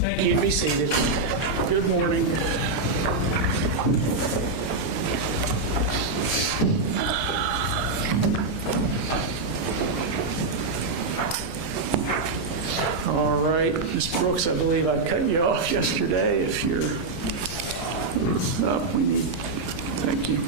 Thank you. Be seated. Good morning. All right, Ms. Brooks, I believe I cut you off yesterday. If you're up, we need, thank you.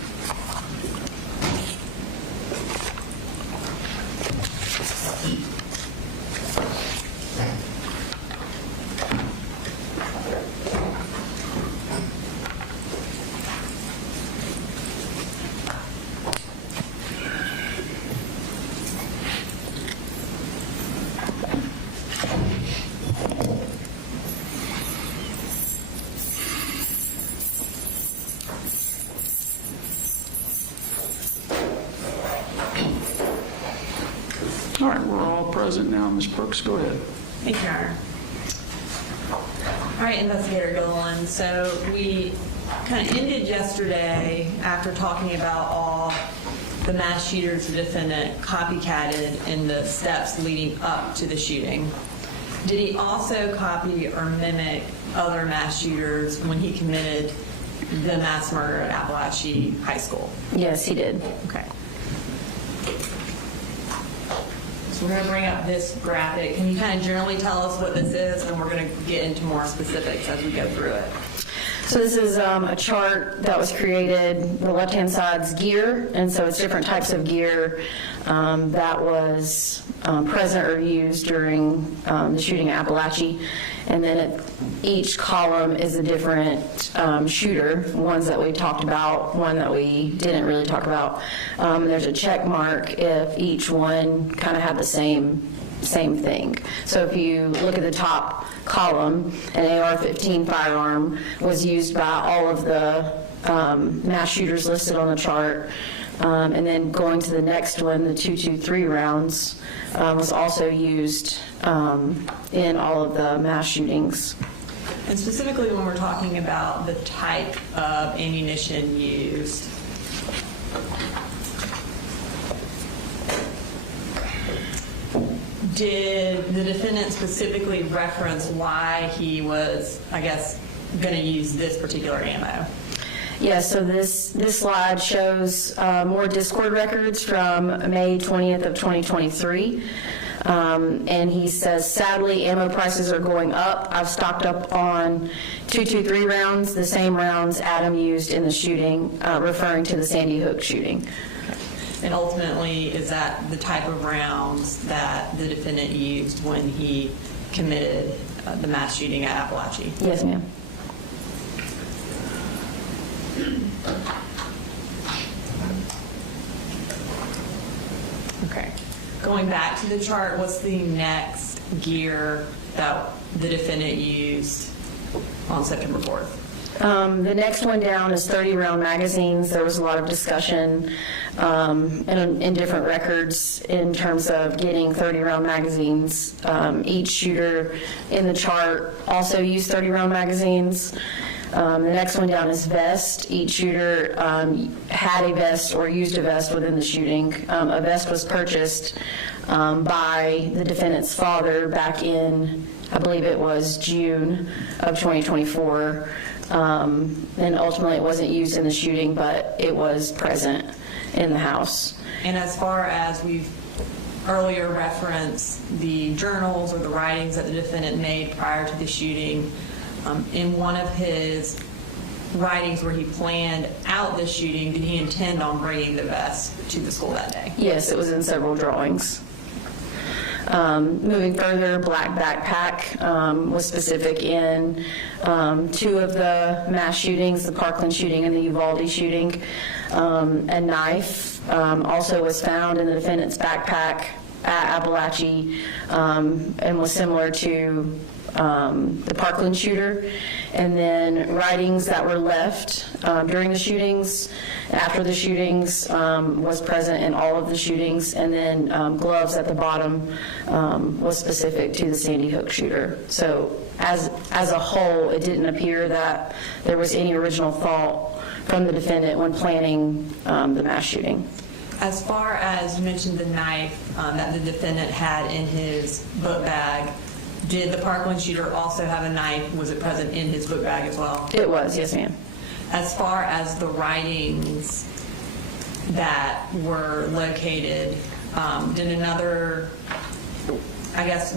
All right, we're all present now. Ms. Brooks, go ahead. Thank you, Your Honor. All right, Investigator Golan. So we kind of ended yesterday after talking about all the mass shooters the defendant copycatted in the steps leading up to the shooting. Did he also copy or mimic other mass shooters when he committed the mass murder at Apalachee High School? Yes, he did. Okay. So we're going to bring up this graphic. Can you kind of generally tell us what this is, and we're going to get into more specifics as we go through it. So this is a chart that was created. The left-hand side's gear, and so it's different types of gear that was present or used during the shooting at Apalachee. And then each column is a different shooter, ones that we talked about, one that we didn't really talk about. There's a check mark if each one kind of had the same thing. So if you look at the top column, an AR-15 firearm was used by all of the mass shooters listed on the chart. And then going to the next one, the .223 rounds was also used in all of the mass shootings. And specifically when we're talking about the type of ammunition used, did the defendant specifically reference why he was, I guess, going to use this particular ammo? Yeah, so this slide shows more Discord records from May 20th of 2023. And he says, sadly, ammo prices are going up. I've stocked up on .223 rounds, the same rounds Adam used in the shooting, referring to the Sandy Hook shooting. And ultimately, is that the type of rounds that the defendant used when he committed the mass shooting at Apalachee? Yes, ma'am. Okay. Going back to the chart, what's the next gear that the defendant used on September 4th? The next one down is 30-round magazines. There was a lot of discussion in different records in terms of getting 30-round magazines. Each shooter in the chart also used 30-round magazines. The next one down is vest. Each shooter had a vest or used a vest within the shooting. A vest was purchased by the defendant's father back in, I believe it was June of 2024. And ultimately it wasn't used in the shooting, but it was present in the house. And as far as we've earlier referenced the journals or the writings that the defendant made prior to the shooting, in one of his writings where he planned out the shooting, did he intend on bringing the vest to the school that day? Yes, it was in several drawings. Moving further, black backpack was specific in two of the mass shootings, the Parkland shooting and the Uvalde shooting. A knife also was found in the defendant's backpack at Apalachee and was similar to the Parkland shooter. And then writings that were left during the shootings, after the shootings, was present in all of the shootings. And then gloves at the bottom was specific to the Sandy Hook shooter. So as a whole, it didn't appear that there was any original thought from the defendant when planning the mass shooting. As far as you mentioned the knife that the defendant had in his book bag, Did the Parkland shooter also have a knife? Was it present in his book bag as well? It was, yes, ma'am. As far as the writings that were located,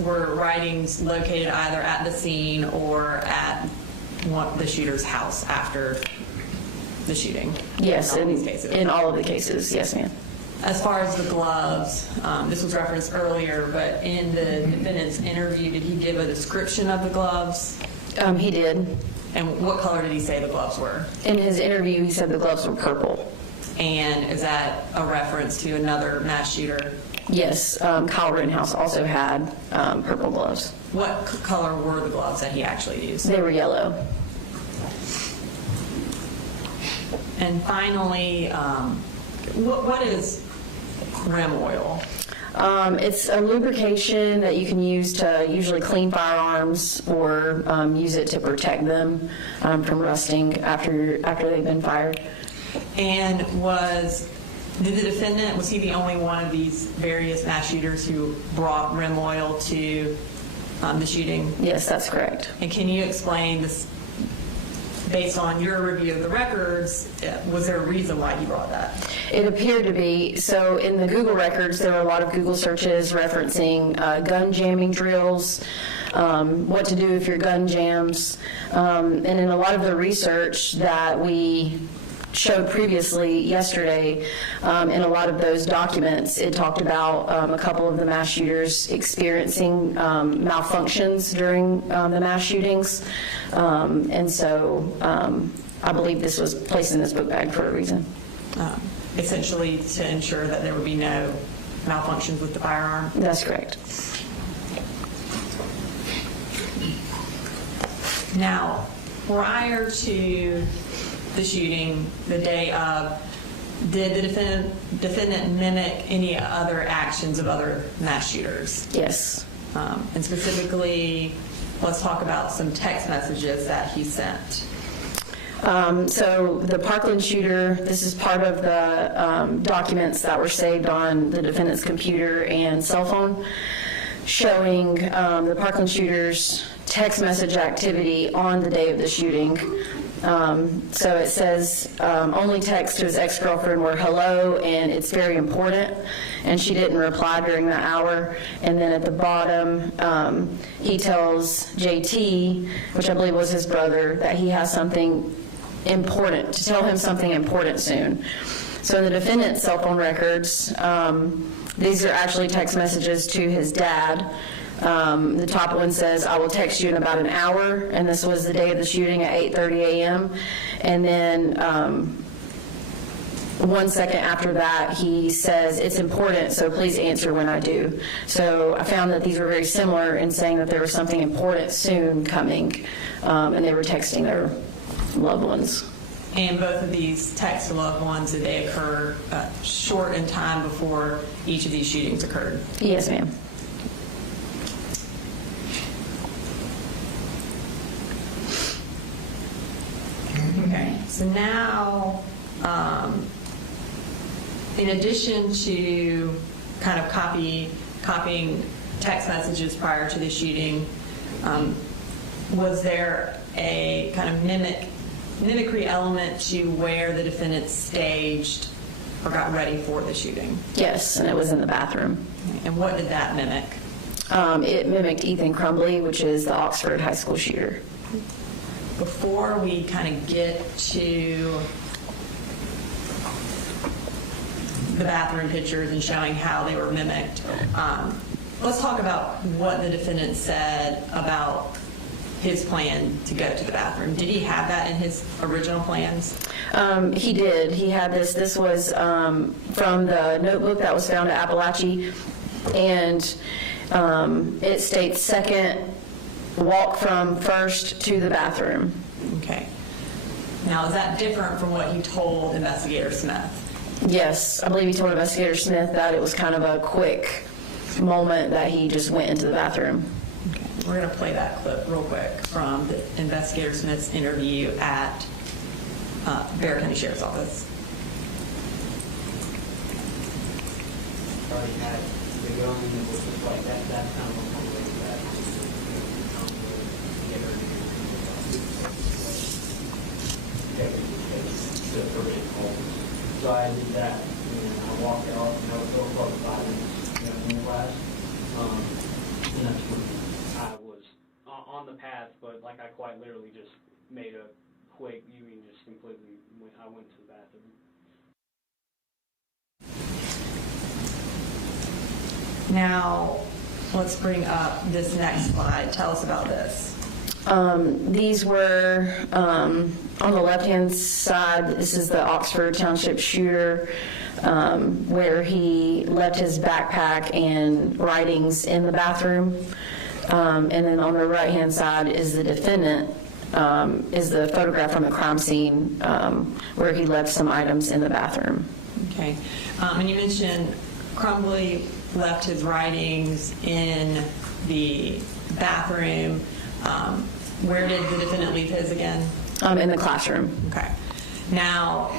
were writings located either at the scene or at the shooter's house after the shooting? Yes, in all these cases. in all of the cases, yes, ma'am. As far as the gloves, this was referenced earlier, but in the defendant's interview, did he give a description of the gloves? He did. And what color did he say the gloves were? In his interview, he said the gloves were purple. And is that a reference to another mass shooter? Yes, Kyle Rittenhouse also had purple gloves. What color were the gloves that he actually used? They were yellow. And finally, what is rim oil? It's a lubrication that you can use to usually clean firearms or use it to protect them from rusting after they've been fired. And did the defendant, was he the only one of these various mass shooters who brought rim oil to the shooting? Yes, that's correct. And can you explain this, based on your review of the records, was there a reason why he brought that? It appeared to be. So in the Google records, there were a lot of Google searches referencing gun jamming drills, what to do if your gun jams. And in a lot of the research that we showed previously yesterday, in a lot of those documents, it talked about a couple of the mass shooters experiencing malfunctions during the mass shootings. And so I believe this was placed in this book bag for a reason. Essentially to ensure that there would be no malfunctions with the firearm? That's correct. Now, prior to the shooting, the day of, did the defendant mimic any other actions of other mass shooters? Yes. And specifically, let's talk about some text messages that he sent. So the Parkland shooter, this is part of the documents that were saved on the defendant's computer and cell phone, showing the Parkland shooter's text message activity on the day of the shooting. So it says only text to his ex-girlfriend were hello and it's very important, and she didn't reply during that hour. And then at the bottom he tells JT, which I believe was his brother, that he has something important, to tell him something important soon. So in the defendant's cell phone records, these are actually text messages to his dad. The top one says, I will text you in about an hour, and this was the day of the shooting at 8:30 a.m. And then 1 second after that, he says, it's important, so please answer when I do. So I found that these were very similar in saying that there was something important soon coming, and they were texting their loved ones. And both of these texts to loved ones, did they occur short in time before each of these shootings occurred? Yes, ma'am. Okay, so now, in addition to kind of copying text messages prior to the shooting, was there a kind of mimicry element to where the defendant staged or got ready for the shooting? Yes, and it was in the bathroom. And what did that mimic? It mimicked Ethan Crumbley, which is the Oxford High School shooter. Before we kind of get to the bathroom pictures and showing how they were mimicked, let's talk about what the defendant said about his plan to go to the bathroom. Did he have that in his original plans? He did. He had this. This was from the notebook that was found at Apalachee, and it states second, walk from first to the bathroom. Okay. Now, is that different from what he told Investigator Smith? Yes, I believe he told Investigator Smith that it was kind of a quick moment that he just went into the bathroom. Okay. We're going to play that clip real quick from the Investigator Smith's interview at Bexar County Sheriff's Office. Already had the gun and it was just like that kind of a So I did that, and I walked out, and I was going for 5 minutes, in class. And that's when I was on the path, but like I quite literally just made a quick U-turn, just completely I went to the bathroom. Now, let's bring up this next slide. Tell us about this. These were on the left-hand side. This is the Oxford Township shooter, where he left his backpack and writings in the bathroom. And then on the right-hand side is the defendant, is the photograph from the crime scene, where he left some items in the bathroom. Okay. And you mentioned Crumbley left his writings in the bathroom. Where did the defendant leave his again? In the classroom. Okay. Now,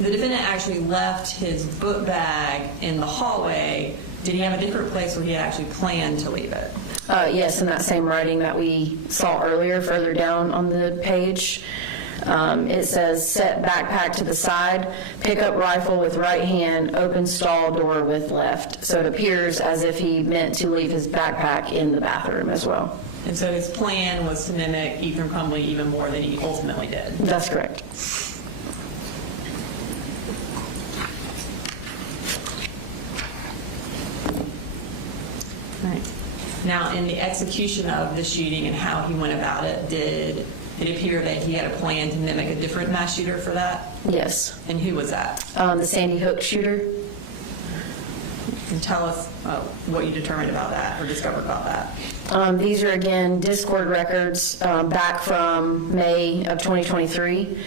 the defendant actually left his book bag in the hallway. Did he have a different place where he had actually planned to leave it? Yes, in that same writing that we saw earlier, further down on the page. It says, set backpack to the side, pick up rifle with right hand, open stall door with left. So it appears as if he meant to leave his backpack in the bathroom as well. And so his plan was to mimic Ethan Crumbley even more than he ultimately did. That's correct. Right. Now, in the execution of the shooting and how he went about it, did it appear that he had a plan to mimic a different mass shooter for that? Yes. And who was that? The Sandy Hook shooter. And tell us what you determined about that or discovered about that. These are, again, Discord records back from May of 2023.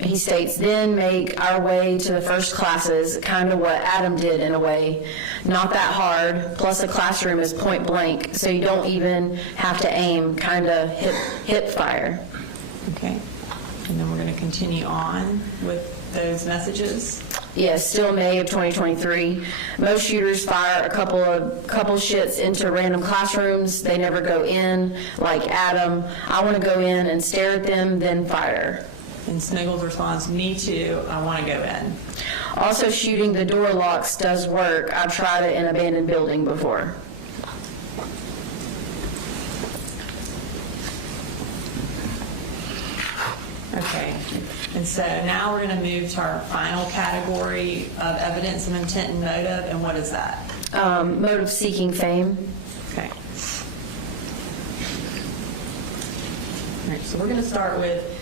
He states, then make our way to the first classes, kind of what Adam did in a way. Not that hard, plus the classroom is point blank, so you don't even have to aim, kind of hip fire. Okay. And then we're going to continue on with those messages. Yes, still May of 2023. Most shooters fire a couple shits into random classrooms. They never go in, like Adam. I want to go in and stare at them, then fire. And Sniggles responds, me too, I want to go in. Also, shooting the door locks does work. I've tried it in an abandoned building before. Okay. And so now we're going to move to our final category of evidence of intent and motive. And what is that? Motive seeking fame. Okay. All right, so we're going to start with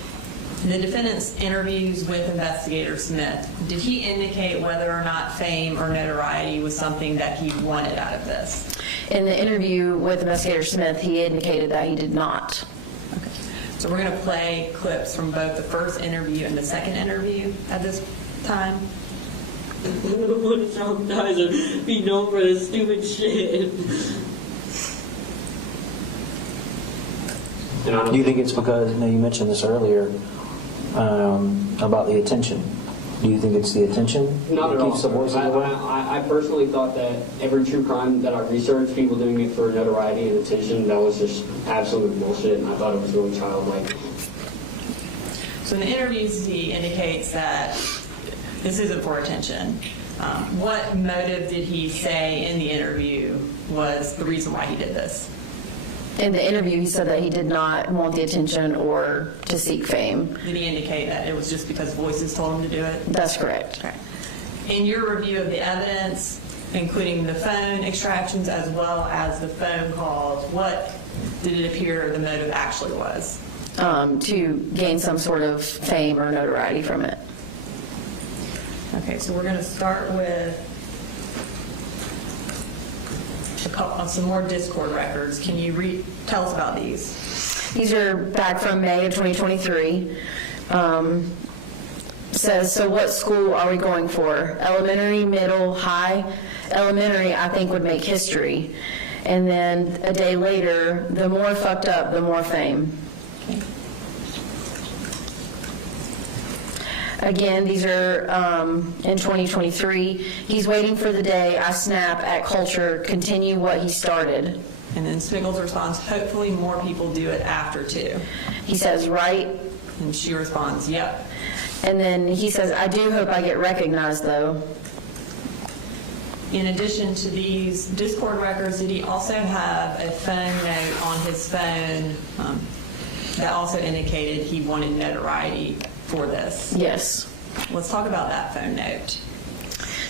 the defendant's interviews with Investigator Smith. Did he indicate whether or not fame or notoriety was something that he wanted out of this? In the interview with Investigator Smith, he indicated that he did not. Okay. So we're going to play clips from both the first interview and the second interview at this time. I don't want to traumatize or be known for this stupid shit. Do you think it's because, you mentioned this earlier, about the attention? Do you think it's the attention Not that at keeps the all. voices away? I personally thought that every true crime that I researched, people doing it for notoriety and attention, that was just absolute bullshit, and I thought it was really childlike. So in the interviews, he indicates that this isn't for attention. What motive did he say in the interview was the reason why he did this? In the interview, he said that he did not want the attention or to seek fame. Did he indicate that it was just because voices told him to do it? That's correct. Okay. In your review of the evidence, including the phone extractions as well as the phone calls, what did it appear the motive actually was? To gain some sort of fame or notoriety from it. Okay, so we're going to start with some more Discord records. Can you tell us about these? These are back from May of 2023. Says, so what school are we going for? Elementary, middle, high? Elementary, I think, would make history. And then a day later, the more fucked up, the more fame. Okay. Again, these are in 2023. He's waiting for the day I snap at culture, continue what he started. And then Smiggles responds, hopefully more people do it after too. He says, right? And she responds, yep. And then he says, I do hope I get recognized, though. In addition to these Discord records, did he also have a phone note on his phone that also indicated he wanted notoriety for this? Yes. Let's talk about that phone note.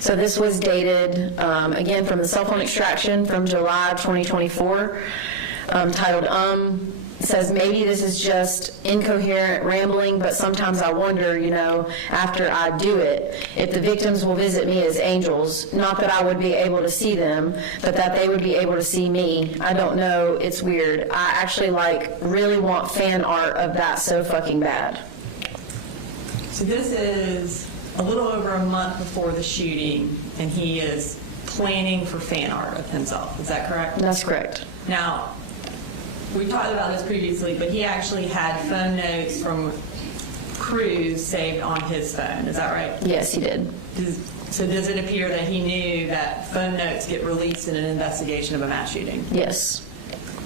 So this was dated, again, from the cell phone extraction from July of 2024, titled, It says, maybe this is just incoherent rambling, but sometimes I wonder, after I do it, if the victims will visit me as angels. Not that I would be able to see them, but that they would be able to see me. I don't know, it's weird. I actually, really want fan art of that so fucking bad. So this is a little over a month before the shooting, and he is planning for fan art of himself. Is that correct? That's correct. Now, we talked about this previously, but he actually had phone notes from crews saved on his phone. Is that right? Yes, he did. So does it appear that he knew that phone notes get released in an investigation of a mass shooting? Yes.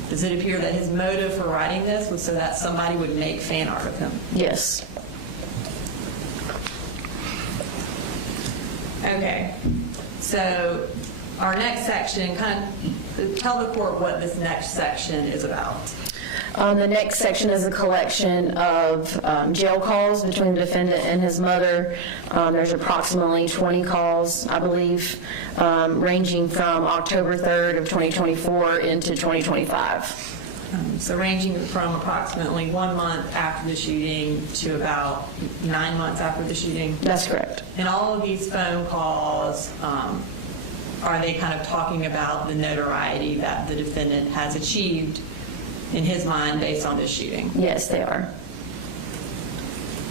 Does it appear that his motive for writing this was so that somebody would make fan art of him? Yes. Okay. So our next section, kind of tell the court what this next section is about. The next section is a collection of jail calls between the defendant and his mother. There's approximately 20 calls, I believe, ranging from October 3rd of 2024 into 2025. So ranging from approximately 1 month after the shooting to about 9 months after the shooting. That's correct. And all of these phone calls, are they kind of talking about the notoriety that the defendant has achieved in his mind based on this shooting? Yes, they are.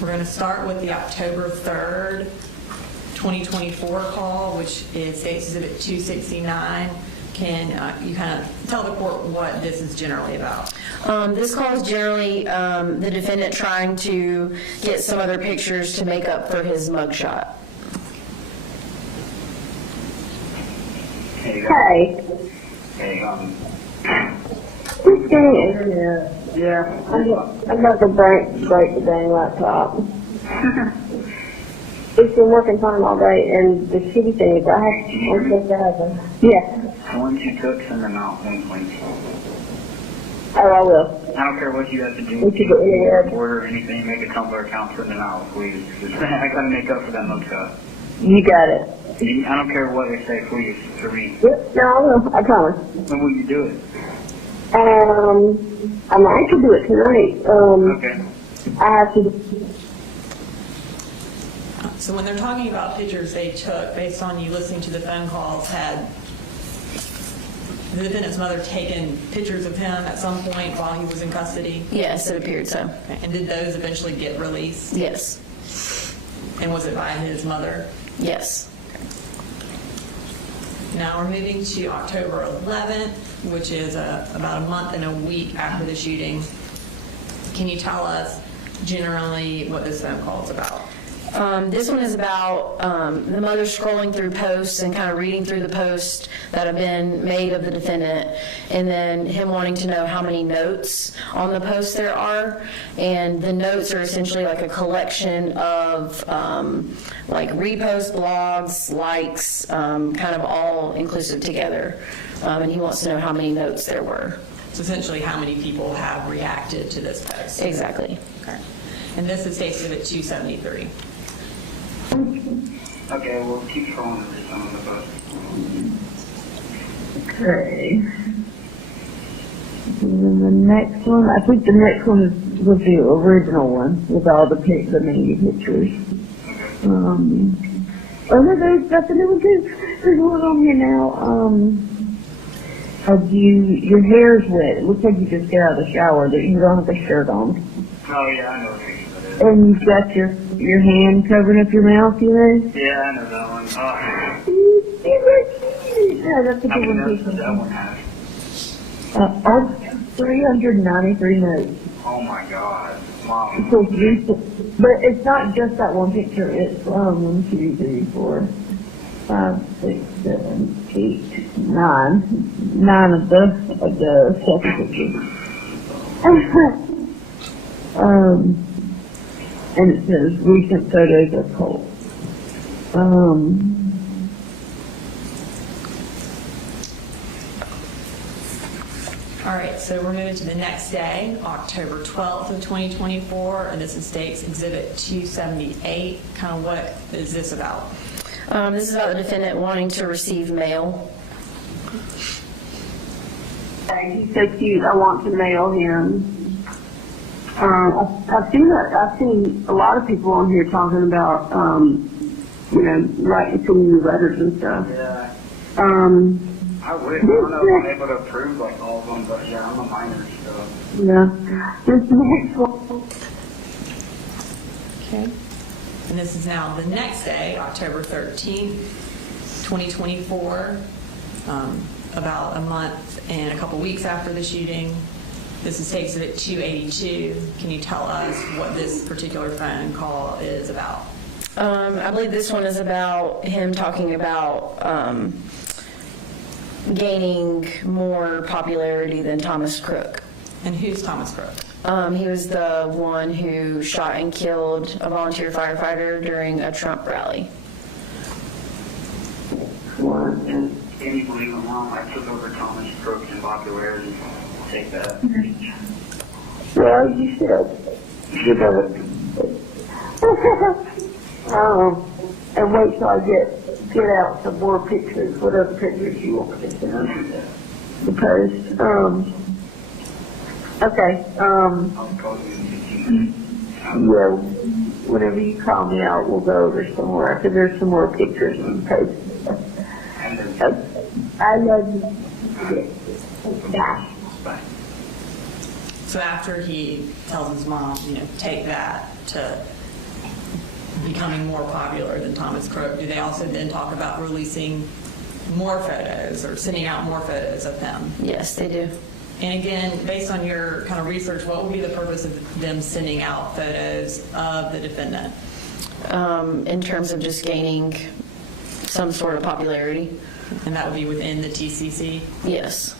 We're going to start with the October 3rd, 2024 call, which is State Exhibit 269. Can you kind of tell the court what this is generally about? This call is generally the defendant trying to get some other pictures to make up for his mugshot. Hey. Hey, Just getting internet. yeah. I'm about to break the dang laptop. It's been working fine all day, and the shitty thing is I'm supposed to have a... Yeah. The ones you took, send them out, please. Oh, I will. I don't care what you have to do. We should go anywhere. Report or anything, make a Tumblr account, send them out, please. I gotta make up for that mugshot. You got it. I don't care what they say, please, for me. Yep, no, I will. I promise. When will you do it? I might could do it tonight. Okay. I have to... So when they're talking about pictures they took, based on you listening to the phone calls, had the defendant's mother taken pictures of him at some point while he was in custody? Yes, it appeared so. And did those eventually get released? Yes. And was it by his mother? Yes. Now we're moving to October 11th, which is about a month and a week after the shooting. Can you tell us generally what this phone call is about? This one is about the mother scrolling through posts and kind of reading through the posts that have been made of the defendant, and then him wanting to know how many notes on the posts there are. And the notes are essentially like a collection of like reposts, blogs, likes, kind of all inclusive together. And he wants to know how many notes there were. So essentially how many people have reacted to this post? Exactly. Okay. And this is State Exhibit 273. Okay, well, keep scrolling to some of the posts. Okay. And then the next one, I think the next one was the original one with all the many pictures. Oh no, there's nothing new one too. There's one on here now. Your hair's wet. It looks like you just got out of the shower. That you don't have a shirt on. Oh, yeah, I know what picture that is. And you've got your hand covering up your mouth, you know? Yeah, I know that one. Yeah, that's a How good many one notes too. does that one have? All 393 notes. Oh, my God. Mom. So but it's not just that one picture. It's 1, 2, 3, 4, 5, 6, 7, 8, 9. 9 of the selfie pictures. And it says recent photos of Colt. All right, so we're moving to the next day, October 12th of 2024, and this is State's Exhibit 278. Kind of what is this about? This is about the defendant wanting to receive mail. He's so cute. I want to mail him. I've seen a lot of people on here talking about, sending you letters and stuff. Yeah. I wish. I don't know if I'm able to approve like all of them, but yeah, I'm a minor, so. Yeah. This next one. Okay. And this is now the next day, October 13th, 2024, about a month and a couple weeks after the shooting. This is State Exhibit 282. Can you tell us what this particular phone call is about? I believe this one is about him talking about gaining more popularity than Thomas Crook. And who's Thomas Crook? He was the one who shot and killed a volunteer firefighter during a Trump rally. And can you believe it, Mom? I took over Thomas Crook in popularity. Take that. Well, you should have it. And wait till I get out some more pictures, whatever pictures you want me to send. Because, okay, I'll call you in 15 minutes. whenever you call me out, we'll go over some more, because there's some more pictures and posts. And then, I love you. Bye. bye. So after he tells his mom, take that to becoming more popular than Thomas Crook, do they also then talk about releasing more photos or sending out more photos of him? Yes, they do. And again, based on your kind of research, what would be the purpose of them sending out photos of the defendant? In terms of just gaining some sort of popularity. And that would be within the TCC? Yes.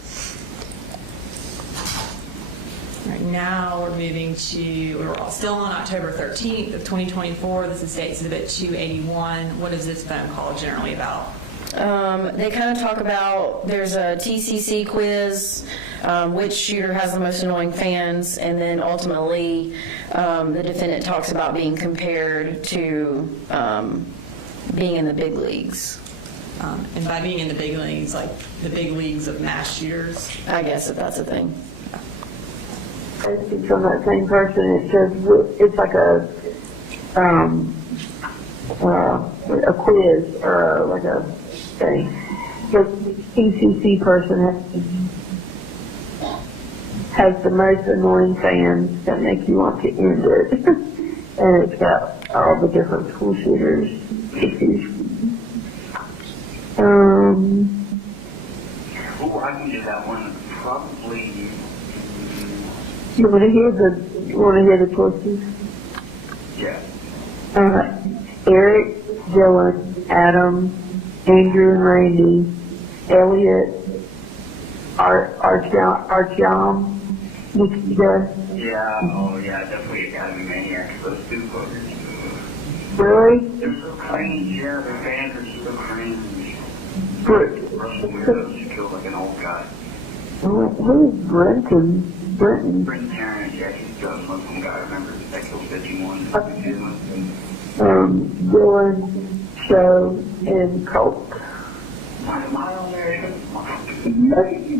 All right, now we're moving to, we're still on October 13th of 2024. This is State Exhibit 281. What is this phone call generally about? They kind of talk about, there's a TCC quiz, which shooter has the most annoying fans, and then ultimately the defendant talks about being compared to being in the big leagues. And by being in the big leagues, like the big leagues of mass shooters? I guess if that's a thing. It's from that same person. It says it's like a quiz or like a thing. The TCC person has the most annoying fans that make you want to end it, and it's got all the different school shooters. Oh, I can do that one. Probably. You want to hear the choices? Yeah. Eric, Dylan, Adam, Andrew and Randy, Elliot, Artyom, Nikita. Yeah. Oh, yeah. Definitely Academy Maniacs. Those two fuckers. Really? They're so cringe. Yeah, their fans are so cringe. Russian weirdos who killed like an old guy. Who is Brenton? Brenton Tarrant, yeah, he's just a Muslim guy. I remember that killed 51. Dylan, Joe, and Colt. Why am I on there?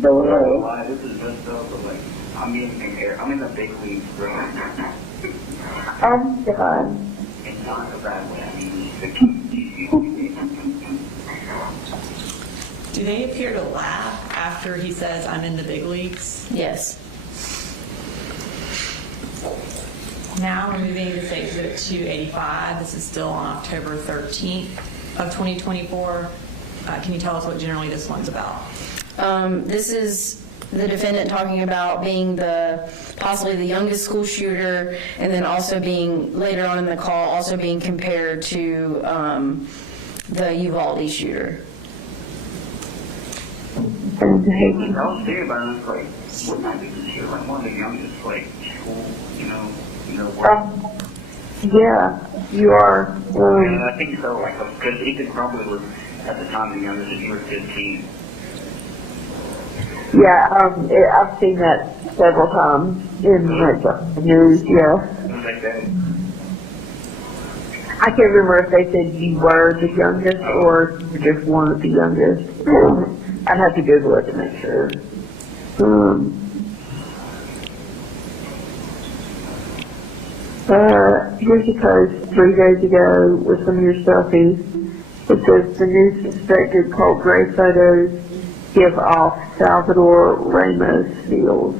Don't know. This is messed up, but like, I'm getting compared. I'm in the big leagues, bro. I'm done. It's not a bad way. I mean, Do they appear to laugh after he says, I'm in the big leagues? Yes. Now we're moving to State Exhibit 285. This is still on October 13th of 2024. Can you tell us what generally this one's about? This is the defendant talking about being possibly the youngest school shooter, and then also being, later on in the call, also being compared to the Uvalde shooter. I was thinking about it, like, wouldn't I be considered like one of the youngest, like, school, work? Yeah, you are. And I think so, like, because Ethan probably was, at the time, the youngest, and he was 15. Yeah, I've seen that several times in the news, yeah. It was like that. I can't remember if they said you were the youngest or you were just one of the youngest. I'd have to Google it to make sure. Here's a post 3 days ago with some of your selfies. It says the new suspected Colt Gray photos give off Salvador Ramos feels.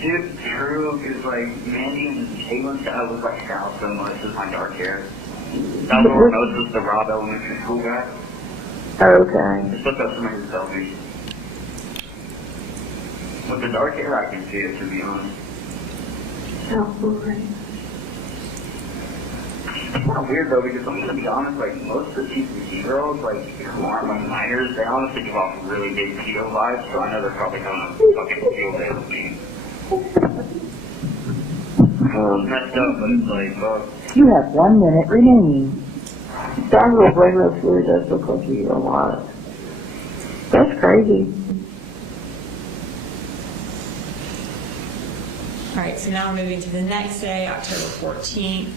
Dude, true, because, like, Mandy and Caitlin said I look like Sal so much with my dark hair. Salvador Ramos is the Rob elementary school guy. Okay. Just look up some of his selfies. With the dark hair, I can see it, to be honest. Salvador. It's kind of weird, though, because I'm going to be honest, like, most of the TCC girls, like, who aren't, like, minors, they honestly give off really big pedo vibes, so I know they're probably having a fucking field day with me. It's messed up, but it's like, fuck. You have 1 minute remaining. Salvador Ramos really does look like you a lot. That's crazy. All right, so now we're moving to the next day, October 14th.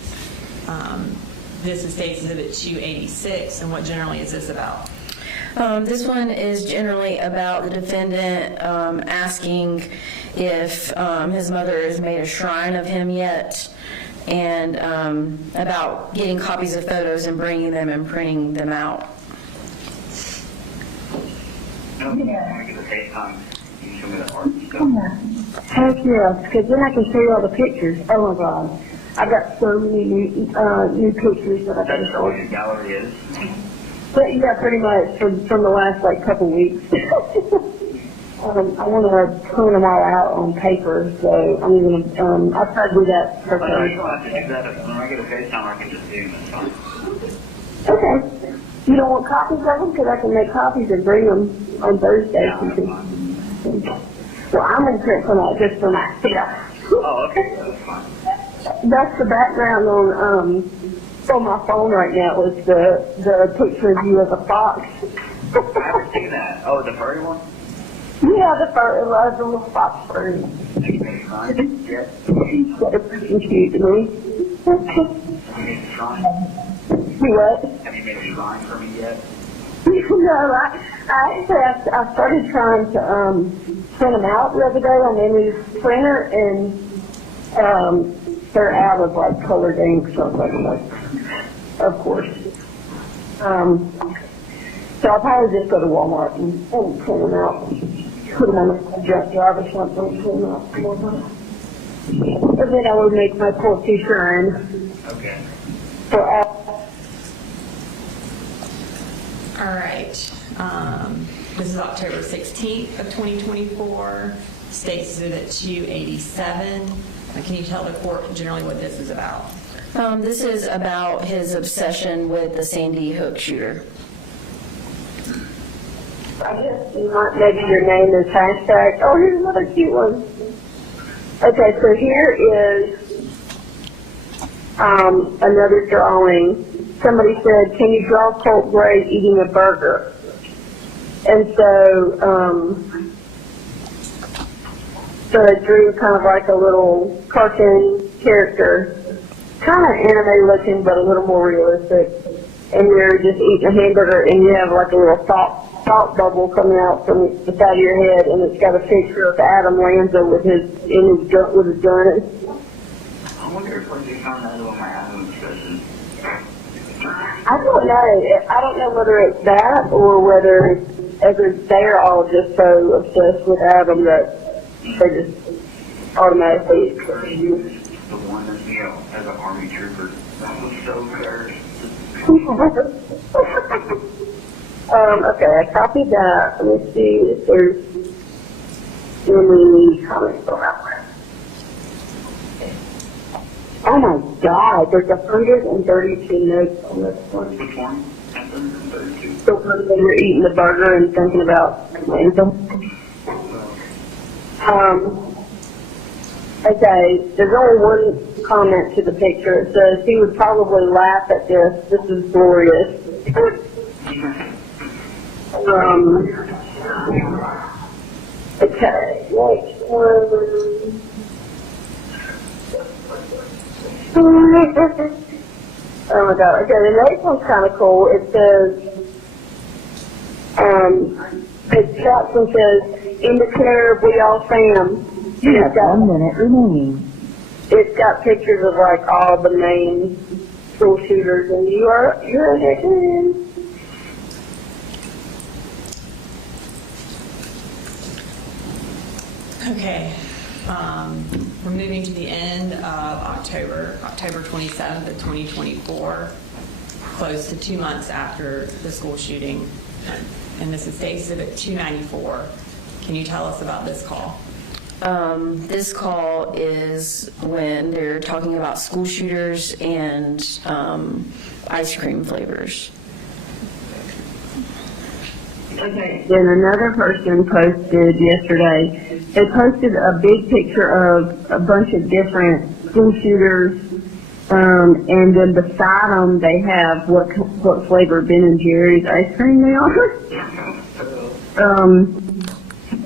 This is State's Exhibit 286, and what generally is this about? This one is generally about the defendant asking if his mother has made a shrine of him yet, and about getting copies of photos and bringing them and printing them out. No, when I get the FaceTime, you can show me the art and stuff. Heck yeah, because then I can show you all the pictures. Oh my God. I've got so many new pictures that I can That's show what you. your gallery is. But yeah, pretty much from the last like couple weeks. I want to print them all out on paper, so I'm gonna. I'll try to do that But I first. don't have to do that. When I get a FaceTime, I can just do them. It's fine. Okay. You don't want copies of them? Because I can make copies and bring them on Thursday. Yeah, that's fine. Well, I'm gonna print some out just for myself. Oh, okay. That's fine. That's the background on my phone right now is the picture of you as a fox. I haven't seen that. Oh, the furry one? Yeah, the little fox furry. Have you made a shrine yet? She's got a freaking cute to me. Have you made a shrine? What? Have you made a shrine for me yet? No, I started trying to print them out the other day on Emily's printer, and they're out of like colored ink, so I was like, of course. So I'll probably just go to Walmart and print them out, put them on a junk drive or something, print them out. And then I would make my poultry shrine. Okay. So All right. This is October 16th of 2024. State's Exhibit 287. Can you tell the court generally what this is about? This is about his obsession with the Sandy Hook shooter. I guess maybe your name is hashtag. Oh, here's another cute one. Okay, so here is another drawing. Somebody said, "Can you draw Colt Gray eating a burger?" And so I drew kind of like a little cartoon character, kind of anime looking, but a little more realistic. And you're just eating a hamburger, and you have like a little thought bubble coming out from the side of your head, and it's got a picture of Adam Lanza with his gun. I wonder if they found that on my Adam expression. I don't know. I don't know whether it's that or whether they're all just so obsessed with Adam that they just automatically accept you. The one that's, as an army trooper. That was so weird. Okay, I copied that. Let me see if there's any comments on that one. Oh my God, there's 132 notes on this one. Which one? 132. So when they were eating the burger and thinking about Lanza. Okay, there's only one comment to the picture. It says, he would probably laugh at this. This is glorious. Okay, next one. Oh my god, okay, the next one's kind of cool. It says, it stops and says, in the care, we all fam. You have 1 minute remaining. It's got pictures of like all the main school shooters, and you're a victim. Okay, we're moving to the end of October 27th of 2024, close to 2 months after the school shooting, and this is State Exhibit 294. Can you tell us about this call? This call is when they're talking about school shooters and ice cream flavors. Okay. Then another person posted yesterday. They posted a big picture of a bunch of different school shooters, and then beside them they have what flavor Ben and Jerry's ice cream they are.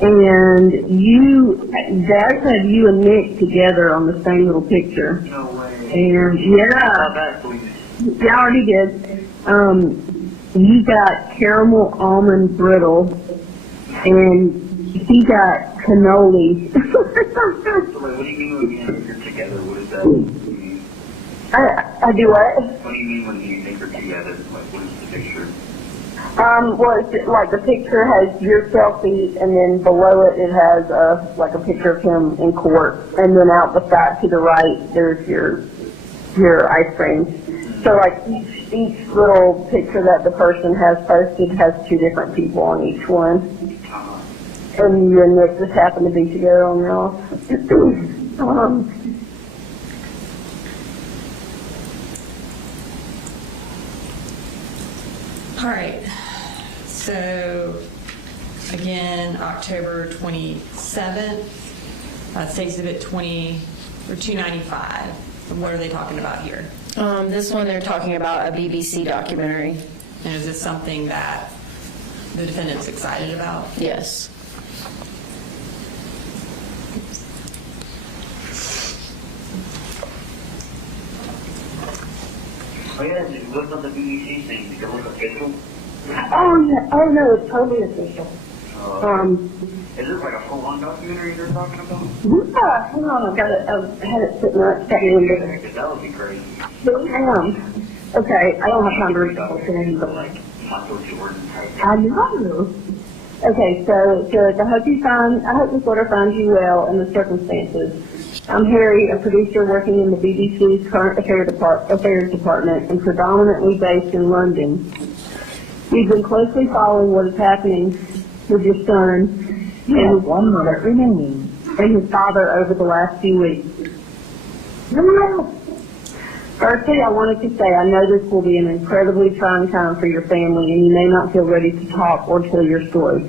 And that's had you and Nick together on the same little picture. No way. And yeah, you already did. You got caramel almond brittle, and he got cannoli. So, what do you mean when you think you're together? What does that mean? I do what? What do you mean when you think you're together? Like, what is the picture? Well, it's like the picture has your selfie, and then below it, it has like a picture of him in court, and then out the side to the right, there's your ice cream. So like each little picture that the person has posted has two different people on each one, and you and Nick just happen to be together on those. All right, so again, October 27th, State Exhibit 295. What are they talking about here? This one, they're talking about a BBC documentary. And is this something that the defendant's excited about? Yes. Oh yeah, what's on the BBC thing? Did it look official? Oh yeah, oh no, it's totally official. Is this like a full-on documentary they're talking about? Yeah, hang on, I had it sitting right back in the Because that would be crazy. Okay, I don't have time to read the whole thing, but Like, Michael Jordan type. I know. Okay, so I hope this letter finds you well in the circumstances. I'm Harry, a producer working in the BBC's current affairs department and predominantly based in London. We've been closely following what is happening with your son and 1 minute remaining. and his father over the last few weeks. Firstly, I wanted to say I know this will be an incredibly trying time for your family, and you may not feel ready to talk or tell your story,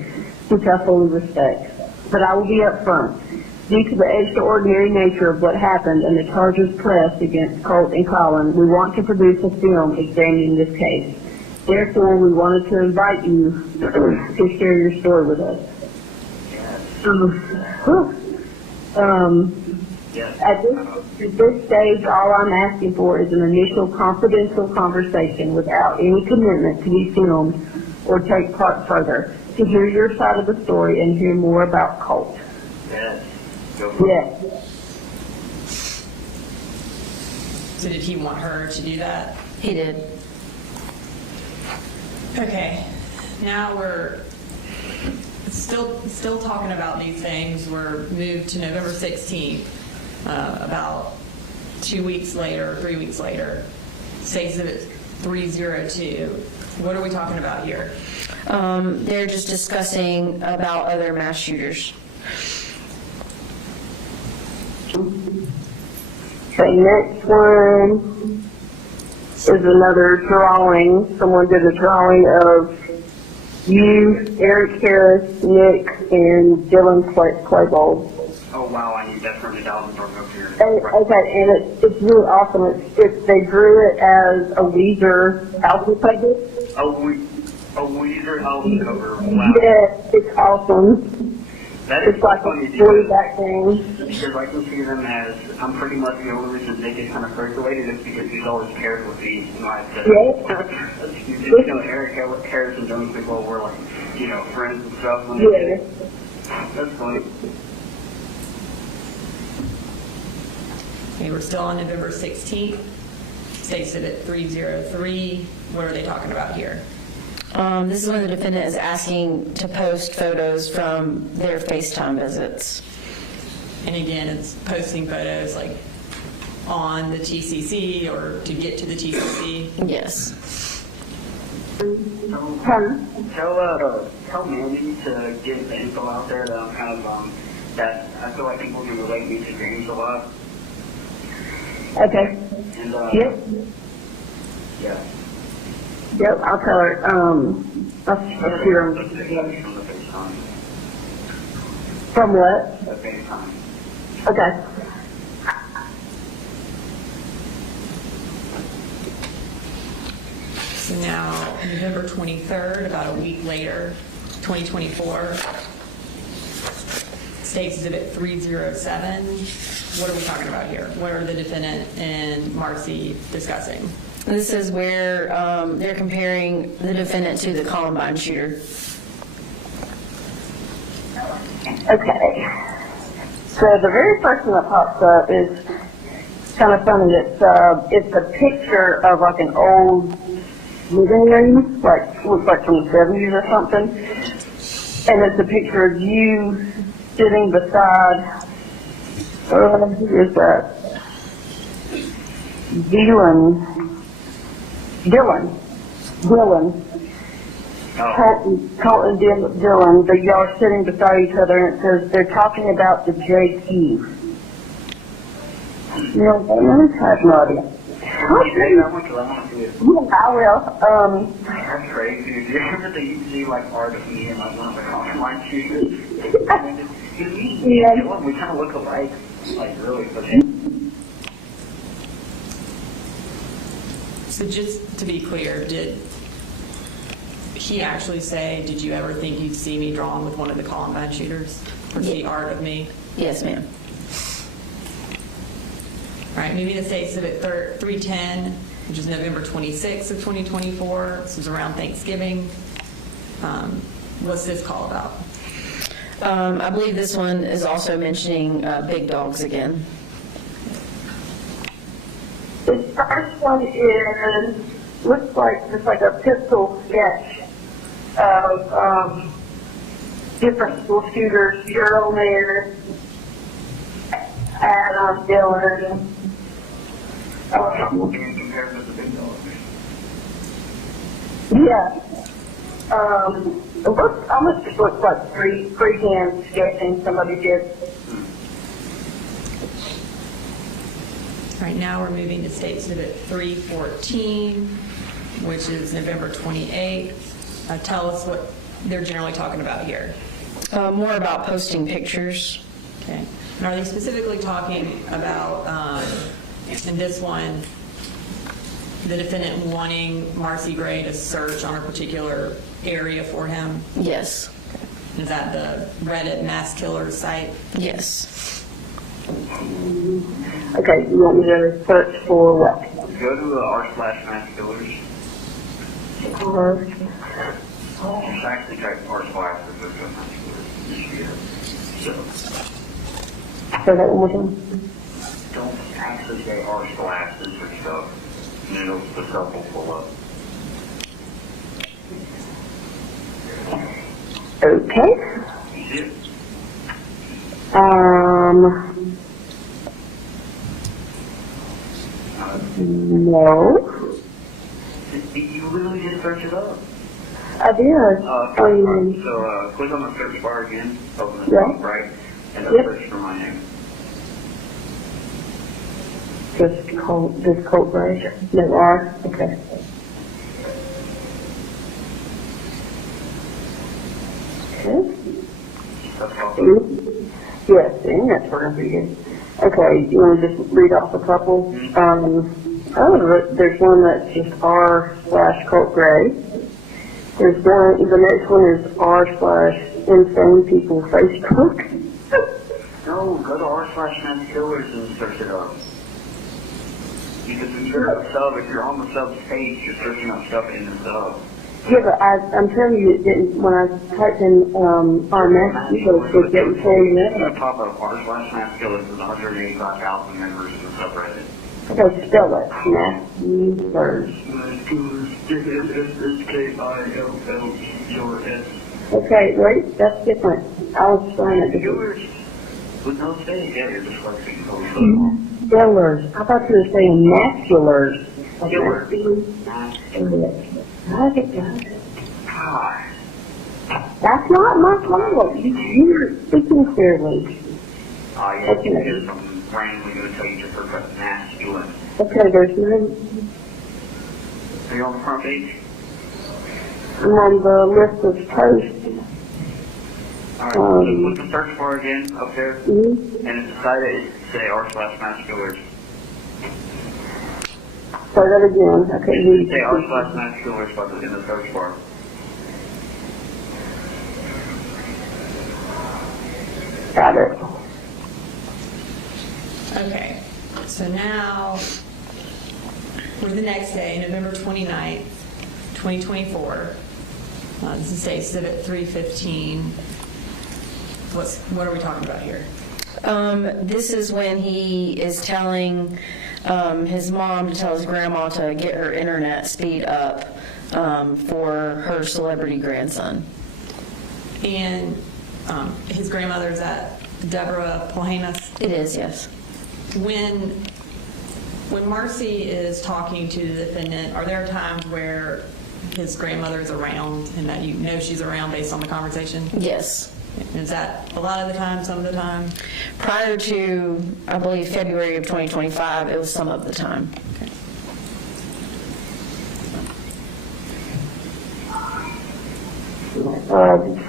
which I fully respect. But I will be upfront. Due to the extraordinary nature of what happened and the charges pressed against Colt and Colin, we want to produce a film examining this case. Therefore, we wanted to invite you to share your story with us. At this stage, all I'm asking for is an initial confidential conversation without any commitment to be filmed or take part further, to hear your side of the story and hear more about Colt. Yes. Go for it. Yes. So did he want her to do that? He did. Okay, now we're still talking about these things. We're moved to November 16th, about 2 weeks later, 3 weeks later. State Exhibit 302. What are we talking about here? They're just discussing about other mass shooters. Okay, next one is another drawing. Someone did a drawing of you, Eric Harris, Nick, and Dylan Claybold. Oh wow, I need that $30,000 for Okay, and it's really awesome. It's they drew it as a Weezer album cover. A Weezer album cover. Wow. Yes, it's awesome. That is It's like funny a because, story back thing. because I can see them as, I'm pretty much the only reason they get kind of circulated is because he's always paired with these, like, you know, Eric Harris and Jones people were like, you know, friends and stuff. When they did it. That's funny. Okay, we're still on November 16th. State Exhibit 303. What are they talking about here? This is when the defendant is asking to post photos from their FaceTime visits. And again, it's posting photos like on the TCC or to get to the TCC. Yes. Tell Mandy to get the info out there that I'm kind of, that I feel like people can relate me to James a lot. Okay. And, Yep. yeah. Yep, I'll tell her. I'll see her. From the FaceTime. From what? The FaceTime. Okay. So now, November 23rd, about a week later, 2024, State Exhibit 307. What are we talking about here? What are the defendant and Marcy discussing? This is where they're comparing the defendant to the Columbine shooter. Okay. So the very first one that pops up is kind of funny. It's a picture of like an old living room, like looks like from the 70s or something. And it's a picture of you sitting beside, who is that? Dylan. Colt and Dylan, but y'all are sitting beside each other, and it says they're talking about the JQ. You know what that means? I have no idea. Okay, I want to see it. Yeah, I will. That's crazy. Do you ever think you see like art of me and like one of the online shooters? Yeah. We kind of look alike, like really, but So just to be clear, did he actually say, did you ever think you'd see me drawn with one of the Columbine shooters? Or see art of me? Yes, ma'am. All right, moving to State Exhibit 310, which is November 26th of 2024. This was around Thanksgiving. What's this call about? I believe this one is also mentioning big dogs again. The first one is, looks like just like a pistol sketch of different school shooters. You're on there, Adam, Dylan. compared to the big dog. Yeah. It looks, almost just looks like freehand sketching somebody did. All right, now we're moving to State Exhibit 314, which is November 28th. Tell us what they're generally talking about here. More about posting pictures. Okay. And are they specifically talking about, in this one, the defendant wanting Marcy Gray to search on a particular area for him? Yes. Is that the Reddit mass killer site? Yes. Okay, you want me to search for what? Go to r/mass killers. It's actually type r/mass killers. So So that one again? don't actually say r/this or stuff, and then the stuff will pull up. Okay. You see it? No. You literally just search it up. I did. So click on the search bar again, open the top right, and then search for my name. Just Colt Gray? No R? Okay. Okay. That's possible. Yes, and that's where I'm reading. Okay, you want to just read off a couple? There's one that's just R/Colt Gray. There's one, the next one is R/insane people Facebook. No, go to r/Mass Killers and search it up. Because when you're a sub, if you're on the sub page, you're searching up stuff in the sub. Yeah, but I'm telling you, it didn't, when I typed in our Mass Killers, it didn't tell you On that. the top of r/Mass Killers is 185,000 members in the subreddit. Okay, spell it. Mass Killers. K-I-L-L-E-R-S. Okay, wait, that's different. I was trying to do Killers with no space. Yeah, you're dyslexic. Killers. I thought you were saying masculars. Killers. Got it. God. That's not my fault. You're speaking clearly. Oh, yeah, you can hear some randomly going to tell you to search up masculine. Okay, there's no, Are you on the front page? I'm on the list of posts. Alright, so look the search bar again up there, and at the side of it, say r/masculars. Say that again. Okay, Say r/masculars in the search bar. got it. Okay, so now, for the next day, November 29th, 2024, this is State Civic 315. What are we talking about here? This is when he is telling his mom to tell his grandma to get her internet speed up for her celebrity grandson. And his grandmother's at Deborah Polhanas. It is, yes. When Marcy is talking to the defendant, are there times where his grandmother is around and that you know she's around based on the conversation? Yes. Is that a lot of the time, some of the time? Prior to, I believe, February of 2025, it was some of the time. Okay.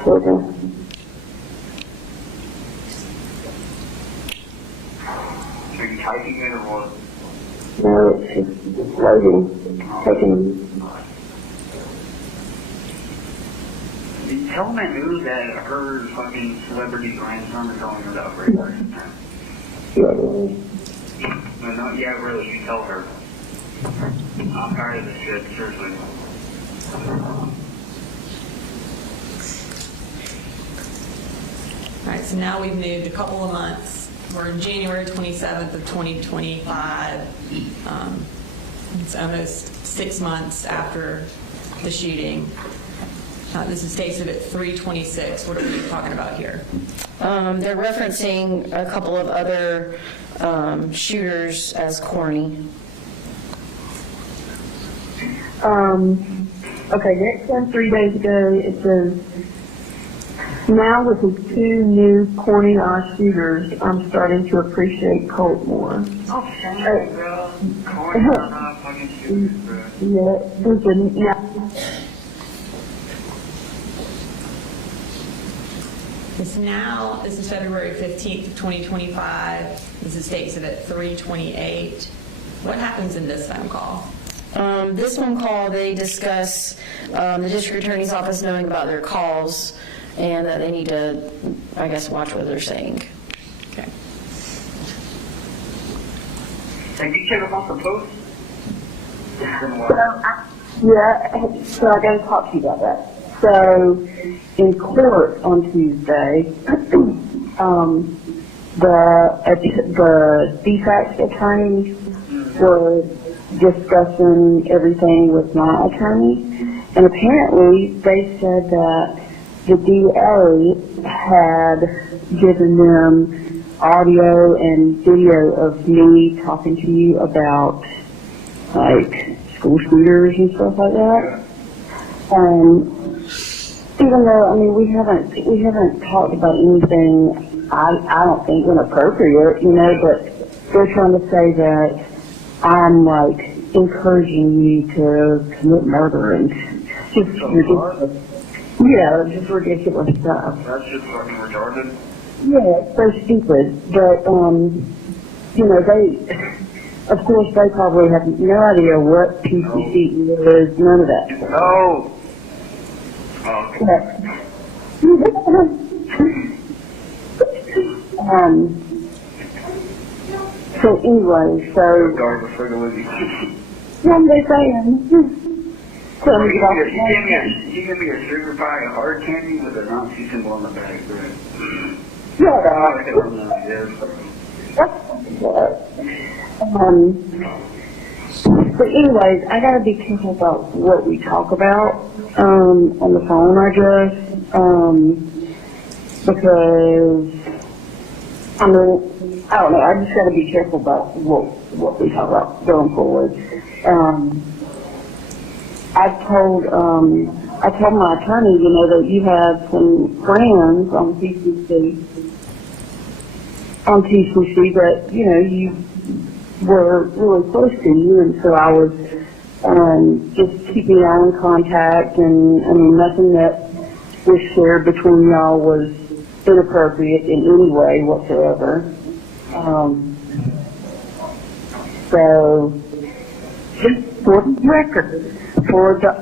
Children. Are you typing it or what? No, it's just loading. Taking. Tell Matt News that her fucking celebrity grandson is calling her that right there. No, no, yeah, really, you tell her. I'm tired of this shit, seriously. All right, so now we've moved a couple of months. We're in January 27th of 2025. It's almost 6 months after the shooting. This is State Civic 326. What are we talking about here? They're referencing a couple of other shooters as corny. Okay, next one, 3 days ago, it says, now with the 2 new corny-ass shooters, I'm starting to appreciate Colt more. Oh, shit, bro. Corny, not fucking shooters, bro. Yeah, there's a, yeah. This is February 15th of 2025. This is State Civic 328. What happens in this phone call? This phone call, they discuss the district attorney's office knowing about their calls and that they need to, I guess, watch what they're saying. Okay. Hey, did you check up on some posts? It's been a while. Yeah, so I gotta talk to you about that. So, in court on Tuesday, the defense attorneys were discussing everything with my attorney, and apparently they said that the DA had given them audio and video of me talking to you about, like, school shooters and stuff like that. Even though, I mean, we haven't talked about anything, I don't think inappropriate, you know, but they're trying to say that I'm, like, encouraging you to commit murder and just ridiculous. Yeah, just ridiculous stuff. That's just fucking retarded. Yeah, it's so stupid. But, of course, they probably have no idea what PCC is, none of that. Oh. So anyway, what am they saying? You give me a sugar pie of hard candy with a Nazi symbol on the back, right? But anyways, I gotta be careful about what we talk about on the phone, I guess, because I mean, I don't know. I just gotta be careful about what we talk about going forward. I told my attorney, that you had some friends on TCC that, you were really close to you, and so I was just keeping y'all in contact, and I mean, nothing that was shared between y'all was inappropriate in any way whatsoever. So, just for the record, for the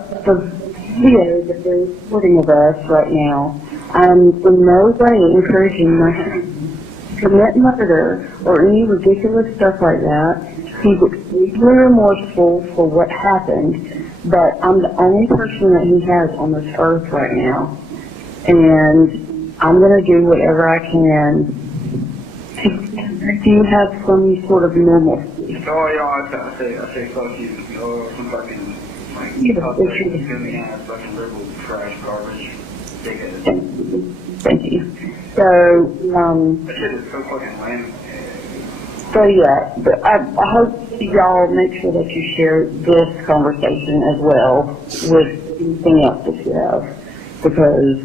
video that they're recording of us right now, I'm in no way encouraging my husband to commit murder or any ridiculous stuff like that. He's extremely remorseful for what happened, but I'm the only person that he has on this earth right now, and I'm going to do whatever I can to you have some sort of normalcy. Oh, yeah, I say fuck you. Some fucking, fucking liberal trash garbage. Thank you. So, that shit is so fucking lame. So yeah, but I hope y'all make sure that you share this conversation as well with anything else that you have, because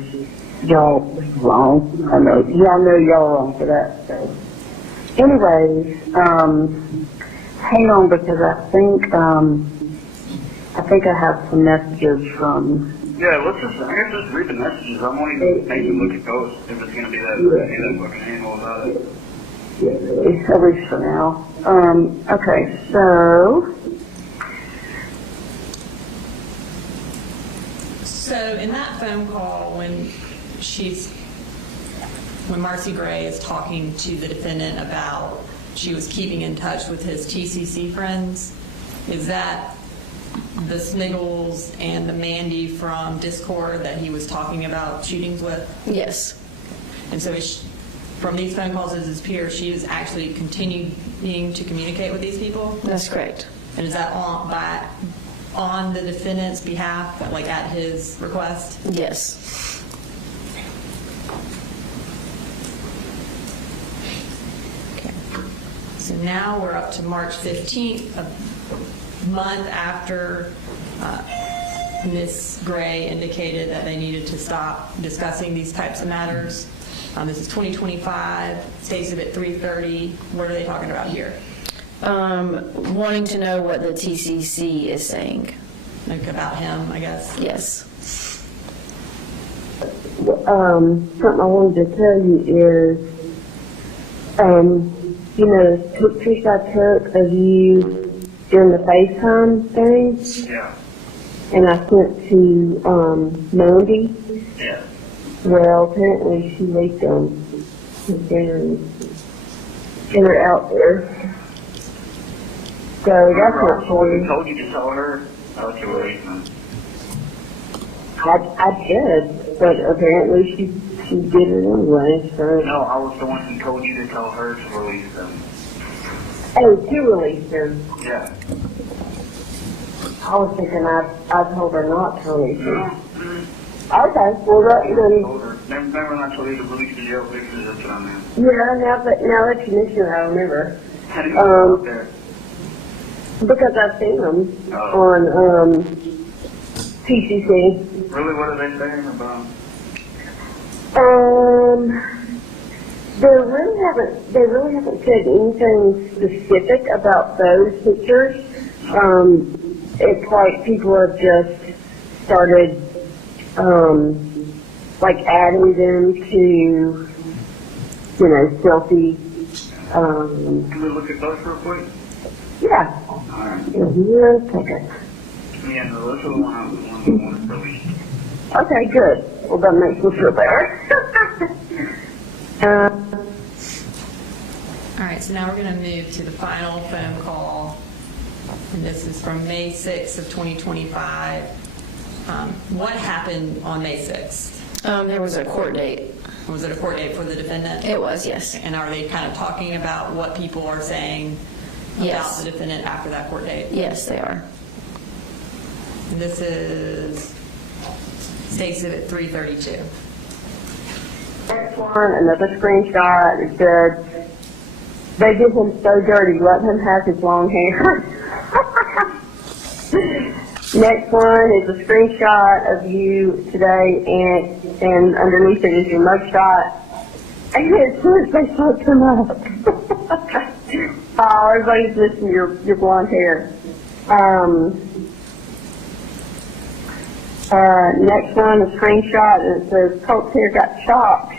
y'all wrong. I know y'all are wrong for that. So, anyways, hang on, because I think I have some messages from. Yeah, I guess just read the messages. I won't even make you look at those if it's gonna be that fucking handle about it. Yeah, really, at least for now. Okay, so. So in that phone call, when Marcy Gray is talking to the defendant about she was keeping in touch with his TCC friends, is that the Sniggles and the Mandy from Discord that he was talking about shootings with? Yes. And so from these phone calls as his peer, she is actually continuing to communicate with these people? That's correct. And is that on the defendant's behalf, like at his request? Yes. Okay. So now we're up to March 15th, a month after Ms. Gray indicated that they needed to stop discussing these types of matters. This is 2025, states of it 3:30. What are they talking about here? Wanting to know what the TCC is saying. Like about him, I guess? Yes. Something I wanted to tell you is, the pictures I took of you during the FaceTime thing. Yeah. And I sent to Mandy. Yeah. Well, apparently she leaked them. And they're out there. So that's not true. I told you to tell her. I did, but apparently she did it anyway. So. No, I was the one who told you to tell her to release them. Oh, to release them? Yeah. I was thinking I told her not to release them. Okay, well that then. Remember when I told you to release the jail pictures? That's what I meant. Yeah, now that you mention it, I remember. How do you know out there? Because I've seen them on PCC. Really, what are they saying about? They really haven't said anything specific about those pictures. It's like people have just started like adding them to, selfie Can we look at those real quick? Yeah. Alright. Here, take it. Yeah, no, those are the ones we want to release. Okay, good. Well, that makes me feel better. All right, so now we're going to move to the final phone call, and this is from May 6th of 2025. What happened on May 6th? There was a court date. Was it a court date for the defendant? It was, yes. And are they kind of talking about what people are saying about Yes. the defendant after that court date? Yes, they are. And this is State Exhibit 332. Next one, another screenshot. It said, they did him so dirty, let him have his long hair. Next one is a screenshot of you today, and underneath it is your mugshot. And as soon as they start come up. Oh, everybody's missing your blonde hair. Next one, a screenshot, and it says, Colt's hair got chopped.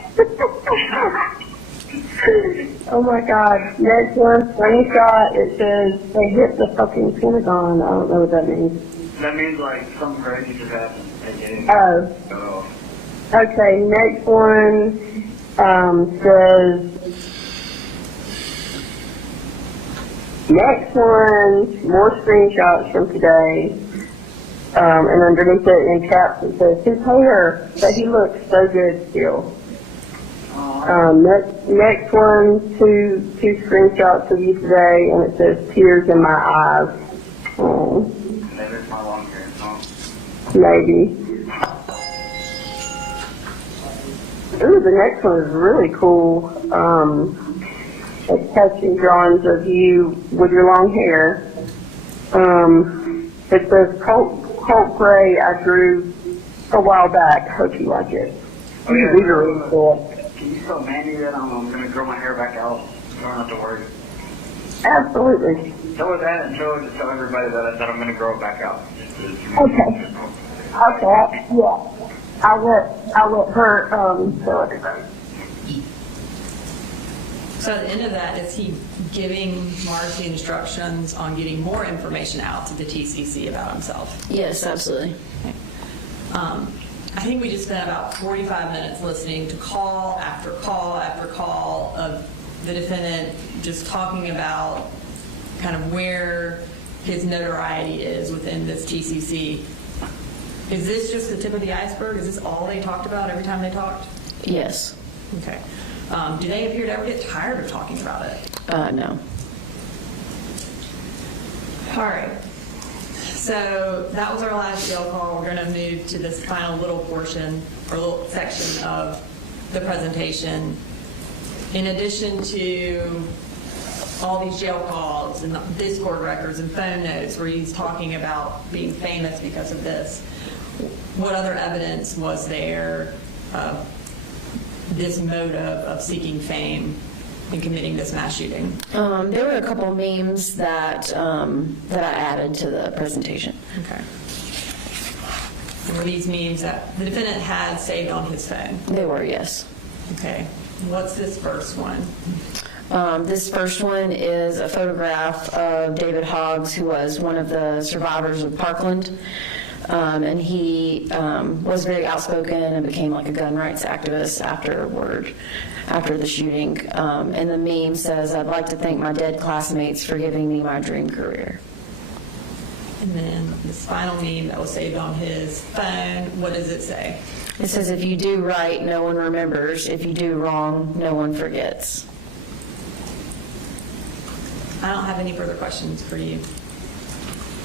Oh my God. Next one, screenshot, it says, they hit the fucking Pentagon. I don't know what that means. That means like something crazy just happened. Oh. Okay, next one, says, next one, more screenshots from today. And underneath it in caps it says, his hair, but he looks so good still. Next one, two screenshots of you today, and it says, tears in my eyes. Oh. Maybe it's my long hair, huh? Maybe. Ooh, the next one is really cool. It's catching drawings of you with your long hair. It says, Colt Gray, I drew a while back. Hope you like it. Oh, yeah. These are really cool. Can you still mandy that? I'm going to grow my hair back out. You don't have to worry. Absolutely. Show her that and show everybody that I'm going to grow it back out. Okay. Okay. Yeah. I'll let her show everybody. So at the end of that, is he giving Marcy instructions on getting more information out to the TCC about himself? Yes, absolutely. Okay. I think we just spent about 45 minutes listening to call after call after call of the defendant just talking about kind of where his notoriety is within this TCC. Is this just the tip of the iceberg? Is this all they talked about every time they talked? Yes. Okay. Do they appear to ever get tired of talking about it? No. All right. So that was our last jail call. We're going to move to this final little portion or little section of the presentation. In addition to all these jail calls and Discord records and phone notes where he's talking about being famous because of this, what other evidence was there of this motive of seeking fame and committing this mass shooting? There were a couple memes that I added to the presentation. Okay. And were these memes that the defendant had saved on his phone? They were, yes. Okay. What's this first one? This first one is a photograph of David Hoggs, who was one of the survivors of Parkland. And he was very outspoken and became like a gun rights activist after the shooting. And the meme says, "I'd like to thank my dead classmates for giving me my dream career." And then this final meme that was saved on his phone, what does it say? It says, "If you do right, no one remembers. If you do wrong, no one forgets." I don't have any further questions for you.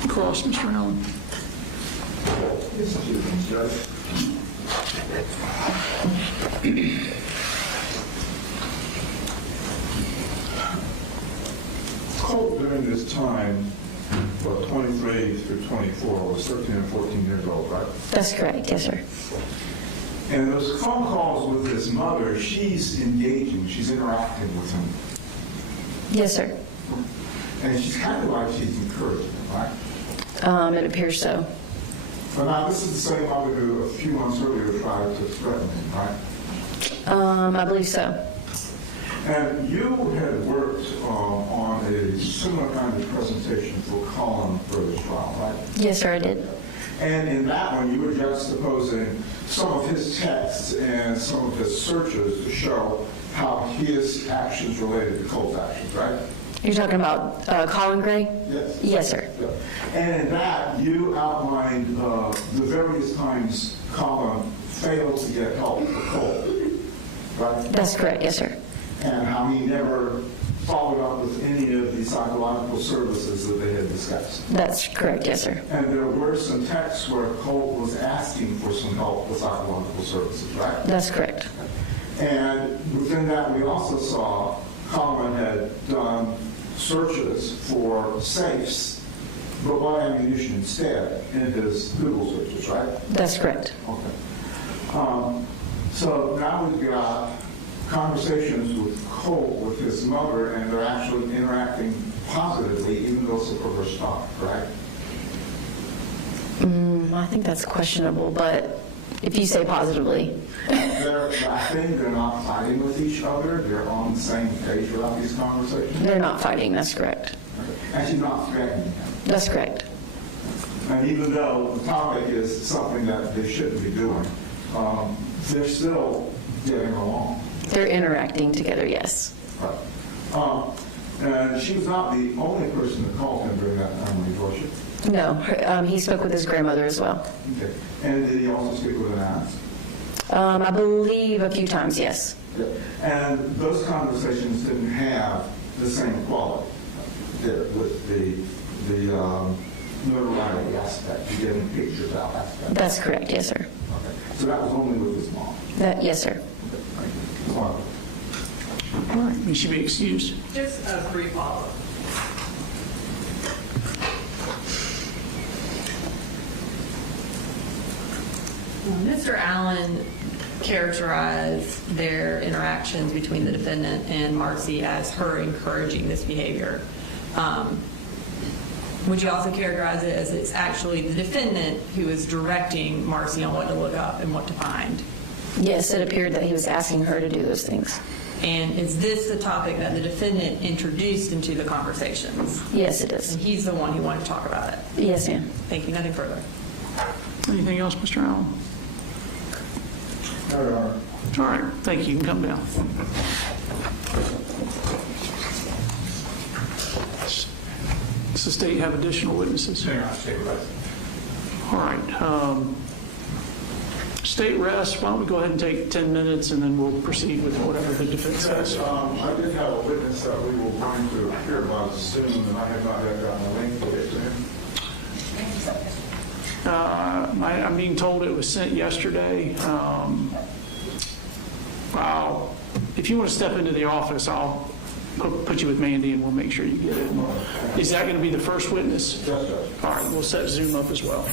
Cross, Mr. Allen. Colt, during this time, 23 through 24, was 13 and 14 years old, right? That's correct, yes, sir. And those phone calls with his mother, she's engaging, she's interacting with him. Yes, sir. And she's kind of like she's encouraging him, right? It appears so. But now, this is the same mother who a few months earlier tried to threaten him, right? I believe so. And you had worked on a similar kind of presentation for Colin for this trial, right? Yes, sir, I did. And in that one, you were juxtaposing some of his texts and some of his searches to show how his actions related to Colt's actions, right? You're talking about Colt Gray? Yes. Yes, sir. Yeah. And in that, you outlined the various times Colin failed to get help for Colt, right? That's correct, yes, sir. And how he never followed up with any of the psychological services that they had discussed. That's correct, yes, sir. And there were some texts where Colt was asking for some help with psychological services, right? That's correct. And within that, we also saw Colin had done searches for safes, but by ammunition instead in his Google searches, right? That's correct. Okay. So now we've got conversations with Colt, with his mother, and they're actually interacting positively, even though it's a perverse thought, right? I think that's questionable, but if you say positively. I think they're not fighting with each other. They're on the same page throughout these conversations. They're not fighting, that's correct. And she's not threatening him. That's correct. And even though the topic is something that they shouldn't be doing, they're still getting along. They're interacting together, yes. Right. And she was not the only person that called him during that time, was she? No, he spoke with his grandmother as well. Okay. And did he also speak with an aunt? I believe a few times, yes. Yeah. And those conversations didn't have the same quality with the notoriety aspect, the getting pictures out aspect. That's correct, yes, sir. Okay. So that was only with his mom. Yes, sir. Okay. Thank you. Wonderful. All right, he should be excused. Just a brief follow-up. Mr. Allen characterized their interactions between the defendant and Marcy as her encouraging this behavior. Would you also characterize it as it's actually the defendant who is directing Marcy on what to look up and what to find? Yes, it appeared that he was asking her to do those things. And is this the topic that the defendant introduced into the conversations? Yes, it is. And he's the one who wanted to talk about it? Yes, ma'am. Thank you. Nothing further. Anything else, Mr. Allen? No, Your Honor. All right, thank you. You can come down. Does the state have additional witnesses? All right. State rest, why don't we go ahead and take 10 minutes and then we'll proceed with whatever the defense has. I did have a witness that we were going to hear about soon, and I have not yet gotten a link to get to him. I'm being told it was sent yesterday. If you want to step into the office, I'll put you with Mandy and we'll make sure you get it. Is that going to be the first witness? Yes, sir. All right, we'll set Zoom up as well.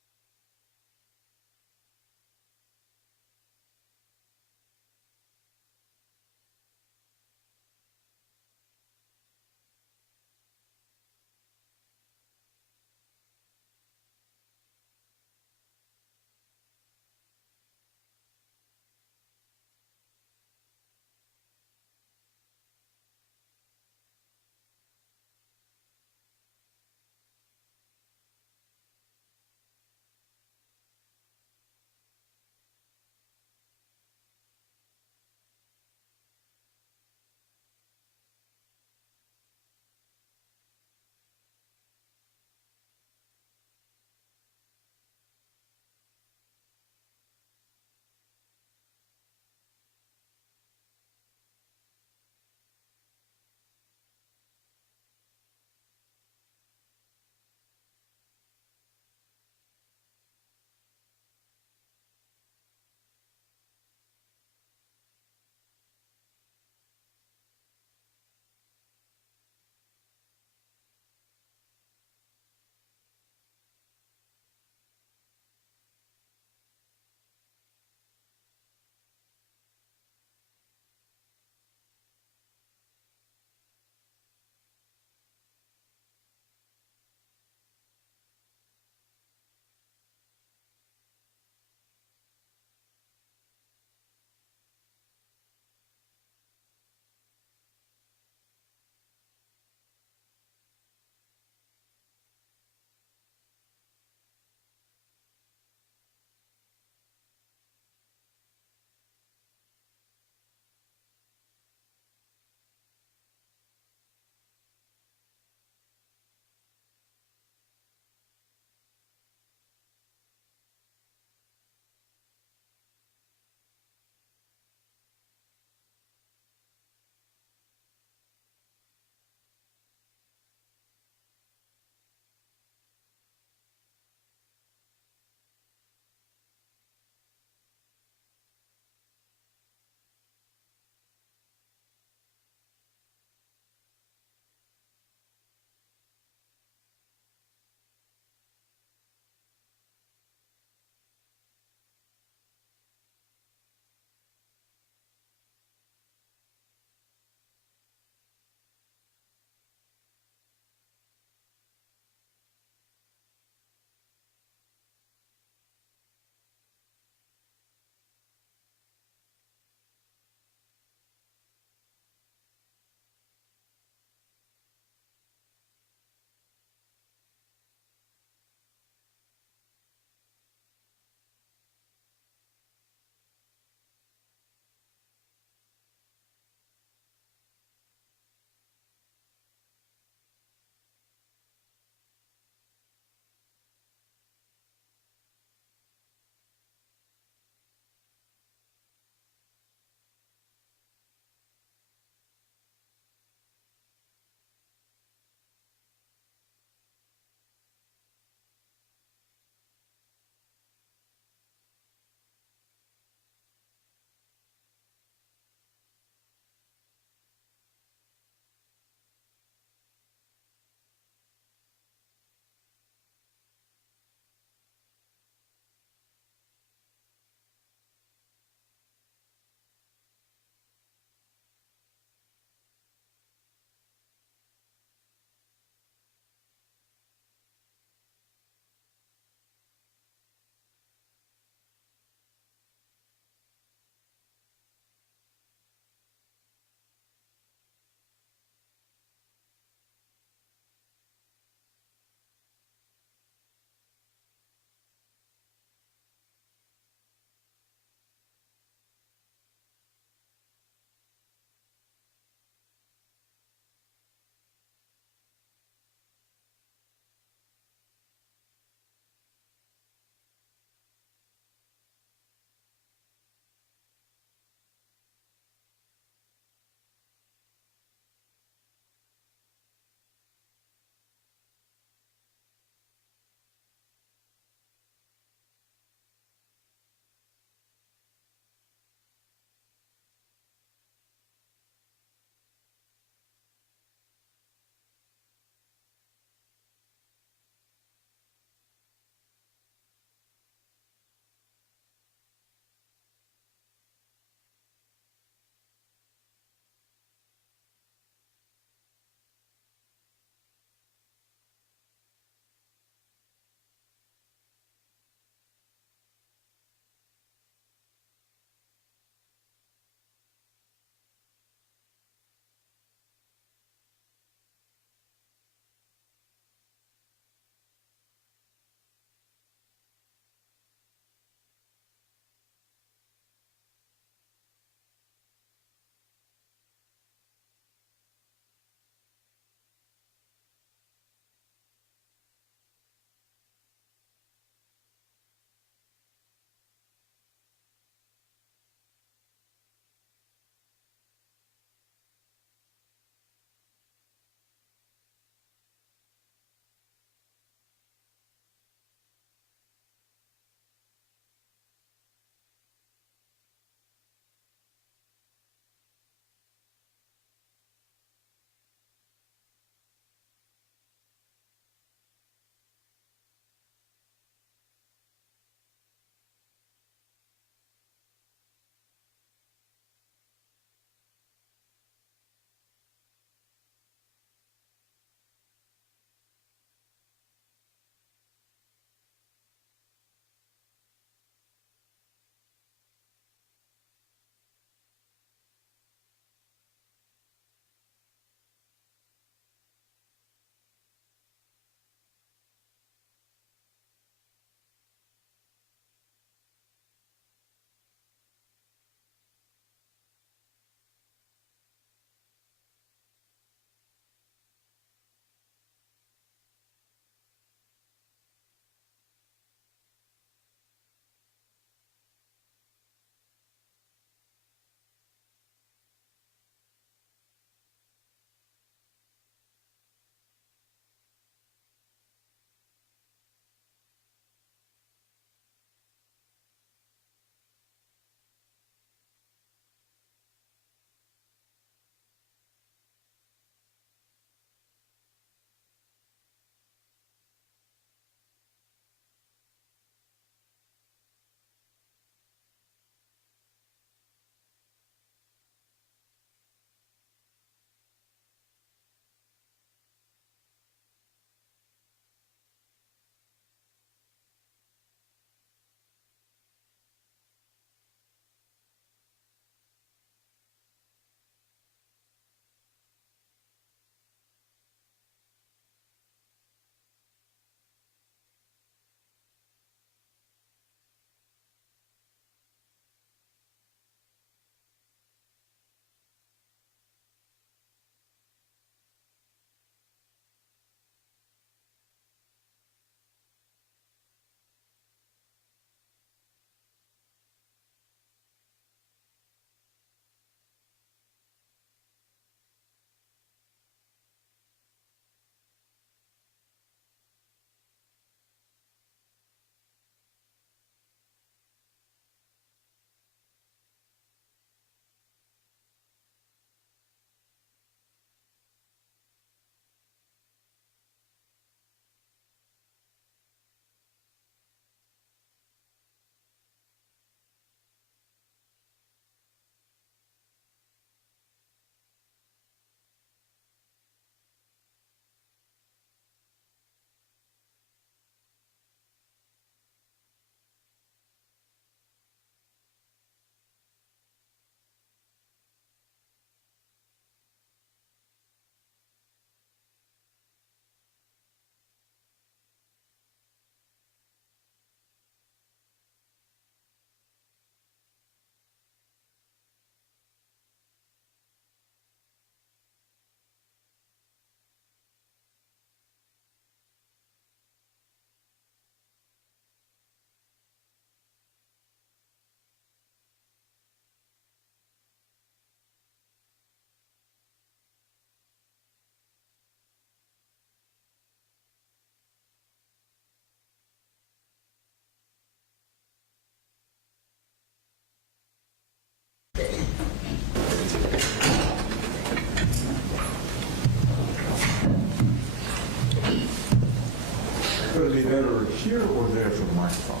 here or there for the microphone?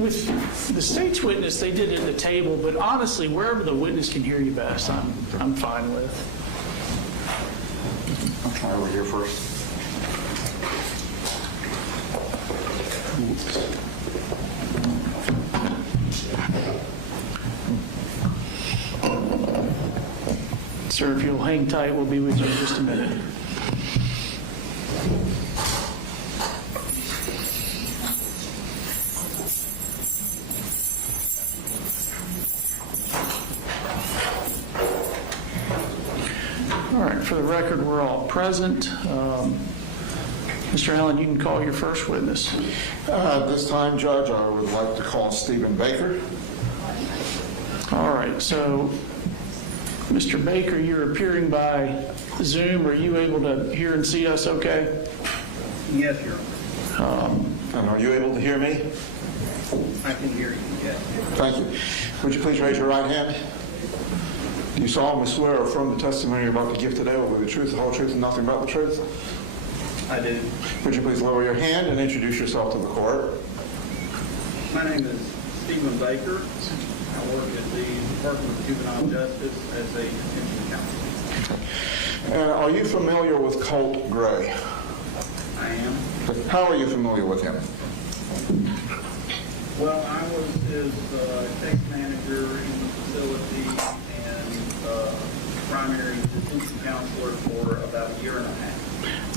With the state's witness, they did it at the table, but honestly, wherever the witness can hear you best, I'm fine with. I'll try over here first. Sir, if you'll hang tight, we'll be with you in just a minute. All right, for the record, we're all present. Mr. Allen, you can call your first witness. This time, Judge, I would like to call Stephen Baker. All right, so Mr. Baker, you're appearing by Zoom. Are you able to hear and see us okay? Yes, Your Honor. And are you able to hear me? I can hear you, yes. Thank you. Would you please raise your right hand? Do you solemnly swear or affirm the testimony you're about to give today will be the truth, the whole truth, and nothing but the truth? I do. Would you please lower your hand and introduce yourself to the court? My name is Stephen Baker. I work at the Department of Juvenile Justice as a detention counselor. And are you familiar with Colt Gray? I am. How are you familiar with him? Well, I was his case manager in the facility and primary detention counselor for about a year and a half.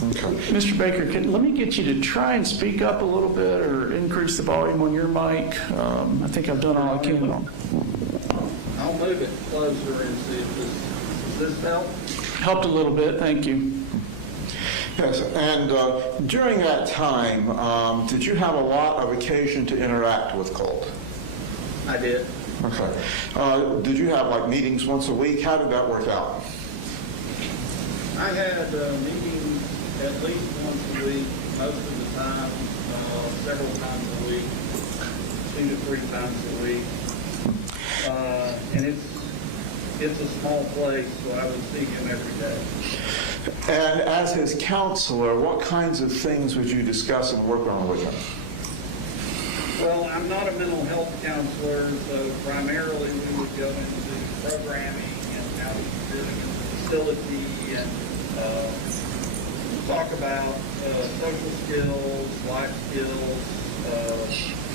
Okay. Mr. Baker, let me get you to try and speak up a little bit or increase the volume on your mic. I think I've done all I can. I'll move it closer and see if this help? Helped a little bit, thank you. Yes, and during that time, did you have a lot of occasion to interact with Colt? I did. Okay. Did you have like meetings once a week? How did that work out? I had meetings at least once a week, most of the time, several times a week, 2 to 3 times a week. And it's a small place, so I would see him every day. And as his counselor, what kinds of things would you discuss and work on with him? Well, I'm not a mental health counselor, so primarily we would go into programming and how he's doing in the facility and talk about social skills, life skills,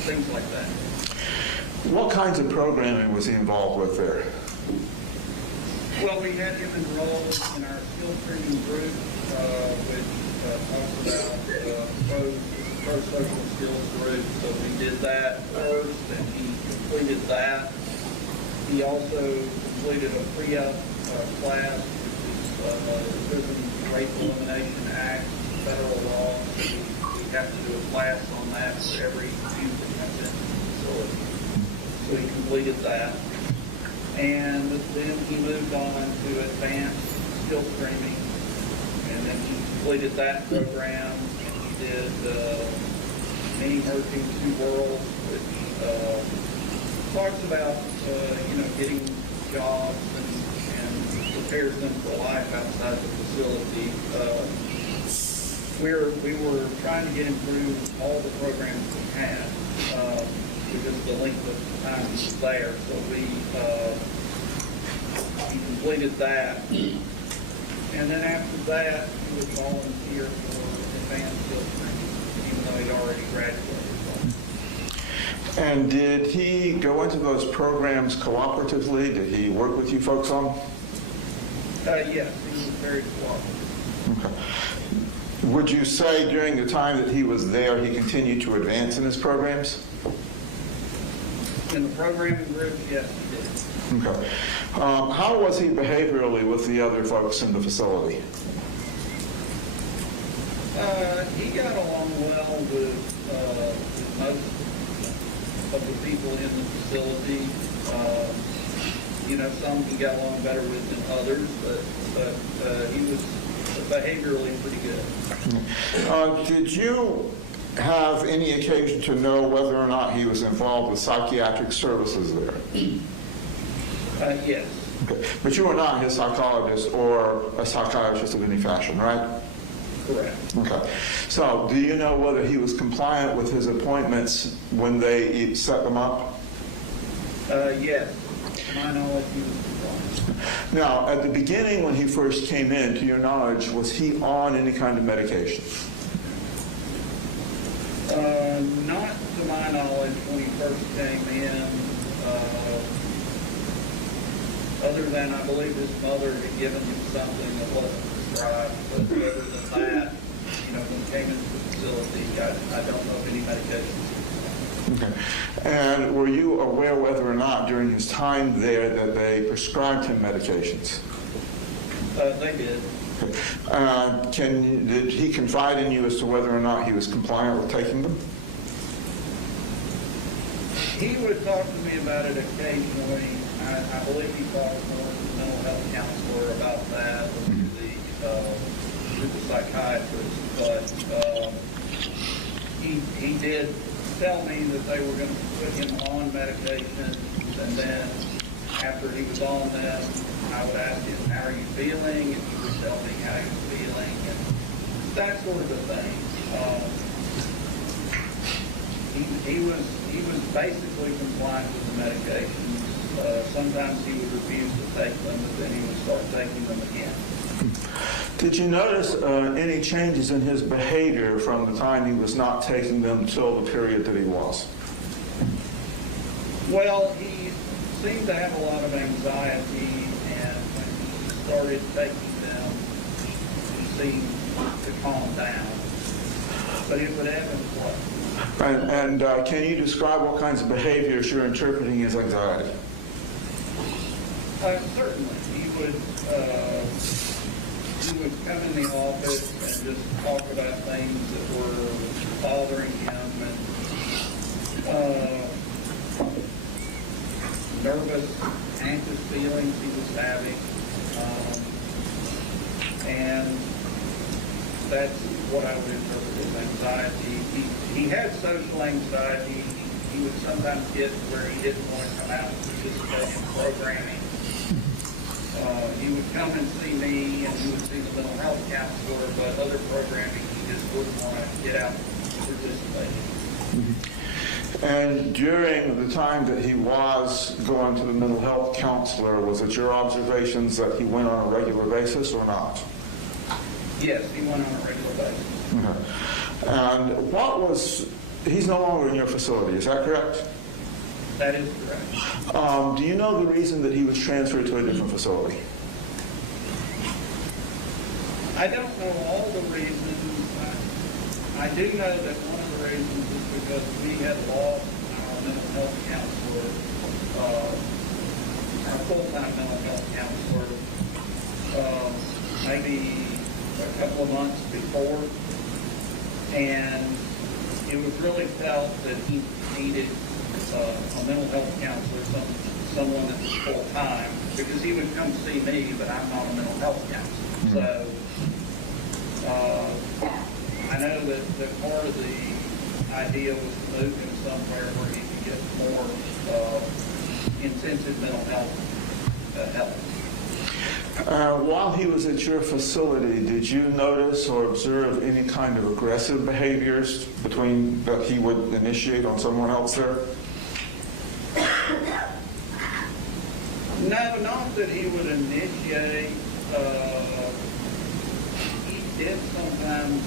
things like that. What kinds of programming was he involved with there? Well, we had him enrolled in our skills training group, which talks about pro-social skills group. So we did that first, and he completed that. He also completed a PLEA class, which is the Prison Rape Elimination Act, federal law. We have to do a class on that for every youth that comes into the facility. So he completed that. And then he moved on to advanced skills training, and then he completed that program. He did Many Merging Two Worlds, which talks about getting jobs and prepares them for life outside the facility. We were trying to get him through all the programs we had. Because the length of time he was there. So he completed that. And then after that, he would volunteer for advanced skills training, even though he'd already graduated. And did he go into those programs cooperatively? Did he work with you folks on? Yes, he was very cooperative. Okay. Would you say during the time that he was there, he continued to advance in his programs? In the programming group, yes, he did. Okay. How was he behaviorally with the other folks in the facility? He got along well with most of the people in the facility. Some he got along better with than others, but he was behaviorally pretty good. Did you have any occasion to know whether or not he was involved with psychiatric services there? Yes. Okay. But you were not his psychologist or a psychiatrist of any fashion, right? Correct. Okay. So do you know whether he was compliant with his appointments when they set them up? Yes. To my knowledge, he was compliant. Now, at the beginning when he first came in, to your knowledge, was he on any kind of medication? Not to my knowledge when he first came in, other than I believe his mother had given him something that wasn't prescribed. But other than that, when he came into the facility, I don't know of any medications. Okay. And were you aware whether or not during his time there that they prescribed him medications? They did. Did he confide in you as to whether or not he was compliant with taking them? He would talk to me about it occasionally. I believe he talked more to the mental health counselor about that, to the psychiatrist. But he did tell me that they were going to put him on medication, and then after he was on them, I would ask him, how are you feeling? And he would tell me how he was feeling, and that sort of a thing. He was basically compliant with the medications. Sometimes he would refuse to take them, but then he would start taking them again. Did you notice any changes in his behavior from the time he was not taking them till the period that he was? Well, he seemed to have a lot of anxiety, and when he started taking them, he seemed to calm down. But it would ebb and flow. And can you describe what kinds of behaviors you're interpreting as anxiety? Certainly. He would come in the office and just talk about things that were bothering him, and nervous, anxious feelings he was having, and that's what I would interpret as anxiety. He had social anxiety. He would sometimes get where he didn't want to come out and participate in programming. He would come and see me, and he would see the mental health counselor, but other programming he just wouldn't want to get out and participate in. And during the time that he was going to the mental health counselor, was it your observations that he went on a regular basis or not? Yes, he went on a regular basis. Okay. And he's no longer in your facility, is that correct? That is correct. Do you know the reason that he was transferred to a different facility? I don't know all the reasons. I do know that one of the reasons is because we had lost our mental health counselor, our full-time mental health counselor, maybe a couple of months before, and it was really felt that he needed a mental health counselor, someone that was full-time, because he would come see me, but I'm not a mental health counselor. So I know that part of the idea was to move him somewhere where he could get more intensive mental health help. While he was at your facility, did you notice or observe any kind of aggressive behaviors that he would initiate on someone else there? No, not that he would initiate. He did sometimes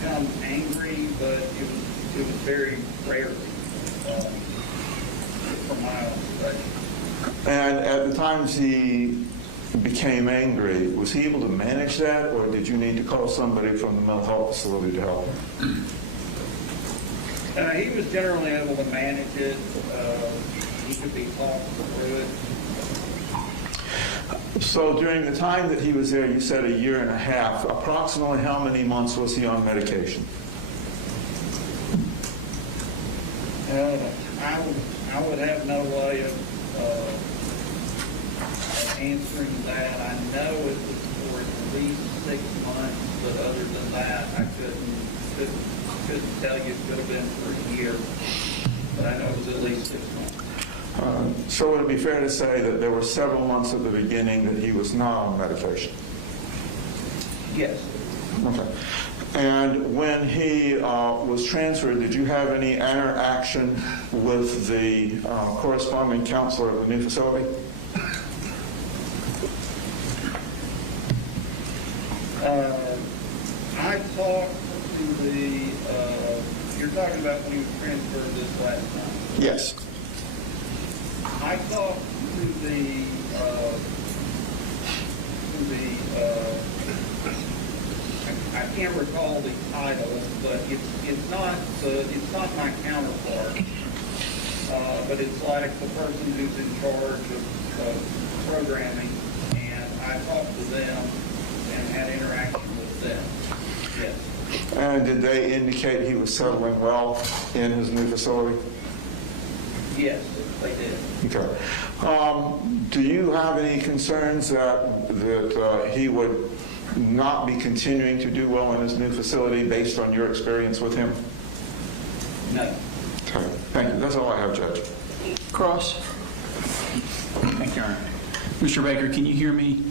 become angry, but it was very rarely, from my observation. And at the times he became angry, was he able to manage that, or did you need to call somebody from the mental health facility to help him? He was generally able to manage it. He could be talked through it. So during the time that he was there, you said 1.5 years, approximately how many months was he on medication? I would have no way of answering that. I know it was for at least 6 months, but other than that, I couldn't tell you. It could have been for a year, but I know it was at least 6 months. So would it be fair to say that there were several months at the beginning that he was not on medication? Yes. Okay. And when he was transferred, did you have any interaction with the corresponding counselor of the new facility? I talked to the, you're talking about when he was transferred this last time. Yes. I talked to the I can't recall the title, but it's not my counterpart, but it's like the person who's in charge of programming, and I talked to them and had interaction with them. Yes. And did they indicate he was settling well in his new facility? Yes, they did. Okay. Do you have any concerns that he would not be continuing to do well in his new facility based on your experience with him? No. Okay. Thank you. That's all I have, Judge. Cross. Thank you, Your Honor. Mr. Baker, can you hear me?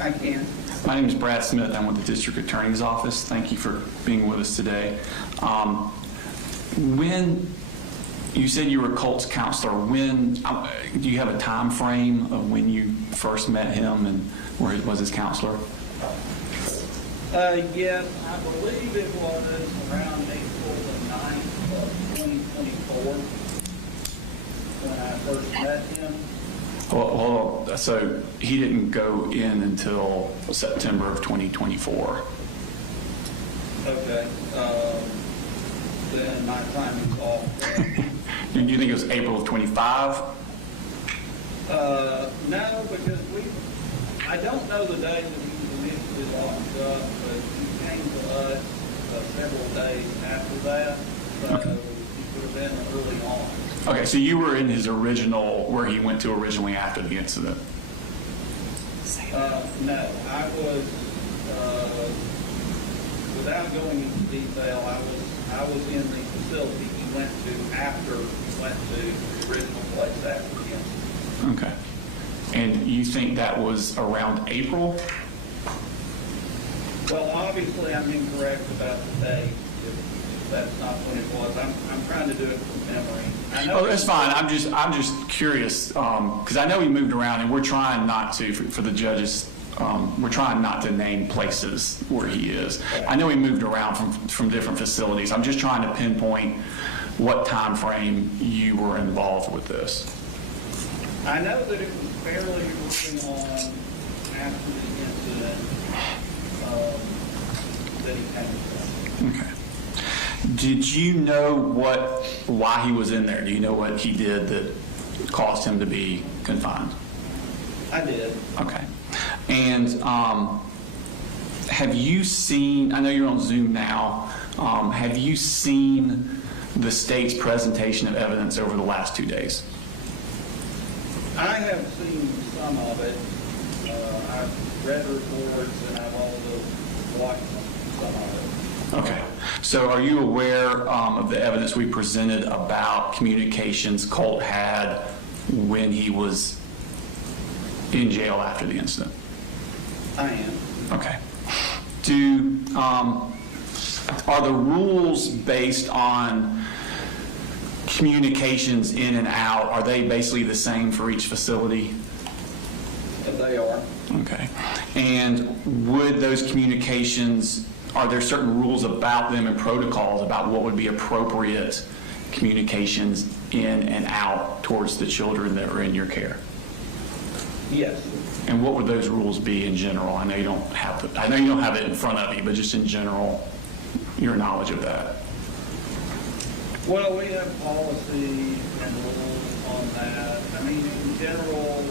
I can. My name is Brad Smith. I'm with the District Attorney's Office. Thank you for being with us today. When you said you were Colt's counselor, when do you have a time frame of when you first met him and where he was his counselor? Yes, I believe it was around April the 9th of 2024 when I first met him. Well, so he didn't go in until September of 2024. Okay. Then my time is off. Do you think it was April of 25? No, because I don't know the day that he was initially locked up, but he came to us several days after that, so Okay. he could have been early on. Okay, so you were in his original, where he went to originally after the incident. No, I was, without going into detail, I was in the facility he went to after he went to the original place after the incident. Okay. And you think that was around April? Well, obviously, I'm incorrect about the date. If that's not when it was, I'm trying to do it from memory. I know Oh, that's fine. I'm just curious because I know he moved around, and we're trying not to for the judges. We're trying not to name places where he is. I know he moved around from different facilities. I'm just trying to pinpoint what time frame you were involved with this. I know that it was fairly early on after the incident that he came to. Okay. Did you know why he was in there? Do you know what he did that caused him to be confined? I did. Okay. And have you seen, I know you're on Zoom now, have you seen the state's presentation of evidence over the last 2 days? I have seen some of it. I've read reports and I've also watched some of it. Okay. So are you aware of the evidence we presented about communications Colt had when he was in jail after the incident? I am. Okay. Are the rules based on communications in and out, are they basically the same for each facility? They are. Okay. And would those communications, are there certain rules about them and protocols about what would be appropriate communications in and out towards the children that are in your care? Yes. And what would those rules be in general? I know you don't have it in front of you, but just in general, your knowledge of that. Well, we have policy and rules on that. I mean, in general,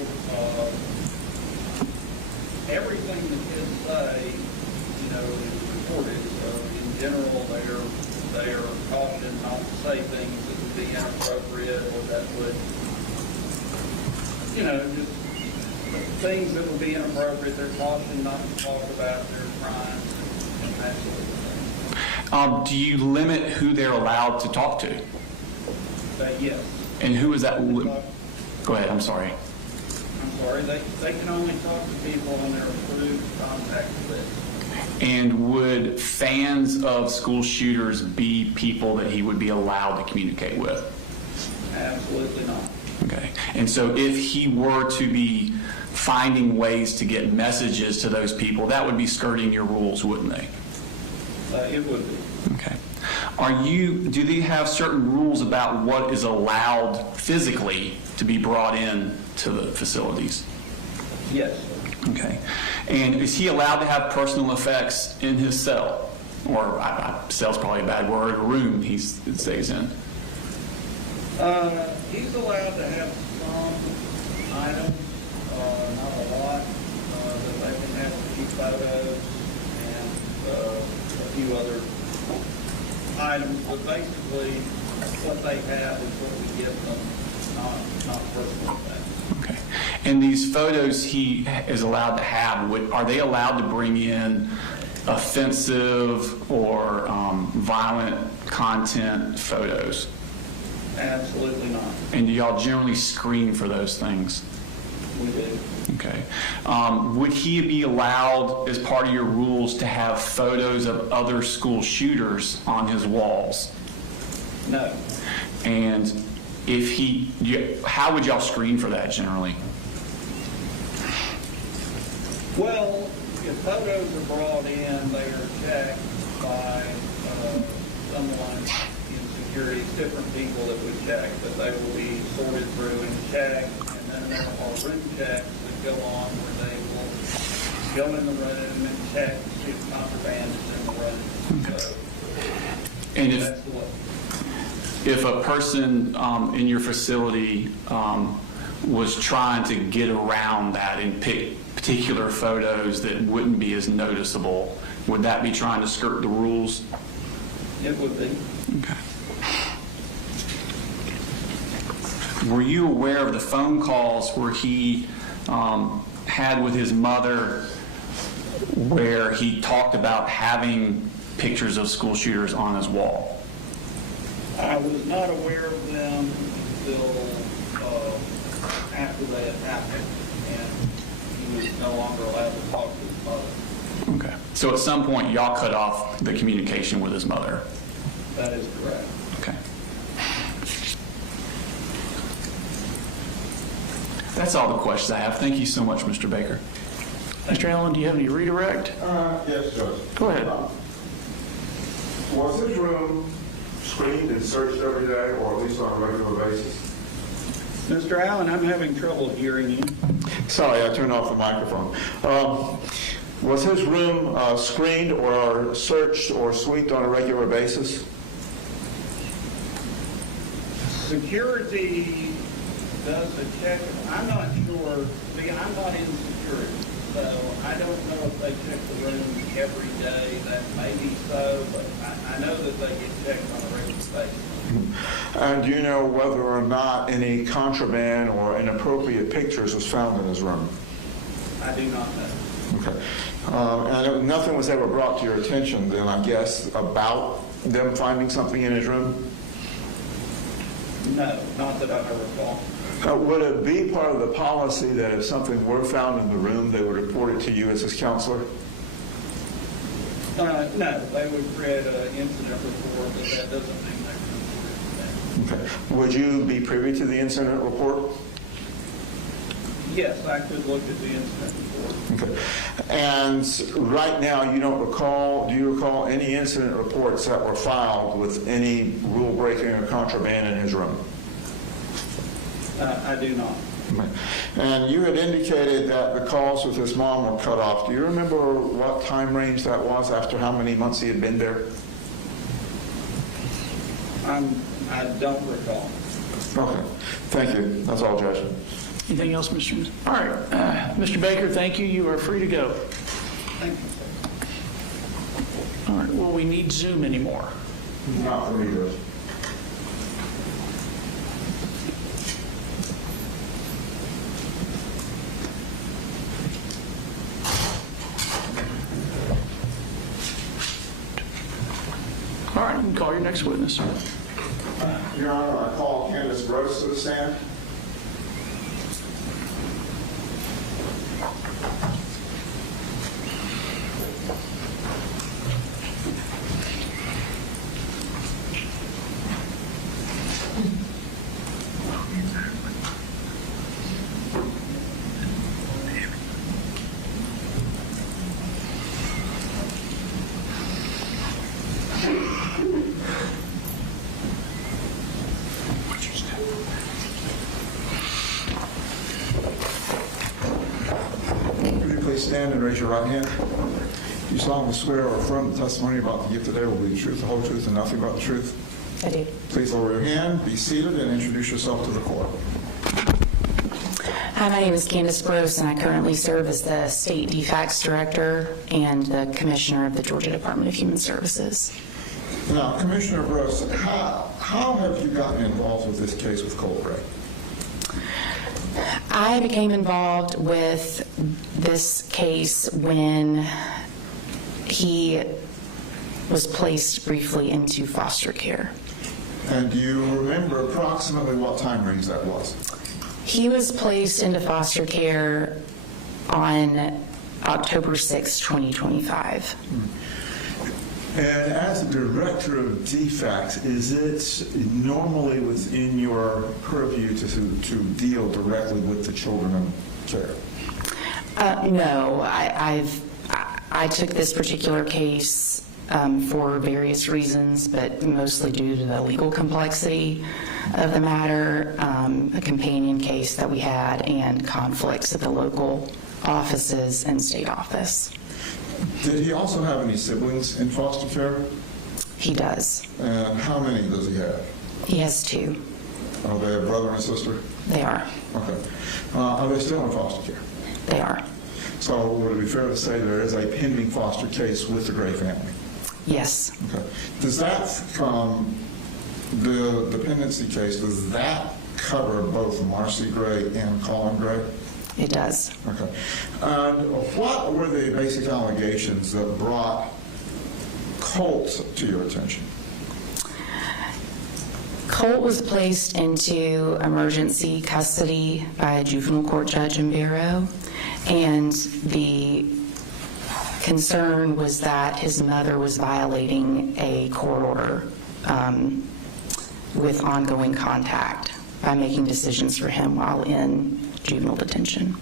everything the kids say, is recorded. So in general, they are cautioned not to say things that would be inappropriate or that would, just things that would be inappropriate. They're cautioned not to talk about their crimes and that sort of thing. Do you limit who they're allowed to talk to? Yes. And who is that? Go ahead, I'm sorry. I'm sorry, they can only talk to people on their approved contact list. And would fans of school shooters be people that he would be allowed to communicate with? Absolutely not. Okay. And so if he were to be finding ways to get messages to those people, that would be skirting your rules, wouldn't they? It would be. Okay. Do they have certain rules about what is allowed physically to be brought in to the facilities? Yes. Okay. And is he allowed to have personal effects in his cell? Or cell's probably a bad word, a room he stays in? He's allowed to have some items, not a lot, that they can have a few photos and a few other items, but basically what they have is what we give them, not personal things. Okay. And these photos he is allowed to have, are they allowed to bring in offensive or violent content photos? Absolutely not. And do y'all generally screen for those things? We do. Okay. Would he be allowed, as part of your rules, to have photos of other school shooters on his walls? No. And how would y'all screen for that generally? Well, if photos are brought in, they are checked by someone in security, different people that would check, but they will be sorted through and checked, and then there are room checks that go on where they will go in the room and check to see if contraband is in the room. Okay. So, and that's the way. If a person in your facility was trying to get around that and pick particular photos that wouldn't be as noticeable, would that be trying to skirt the rules? It would be. Okay. Were you aware of the phone calls where he had with his mother where he talked about having pictures of school shooters on his wall? I was not aware of them until after they had happened, and he was no longer allowed to talk to his mother. Okay. So at some point, y'all cut off the communication with his mother? That is correct. Okay. That's all the questions I have. Thank you so much, Mr. Baker. Mr. Allen, do you have any redirect? Yes, Judge. Go ahead. Was his room screened and searched every day, or at least on a regular basis? Mr. Allen, I'm having trouble hearing you. Sorry, I turned off the microphone. Was his room screened or searched or swept on a regular basis? Security does a check. I'm not sure. See, I'm not in security, so I don't know if they check the room every day. That may be so, but I know that they get checked on a regular basis. And do you know whether or not any contraband or inappropriate pictures was found in his room? I do not know. Okay. And nothing was ever brought to your attention then, I guess, about them finding something in his room? No, not that I recall. Would it be part of the policy that if something were found in the room, they would report it to you as his counselor? No, they would create an incident report, but that doesn't mean they can report it. Okay. Would you be privy to the incident report? Yes, I could look at the incident report. Okay. And right now, you don't recall, do you recall any incident reports that were filed with any rule breaking or contraband in his room? I do not. Okay. And you had indicated that the calls with his mom were cut off. Do you remember what time range that was, after how many months he had been there? I don't recall. Okay. Thank you. That's all, Judge. Anything else, Mr. All right. Mr. Baker, thank you. You are free to go. Thank you, sir. All right. Will we need Zoom anymore? Not for me, Judge. All right. You can call your next witness. Your Honor, I call Candace Gross to the stand. please stand and raise your right hand. Do you solemnly swear or affirm the testimony about the gift today will be the truth, the whole truth, and nothing but the truth? I do. Please lower your hand, be seated, and introduce yourself to the court. Hi, my name is Candace Gross, and I currently serve as the State DFACS Director and the Commissioner of the Georgia Department of Human Services. Now, Commissioner Gross, how have you gotten involved with this case with Colt Gray? I became involved with this case when he was placed briefly into foster care. And do you remember approximately what time range that was? He was placed into foster care on October 6, 2025. And as Director of DFACS, is it normally within your purview to deal directly with the children in care? No, I took this particular case for various reasons, but mostly due to the legal complexity of the matter, a companion case that we had, and conflicts at the local offices and state office. Did he also have any siblings in foster care? He does. And how many does he have? He has 2. Are they a brother and sister? They are. Okay. Are they still in foster care? They are. So would it be fair to say there is a pending foster case with the Gray family? Yes. Okay. Does that, the dependency case, does that cover both Marcy Gray and Colin Gray? It does. Okay. And what were the basic allegations that brought Colt to your attention? Colt was placed into emergency custody by a juvenile court judge in Barrow, and the concern was that his mother was violating a court order with ongoing contact by making decisions for him while in juvenile detention.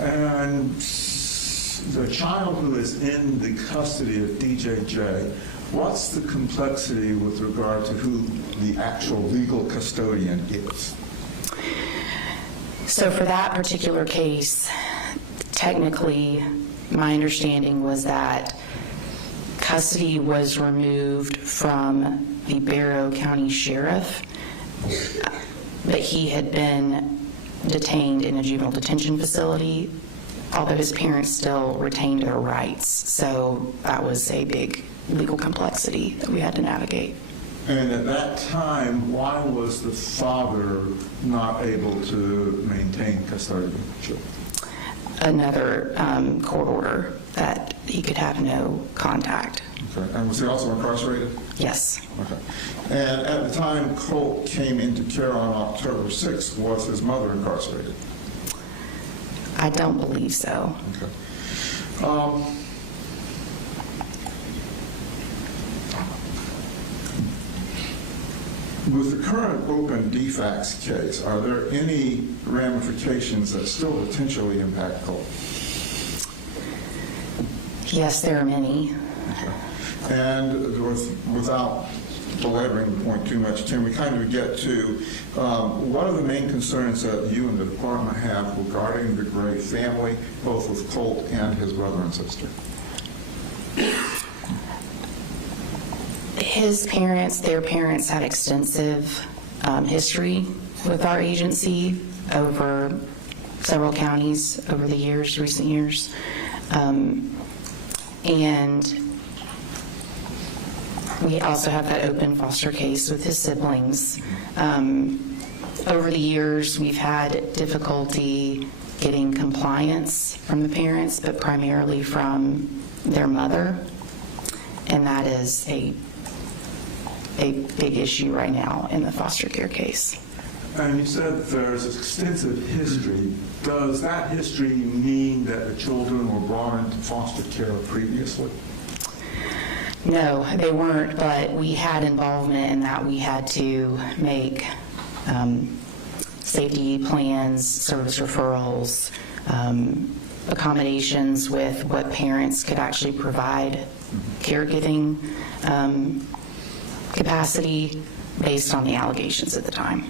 And the child who is in the custody of DJJ, what's the complexity with regard to who the actual legal custodian is? So for that particular case, technically, my understanding was that custody was removed from the Barrow County Sheriff, but he had been detained in a juvenile detention facility, although his parents still retained their rights. So that was a big legal complexity that we had to navigate. And at that time, why was the father not able to maintain custody of the children? Another court order that he could have no contact. Okay. And was he also incarcerated? Yes. Okay. And at the time Colt came into care on October 6th, was his mother incarcerated? I don't believe so. Okay. With the current open DFACS case, are there any ramifications that still potentially impact Colt? Yes, there are many. Okay. And without belaboring the point too much, can we kind of get to what are the main concerns that you and the department have regarding the Gray family, both with Colt and his brother and sister? His parents, their parents had extensive history with our agency over several counties over the years, recent years. And we also have that open foster case with his siblings. Over the years, we've had difficulty getting compliance from the parents, but primarily from their mother. And that is a big issue right now in the foster care case. And you said there's extensive history. Does that history mean that the children were brought into foster care previously? No, they weren't, but we had involvement in that. We had to make safety plans, service referrals, accommodations with what parents could actually provide, caregiving capacity based on the allegations at the time.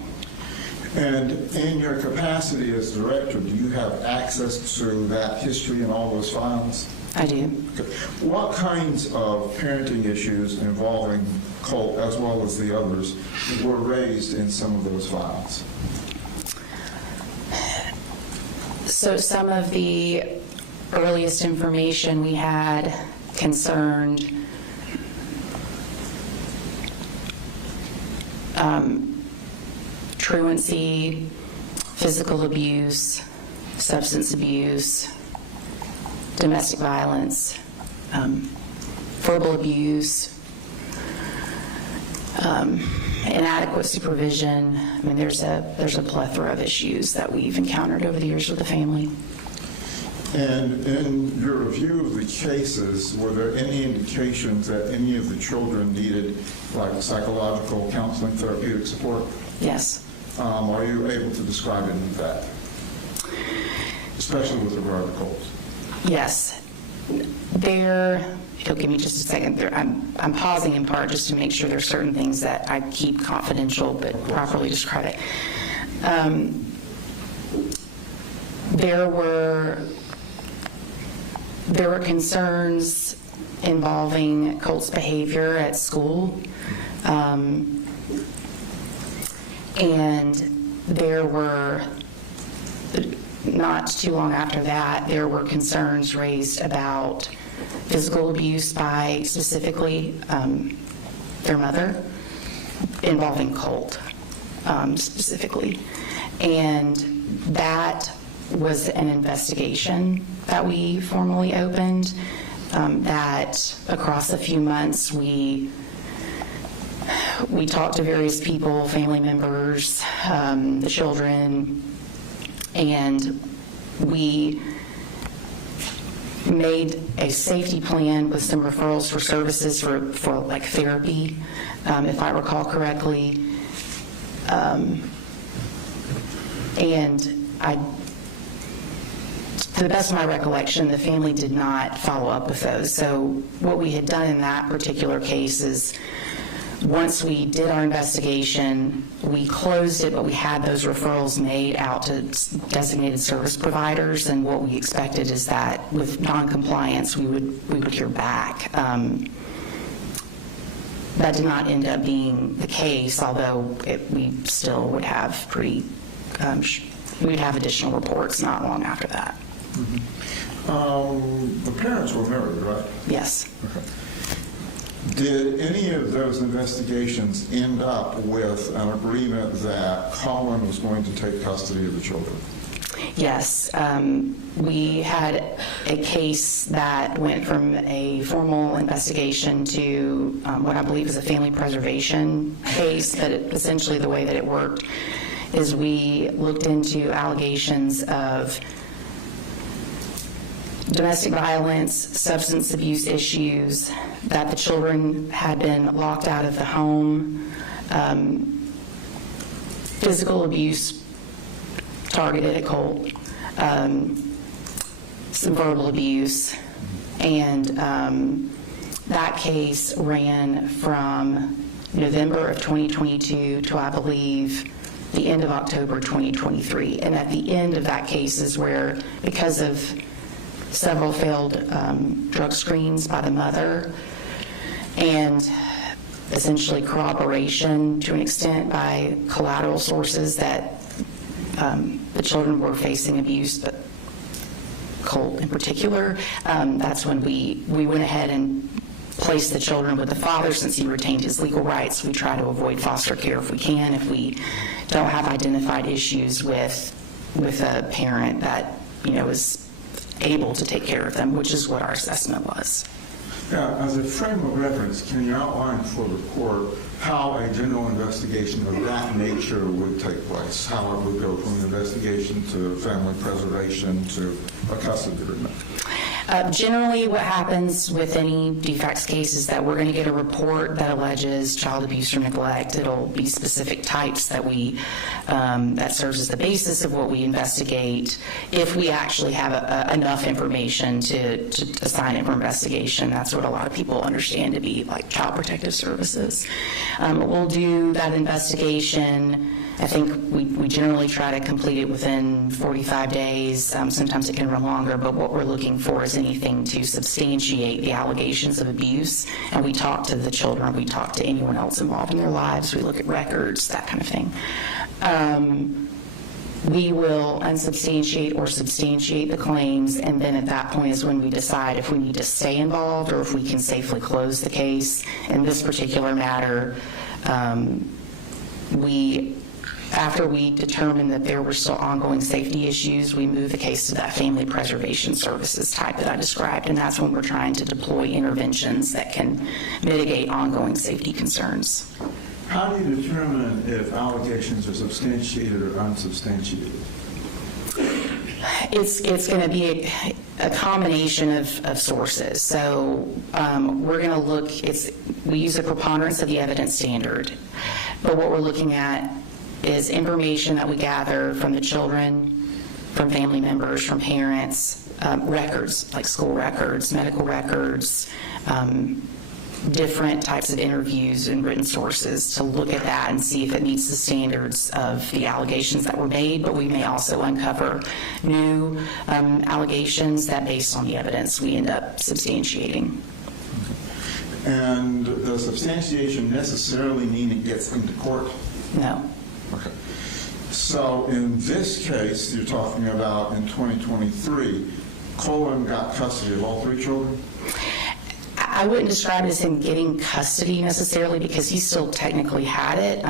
And in your capacity as director, do you have access to that history and all those files? I do. Okay. What kinds of parenting issues involving Colt, as well as the others, were raised in some of those files? So some of the earliest information we had concerned truancy, physical abuse, substance abuse, domestic violence, verbal abuse, inadequate supervision. I mean, there's a plethora of issues that we've encountered over the years with the family. And in your review of the cases, were there any indications that any of the children needed, like, psychological counseling, therapeutic support? Yes. Are you able to describe any of that, especially with regard to Colt? Yes. If you'll give me just a second, I'm pausing in part just to make sure there's certain things that I keep confidential but properly describe it. There were concerns involving Colt's behavior at school, and there were, not too long after that, there were concerns raised about physical abuse by specifically their mother, involving Colt specifically. And that was an investigation that we formally opened, that across a few months we talked to various people, family members, the children, and we made a safety plan with some referrals for services for like therapy, if I recall correctly. And to the best of my recollection, the family did not follow up with those. So what we had done in that particular case is, once we did our investigation, we closed it, but we had those referrals made out to designated service providers, and what we expected is that with non-compliance, we would hear back. That did not end up being the case, although we still would have we'd have additional reports not long after that. Mm-hmm. The parents were married, right? Yes. Okay. Did any of those investigations end up with an agreement that Colin was going to take custody of the children? Yes. We had a case that went from a formal investigation to what I believe is a family preservation case, but essentially the way that it worked is we looked into allegations of domestic violence, substance abuse issues, that the children had been locked out of the home, physical abuse targeted at Colt, some verbal abuse, and that case ran from November of 2022 to, I believe, the end of October 2023. And at the end of that case is where, because of several failed drug screens by the mother, and essentially corroboration to an extent by collateral sources that the children were facing abuse, but Colt in particular, that's when we went ahead and placed the children with the father. Since he retained his legal rights, we try to avoid foster care if we can, if we don't have identified issues with a parent that is able to take care of them, which is what our assessment was. Now, as a frame of reference, can you outline for the court how a general investigation of that nature would take place? How it would go from an investigation to family preservation to a custody agreement? Generally, what happens with any defects case is that we're going to get a report that alleges child abuse or neglect. It'll be specific types that that serves as the basis of what we investigate. If we actually have enough information to assign it for investigation, that's what a lot of people understand to be like Child Protective Services. We'll do that investigation. I think we generally try to complete it within 45 days. Sometimes it can run longer, but what we're looking for is anything to substantiate the allegations of abuse. And we talk to the children, we talk to anyone else involved in their lives, we look at records, that kind of thing. We will unsubstantiate or substantiate the claims, and then at that point is when we decide if we need to stay involved or if we can safely close the case. In this particular matter, after we determined that there were still ongoing safety issues, we moved the case to that family preservation services type that I described, and that's when we're trying to deploy interventions that can mitigate ongoing safety concerns. How do you determine if allegations are substantiated or unsubstantiated? It's going to be a combination of sources. So we're going to look, we use a preponderance of the evidence standard, but what we're looking at is information that we gather from the children, from family members, from parents, records, like school records, medical records, different types of interviews and written sources to look at that and see if it meets the standards of the allegations that were made, but we may also uncover new allegations that, based on the evidence, we end up substantiating. And does substantiation necessarily mean it gets into court? No. Okay. So in this case, you're talking about in 2023, Colin got custody of all 3 children? I wouldn't describe it as him getting custody necessarily, because he still technically had it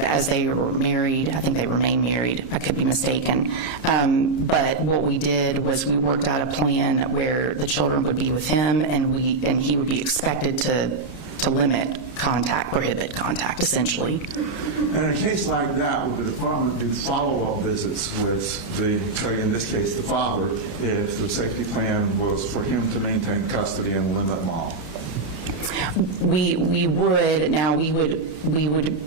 as they were married. I think they remained married. I could be mistaken. But what we did was we worked out a plan where the children would be with him, and he would be expected to limit contact, prohibit contact, essentially. And in a case like that, would the department do follow-up visits with in this case, the father, if the safety plan was for him to maintain custody and limit mom? We would. Now, we would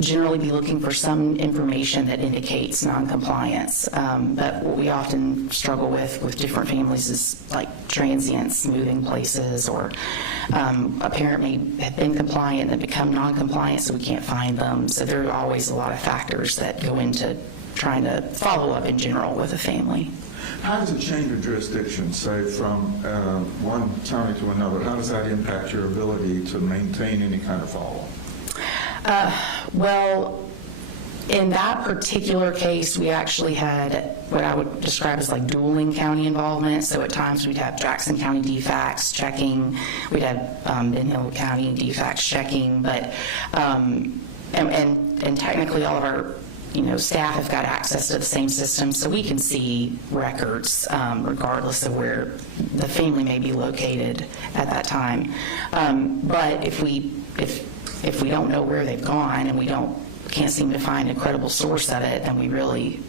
generally be looking for some information that indicates noncompliance. But what we often struggle with different families is like transients moving places, or a parent may have been compliant and become non-compliant, so we can't find them. So there are always a lot of factors that go into trying to follow up in general with a family. How does it change your jurisdiction, say, from one county to another? How does that impact your ability to maintain any kind of follow-up? Well, in that particular case, we actually had what I would describe as like dueling county involvement. So at times we'd have Jackson County DFACS checking, we'd have Ben Hill County DFACS checking, but and technically all of our staff have got access to the same system, so we can see records regardless of where the family may be located at that time. But if we don't know where they've gone and we can't seem to find a credible source of it, then we really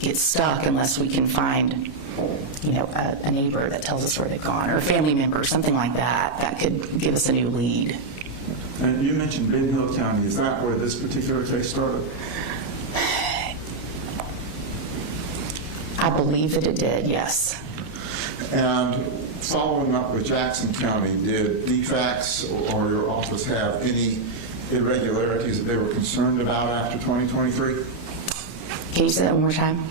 get stuck unless we can find a neighbor that tells us where they've gone, or a family member, something like that, that could give us a new lead. And you mentioned Ben Hill County. Is that where this particular case started? I believe that it did, yes. And following up with Jackson County, did DFACS or your office have any irregularities that they were concerned about after 2023? Can you say that one more time?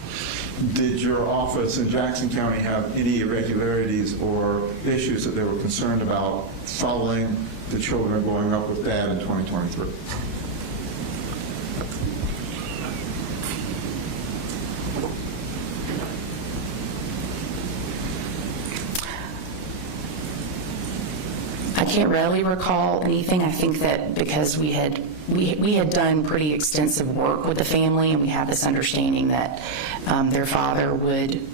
Did your office in Jackson County have any irregularities or issues that they were concerned about following the children growing up with Dad in 2023? I can't really recall anything. I think that because we had done pretty extensive work with the family, and we had this understanding that their father would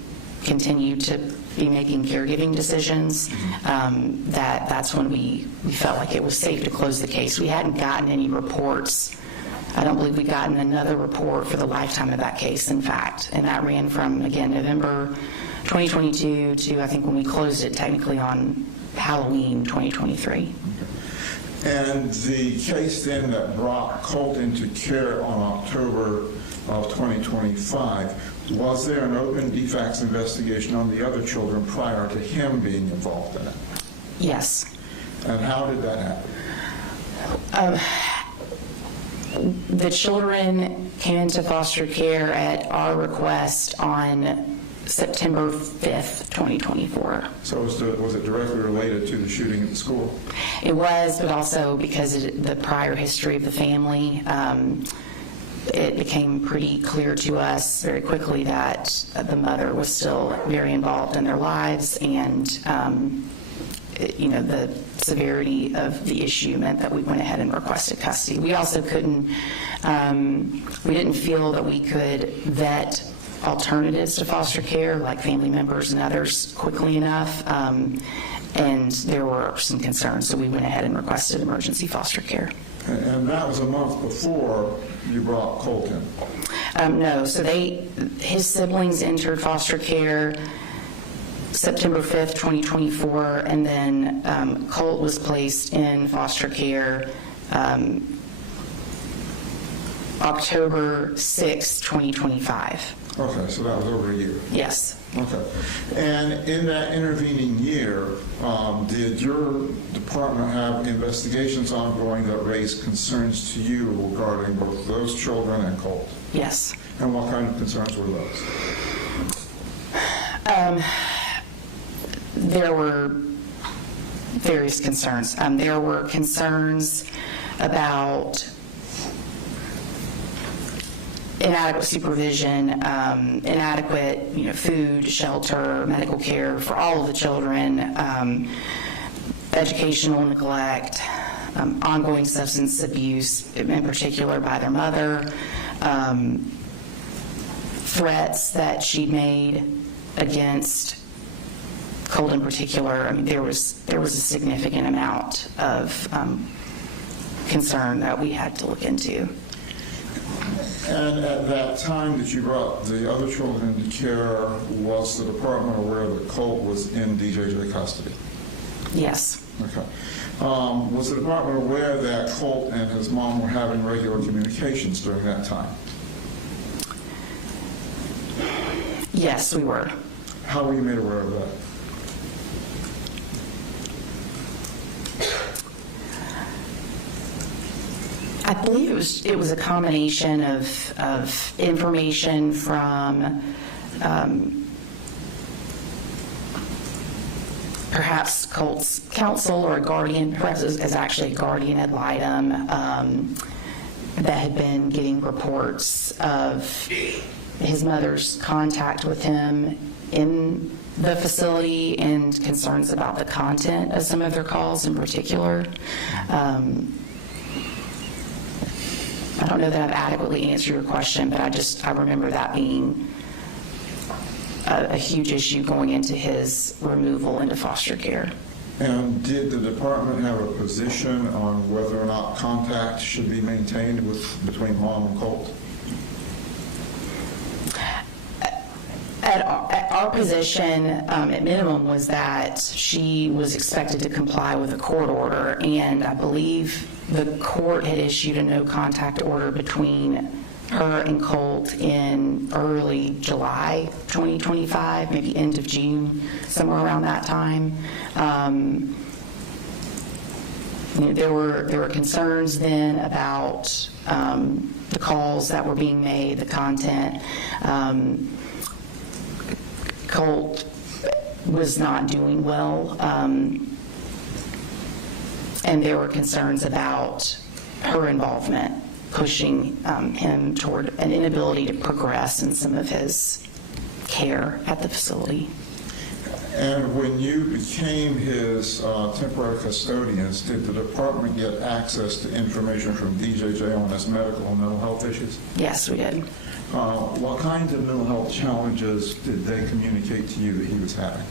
continue to be making caregiving decisions, that's when we felt like it was safe to close the case. We hadn't gotten any reports. I don't believe we'd gotten another report for the lifetime of that case, in fact, and that ran from, again, November 2022 to, I think, when we closed it technically on Halloween 2023. And the case then that brought Colt into care on October of 2025, was there an open defects investigation on the other children prior to him being involved in it? Yes. And how did that happen? The children came into foster care at our request on September 5th, 2024. So was it directly related to the shooting at the school? It was, but also because of the prior history of the family, it became pretty clear to us very quickly that the mother was still very involved in their lives, and the severity of the issue meant that we went ahead and requested custody. We also couldn't, we didn't feel that we could vet alternatives to foster care, like family members and others, quickly enough, and there were some concerns, so we went ahead and requested emergency foster care. And that was a month before you brought Colt in? No, so his siblings entered foster care September 5th, 2024, and then Colt was placed in foster care October 6th, 2025. Okay, so that was over a year. Yes. Okay. And in that intervening year, did your department have investigations ongoing that raised concerns to you regarding both those children and Colt? Yes. And what kind of concerns were those? There were various concerns. There were concerns about inadequate supervision, inadequate, food, shelter, medical care for all of the children, educational neglect, ongoing substance abuse, in particular by their mother, threats that she made against Colt in particular. I mean, there was a significant amount of concern that we had to look into. And at that time that you brought the other children into care, was the department aware that Colt was in DJJ custody? Yes. Okay. Was the department aware that Colt and his mom were having regular communications during that time? Yes, we were. How were you made aware of that? I believe it was a combination of information from perhaps Colt's counsel or a guardian, perhaps it was actually a guardian ad litem that had been getting reports of his mother's contact with him in the facility and concerns about the content of some of their calls in particular. I don't know that I've adequately answered your question, but I remember that being a huge issue going into his removal into foster care. And did the department have a position on whether or not contact should be maintained between mom and Colt? At our position, at minimum, was that she was expected to comply with a court order, and I believe the court had issued a no contact order between her and Colt in early July 2025, maybe end of June, somewhere around that time. There were concerns then about the calls that were being made, the content. Colt was not doing well, and there were concerns about her involvement, pushing him toward an inability to progress in some of his care at the facility. And when you became his temporary custodians, did the department get access to information from DJJ on his medical and mental health issues? Yes, we did. What kinds of mental health challenges did they communicate to you that he was having?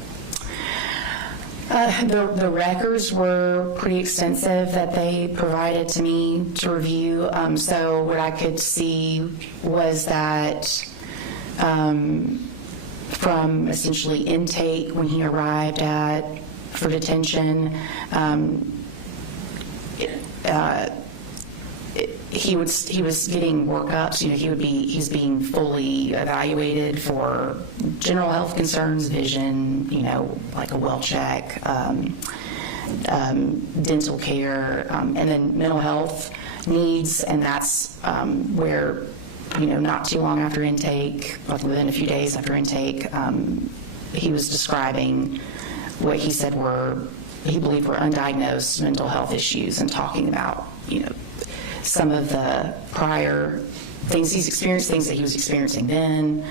The records were pretty extensive that they provided to me to review. So what I could see was that from essentially intake when he arrived for detention. He was getting workups. He's being fully evaluated for general health concerns, vision, like a well check, dental care, and then mental health needs, and that's where, not too long after intake, like within a few days after intake, he was describing what he said he believed were undiagnosed mental health issues, and talking about, some of the prior things he's experienced, things that he was experiencing then,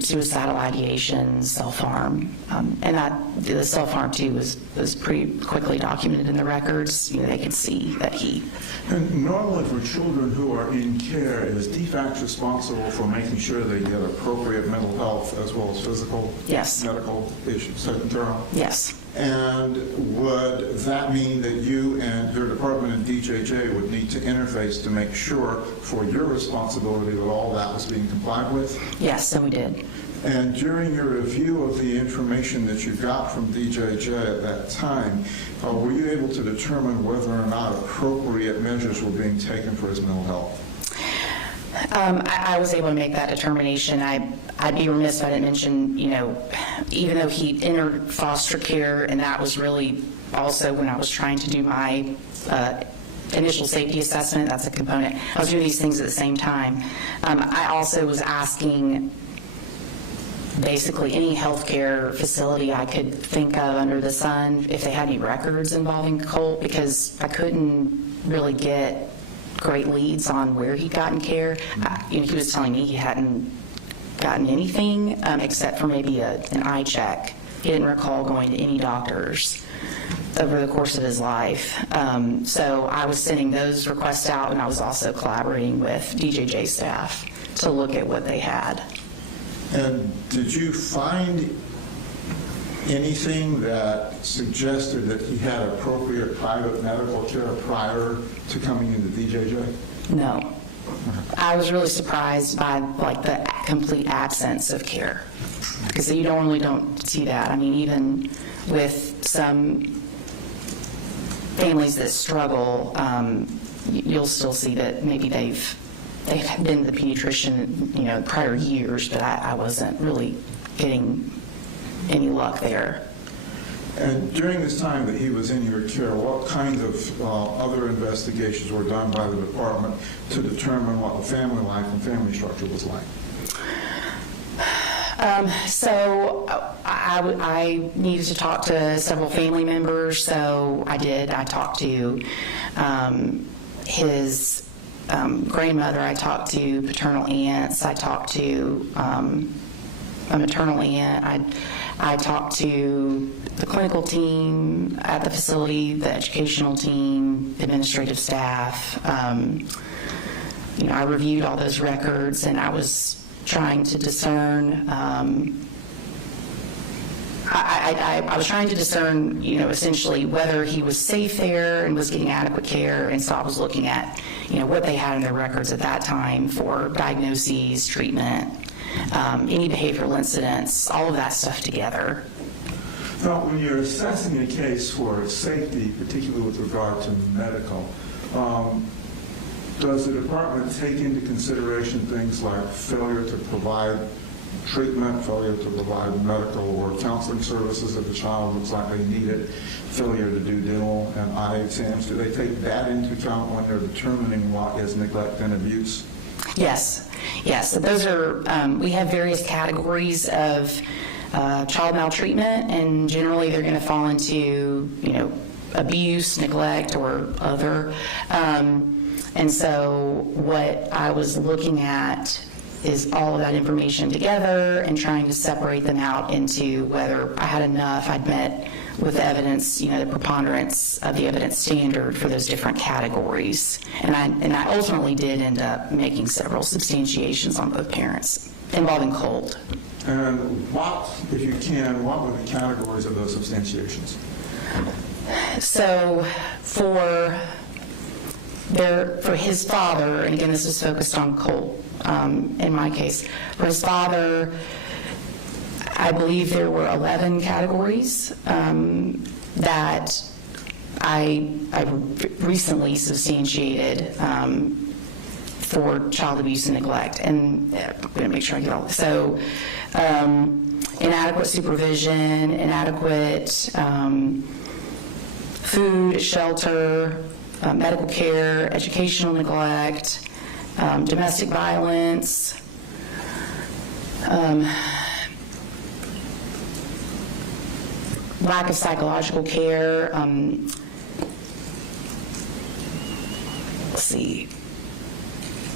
suicidal ideation, self-harm, and the self-harm too was pretty quickly documented in the records. They could see that he. And normally for children who are in care, is DFACS responsible for making sure they get appropriate mental health as well as physical, medical issues taken care of? Yes. And would that mean that you and your department and DJJ would need to interface to make sure for your responsibility that all that was being complied with? Yes, and we did. And during your review of the information that you got from DJJ at that time, were you able to determine whether or not appropriate measures were being taken for his mental health? I was able to make that determination. I'd be remiss if I didn't mention, even though he entered foster care, and that was really also when I was trying to do my initial safety assessment, that's a component. I was doing these things at the same time. I also was asking basically any healthcare facility I could think of under the sun if they had any records involving Colt, because I couldn't really get great leads on where he'd gotten care. He was telling me he hadn't gotten anything except for maybe an eye check. He didn't recall going to any doctors over the course of his life. So I was sending those requests out, and I was also collaborating with DJJ staff to look at what they had. And did you find anything that suggested that he had appropriate private medical care prior to coming into DJJ? No. I was really surprised by the complete absence of care, because you normally don't see that. I mean, even with some families that struggle, you'll still see that maybe they've been to the pediatrician, prior years, but I wasn't really getting any luck there. And during this time that he was in your care, what kinds of other investigations were done by the department to determine what the family life and family structure was like? So I needed to talk to several family members, so I did. I talked to his grandmother, I talked to paternal aunts, I talked to a maternal aunt, I talked to the clinical team at the facility, the educational team, administrative staff. I reviewed all those records, and I was trying to discern. I was trying to discern, essentially whether he was safe there and was getting adequate care, and so I was looking at, what they had in their records at that time for diagnoses, treatment, any behavioral incidents, all of that stuff together. Now, when you're assessing a case for safety, particularly with regard to medical, does the department take into consideration things like failure to provide treatment, failure to provide medical or counseling services if the child looks like they need it, failure to do dental and eye exams? Do they take that into account when they're determining what is neglect and abuse? Yes. Those are, we have various categories of child maltreatment, and generally they're going to fall into, abuse, neglect, or other. And so what I was looking at is all of that information together and trying to separate them out into whether I had enough, I'd met with the evidence, the preponderance of the evidence standard for those different categories. And I ultimately did end up making several substantiations on both parents involving Colt. And what, if you can, what were the categories of those substantiations? So for his father, and again, this was focused on Colt in my case, for his father, I believe there were 11 categories that I recently substantiated for child abuse and neglect. And I'm going to make sure I get all this. So inadequate supervision, inadequate food, shelter, medical care, educational neglect, domestic violence, lack of psychological care. Let's see.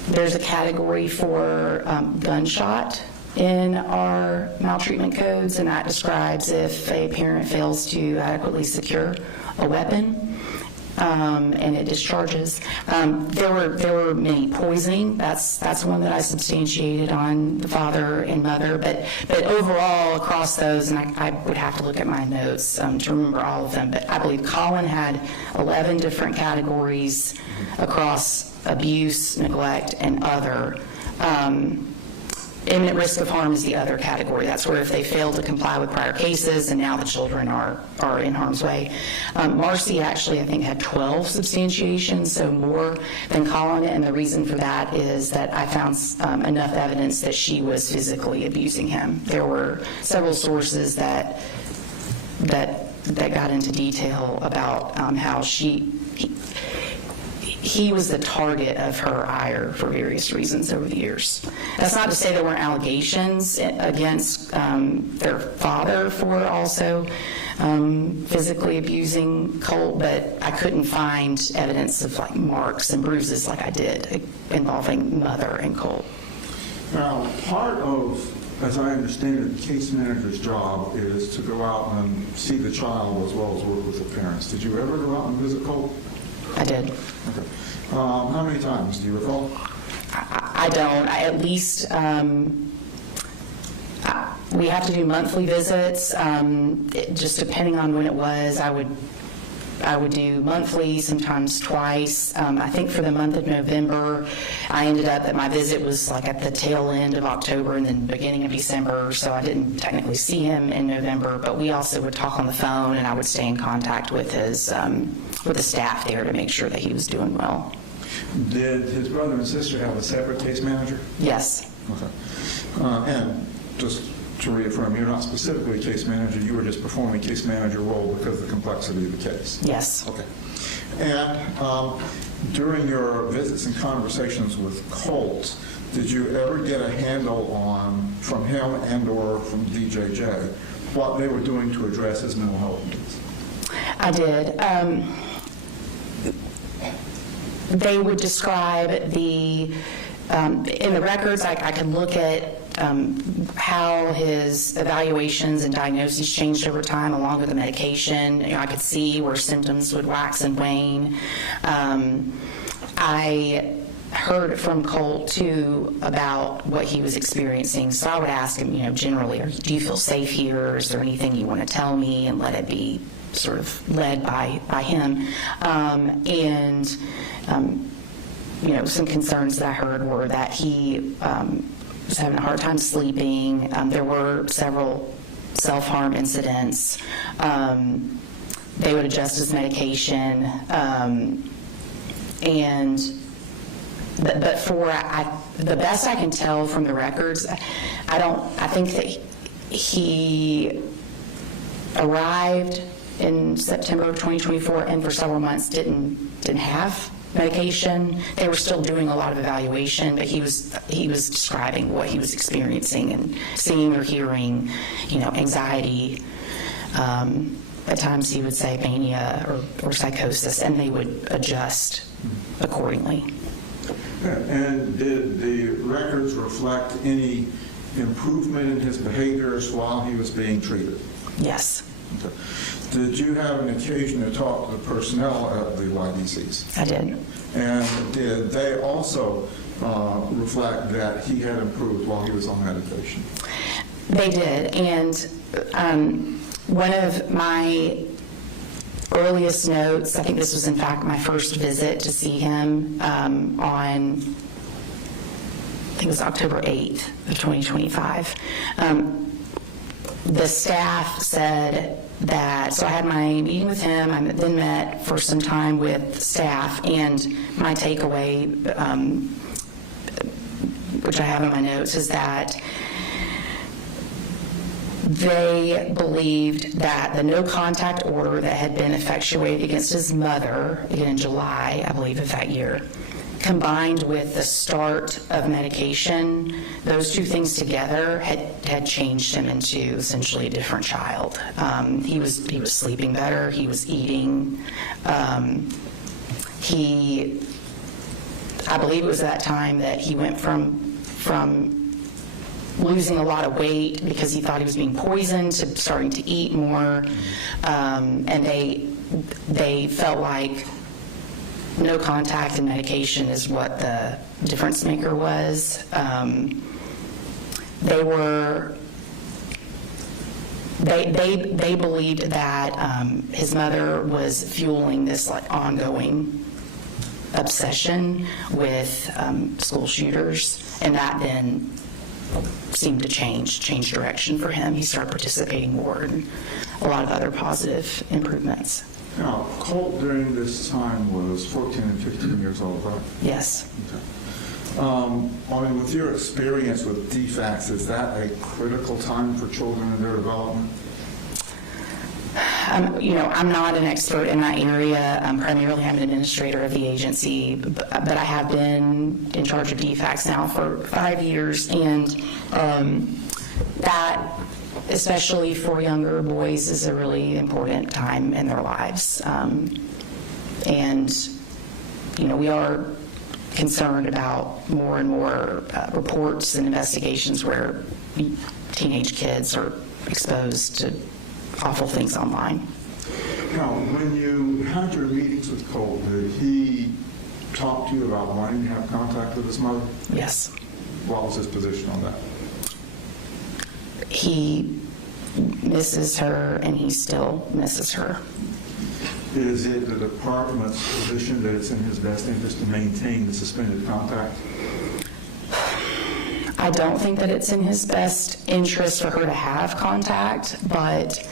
There's a category for gunshot in our maltreatment codes, and that describes if a parent fails to adequately secure a weapon and it discharges. There were many poisoning. That's one that I substantiated on the father and mother. But overall, across those, and I would have to look at my notes to remember all of them. But I believe Colin had 11 different categories across abuse, neglect, and other. Imminent risk of harm is the other category. That's where if they fail to comply with prior cases and now the children are in harm's way. Marcy actually, I think, had 12 substantiations, so more than Colin, and the reason for that is that I found enough evidence that she was physically abusing him. There were several sources that got into detail about how he was the target of her ire for various reasons over the years. That's not to say there weren't allegations against their father for also physically abusing Colt, but I couldn't find evidence of like marks and bruises like I did involving mother and Colt. Now, part of, as I understand it, the case manager's job is to go out and see the child as well as work with the parents. Did you ever go out and visit Colt? I did. Okay. How many times? Do you recall? I don't. At least we have to do monthly visits. Just depending on when it was, I would do monthly, sometimes twice. I think for the month of November, I ended up that my visit was like at the tail end of October and then beginning of December, so I didn't technically see him in November, but we also would talk on the phone and I would stay in contact with his with the staff there to make sure that he was doing well. Did his brother and sister have a separate case manager? Yes. Okay. And just to reaffirm, you're not specifically a case manager, you were just performing a case manager role because of the complexity of the case? Yes. Okay. And during your visits and conversations with Colt, did you ever get a handle on, from him and or from DJJ, what they were doing to address his mental health needs? I did. They would describe in the records, I could look at how his evaluations and diagnoses changed over time along with the medication. I could see where symptoms would wax and wane. I heard from Colt, too, about what he was experiencing. So I would ask him, generally, do you feel safe here? Is there anything you want to tell me? And let it be sort of led by him. Some concerns that I heard were that he was having a hard time sleeping. There were several self-harm incidents. They would adjust his medication. But the best I can tell from the records, I think that he arrived in September of 2024 and for several months didn't have medication. They were still doing a lot of evaluation, but he was describing what he was experiencing and seeing or hearing, anxiety. At times he would say mania or psychosis, and they would adjust accordingly. And did the records reflect any improvement in his behaviors while he was being treated? Yes. Okay. Did you have an occasion to talk to the personnel at the YDCs? I did. And did they also reflect that he had improved while he was on medication? They did. And one of my earliest notes, I think this was in fact my first visit to see him on, I think it was October 8th of 2025. the staff said that, so I had my meeting with him, I then met for some time with staff, and my takeaway, which I have in my notes, is that they believed that the no contact order that had been effectuated against his mother in July, I believe, of that year, combined with the start of medication, those two things together had changed him into essentially a different child. He was sleeping better. He was eating. I believe it was that time that he went from losing a lot of weight because he thought he was being poisoned to starting to eat more, and they felt like no contact and medication is what the difference maker was. They believed that his mother was fueling this ongoing obsession with school shooters, and that then seemed to change direction for him. He started participating more in a lot of other positive improvements. Now, Colt during this time was 14 and 15 years old, right? Yes. Okay. With your experience with DFACS, is that a critical time for children in their development? I'm not an expert in that area. Primarily, I'm an administrator of the agency, but I have been in charge of DFACS now for 5 years, and that, especially for younger boys, is a really important time in their lives. We are concerned about more and more reports and investigations where teenage kids are exposed to awful things online. Now, when you had your meetings with Colt, did he talk to you about wanting to have contact with his mother? Yes. What was his position on that? He misses her, and he still misses her. Is it the department's position that it's in his best interest to maintain the suspended contact? I don't think that it's in his best interest for her to have contact, but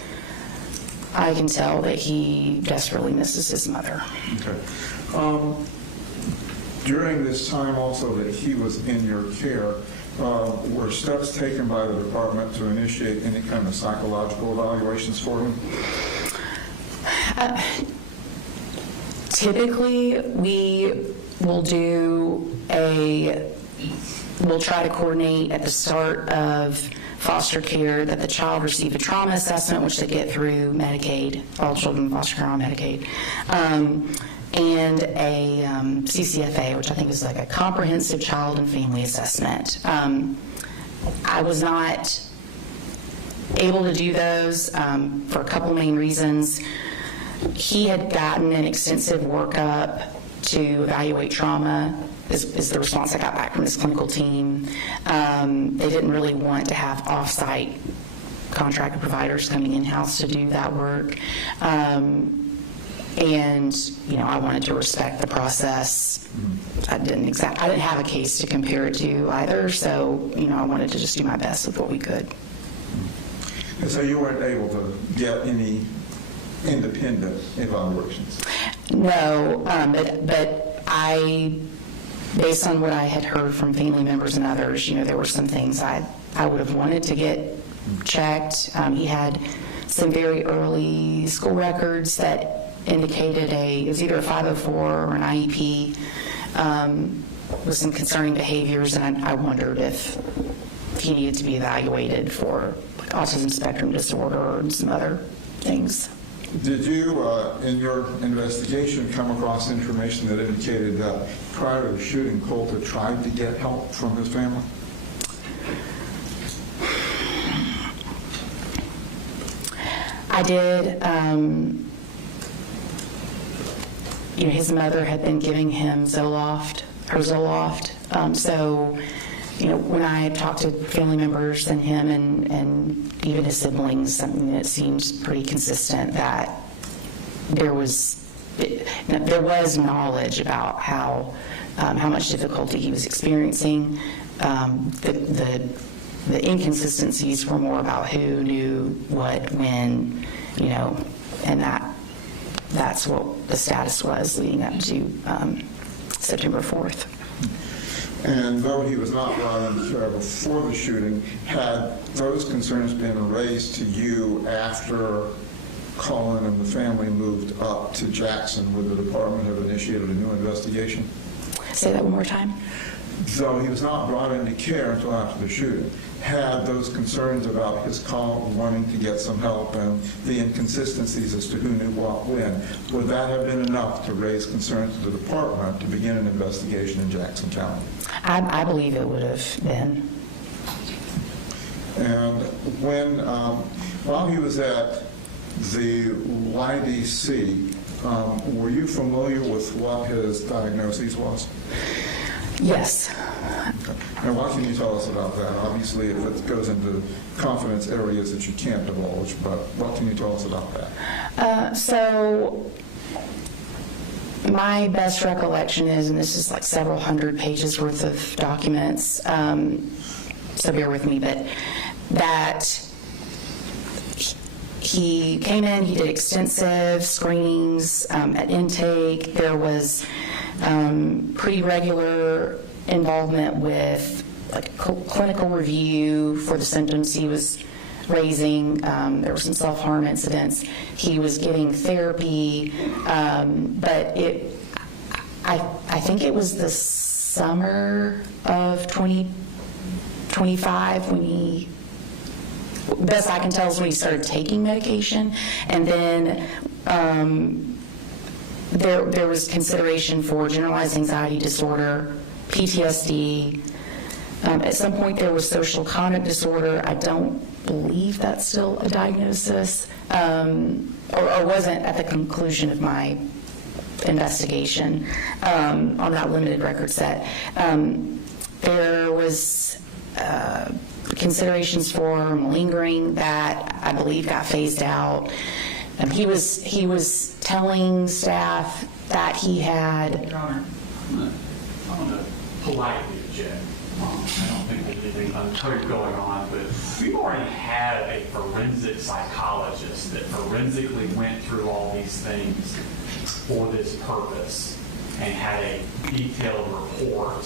I can tell that he desperately misses his mother. Okay. During this time also that he was in your care, were steps taken by the department to initiate any kind of psychological evaluations for him? Typically, we'll try to coordinate at the start of foster care that the child receive a trauma assessment, which they get through Medicaid, all children in foster care are on Medicaid, and a CCFA, which I think is like a comprehensive child and family assessment. I was not able to do those for a couple main reasons. He had gotten an extensive workup to evaluate trauma, is the response I got back from his clinical team. They didn't really want to have off-site contracted providers coming in-house to do that work. And I wanted to respect the process. I didn't have a case to compare it to either, so I wanted to just do my best with what we could. And so you weren't able to get any independent evaluations? No, but based on what I had heard from family members and others, there were some things I would have wanted to get checked. He had some very early school records that indicated it was either a 504 or an IEP with some concerning behaviors, and I wondered if he needed to be evaluated for autism spectrum disorder and some other things. Did you, in your investigation, come across information that indicated that prior to the shooting, Colt had tried to get help from his family? I did. His mother had been giving him Zoloft. So, when I talked to family members and him and even his siblings, something that seemed pretty consistent that there was knowledge about how much difficulty he was experiencing. The the inconsistencies were more about who knew what, when, and that's what the status was leading up to September 4th. And though he was not brought into care before the shooting, had those concerns been raised to you after Colin and the family moved up to Jackson? Would the department have initiated a new investigation? Say that one more time. Though he was not brought into care until after the shooting, had those concerns about his call wanting to get some help and the inconsistencies as to who knew what when, would that have been enough to raise concerns to the department to begin an investigation in Jackson County? I believe it would have been. And when, while he was at the YDC, were you familiar with what his diagnosis was? Yes. Okay. And what can you tell us about that? Obviously, if it goes into confidence areas that you can't divulge, but what can you tell us about that? So my best recollection is, and this is like several hundred pages worth of documents, so bear with me, but that he came in, he did extensive screenings at intake. There was pretty regular involvement with like clinical review for the symptoms he was raising. There were some self-harm incidents. He was getting therapy, but I think it was the summer of 2025 when he, best I can tell, is when he started taking medication. And then there was consideration for generalized anxiety disorder, PTSD. At some point there was social conduct disorder. I don't believe that's still a diagnosis, or wasn't at the conclusion of my investigation on that limited record set. There was considerations for malingering that I believe got phased out. He was telling staff that he had. Your Honor, I'm going to politely object. I don't think there's anything untoward going on, but we've already had a forensic psychologist that forensically went through all these things for this purpose and had a detailed report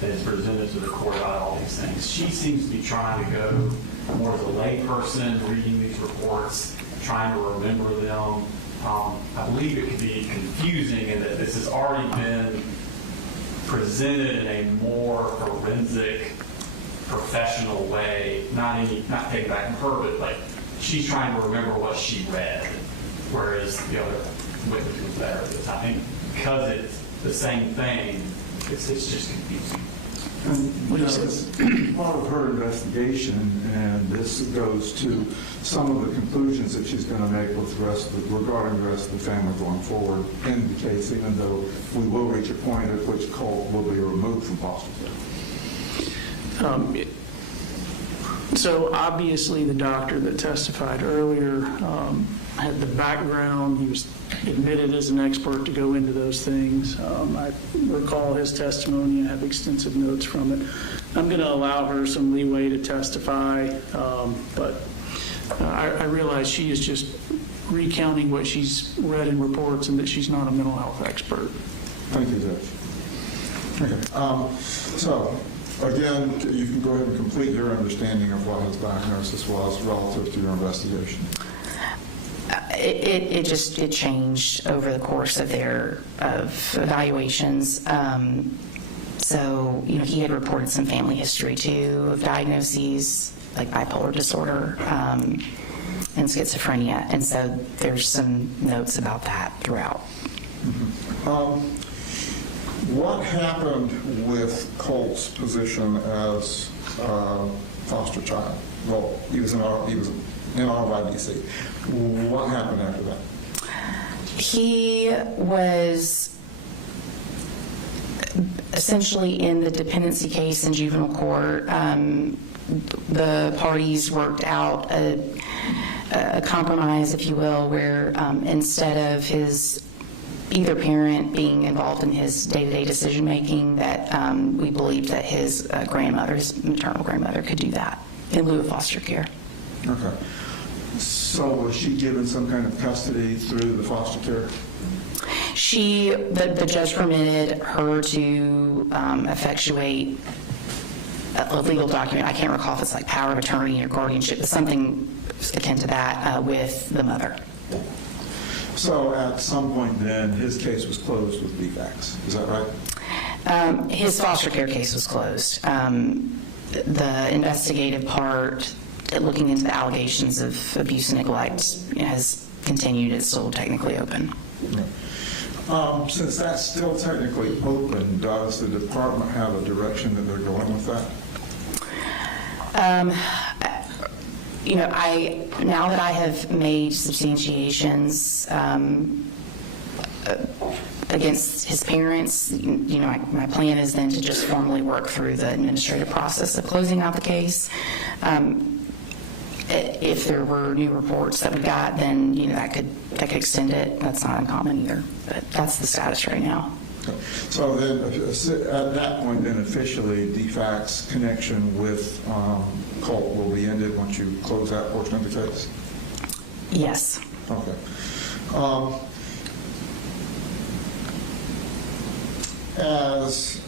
that is presented to the court about all these things. She seems to be trying to go more as a lay person reading these reports, trying to remember them. I believe it could be confusing in that this has already been presented in a more forensic, professional way, not taken back from her, but like she's trying to remember what she read, whereas the other witness was better at this. I think because it's the same thing, it's just confusing. And, it's part of her investigation, and this goes to some of the conclusions that she's going to make with regarding the rest of the family going forward in the case, even though we will reach a point at which Colt will be removed from foster care. So obviously the doctor that testified earlier had the background. He was admitted as an expert to go into those things. I recall his testimony and have extensive notes from it. I'm going to allow her some leeway to testify, but I realize she is just recounting what she's read in reports and that she's not a mental health expert. Thank you, Judge. Okay. So, again, you can go ahead and complete your understanding of what his diagnosis was relative to your investigation. It changed over the course of their evaluations. So, he had reported some family history too of diagnoses like bipolar disorder and schizophrenia, and so there's some notes about that throughout. Mm-hmm. What happened with Colt's position as foster child? Well, he was in our YDC. What happened after that? He was essentially in the dependency case in juvenile court. The parties worked out a compromise, if you will, where instead of his either parent being involved in his day-to-day decision-making, that we believed that his grandmother, his maternal grandmother, could do that in lieu of foster care. Okay. So was she given some kind of custody through the foster care? The judge permitted her to effectuate a legal document. I can't recall if it's like power of attorney or guardianship, but something akin to that with the mother. So at some point then, his case was closed with BFACS. Is that right? His foster care case was closed. The investigative part, looking into the allegations of abuse and neglect, has continued. It's still technically open. Right. Since that's still technically open, does the department have a direction that they're going with that? Now that I have made substantiations against his parents, my plan is then to just formally work through the administrative process of closing out the case. If there were new reports that we got, then that could extend it. That's not uncommon either, but that's the status right now. So then, at that point, then officially, DFAC's connection with Colt will be ended once you close that portion of the case? Yes. Okay. As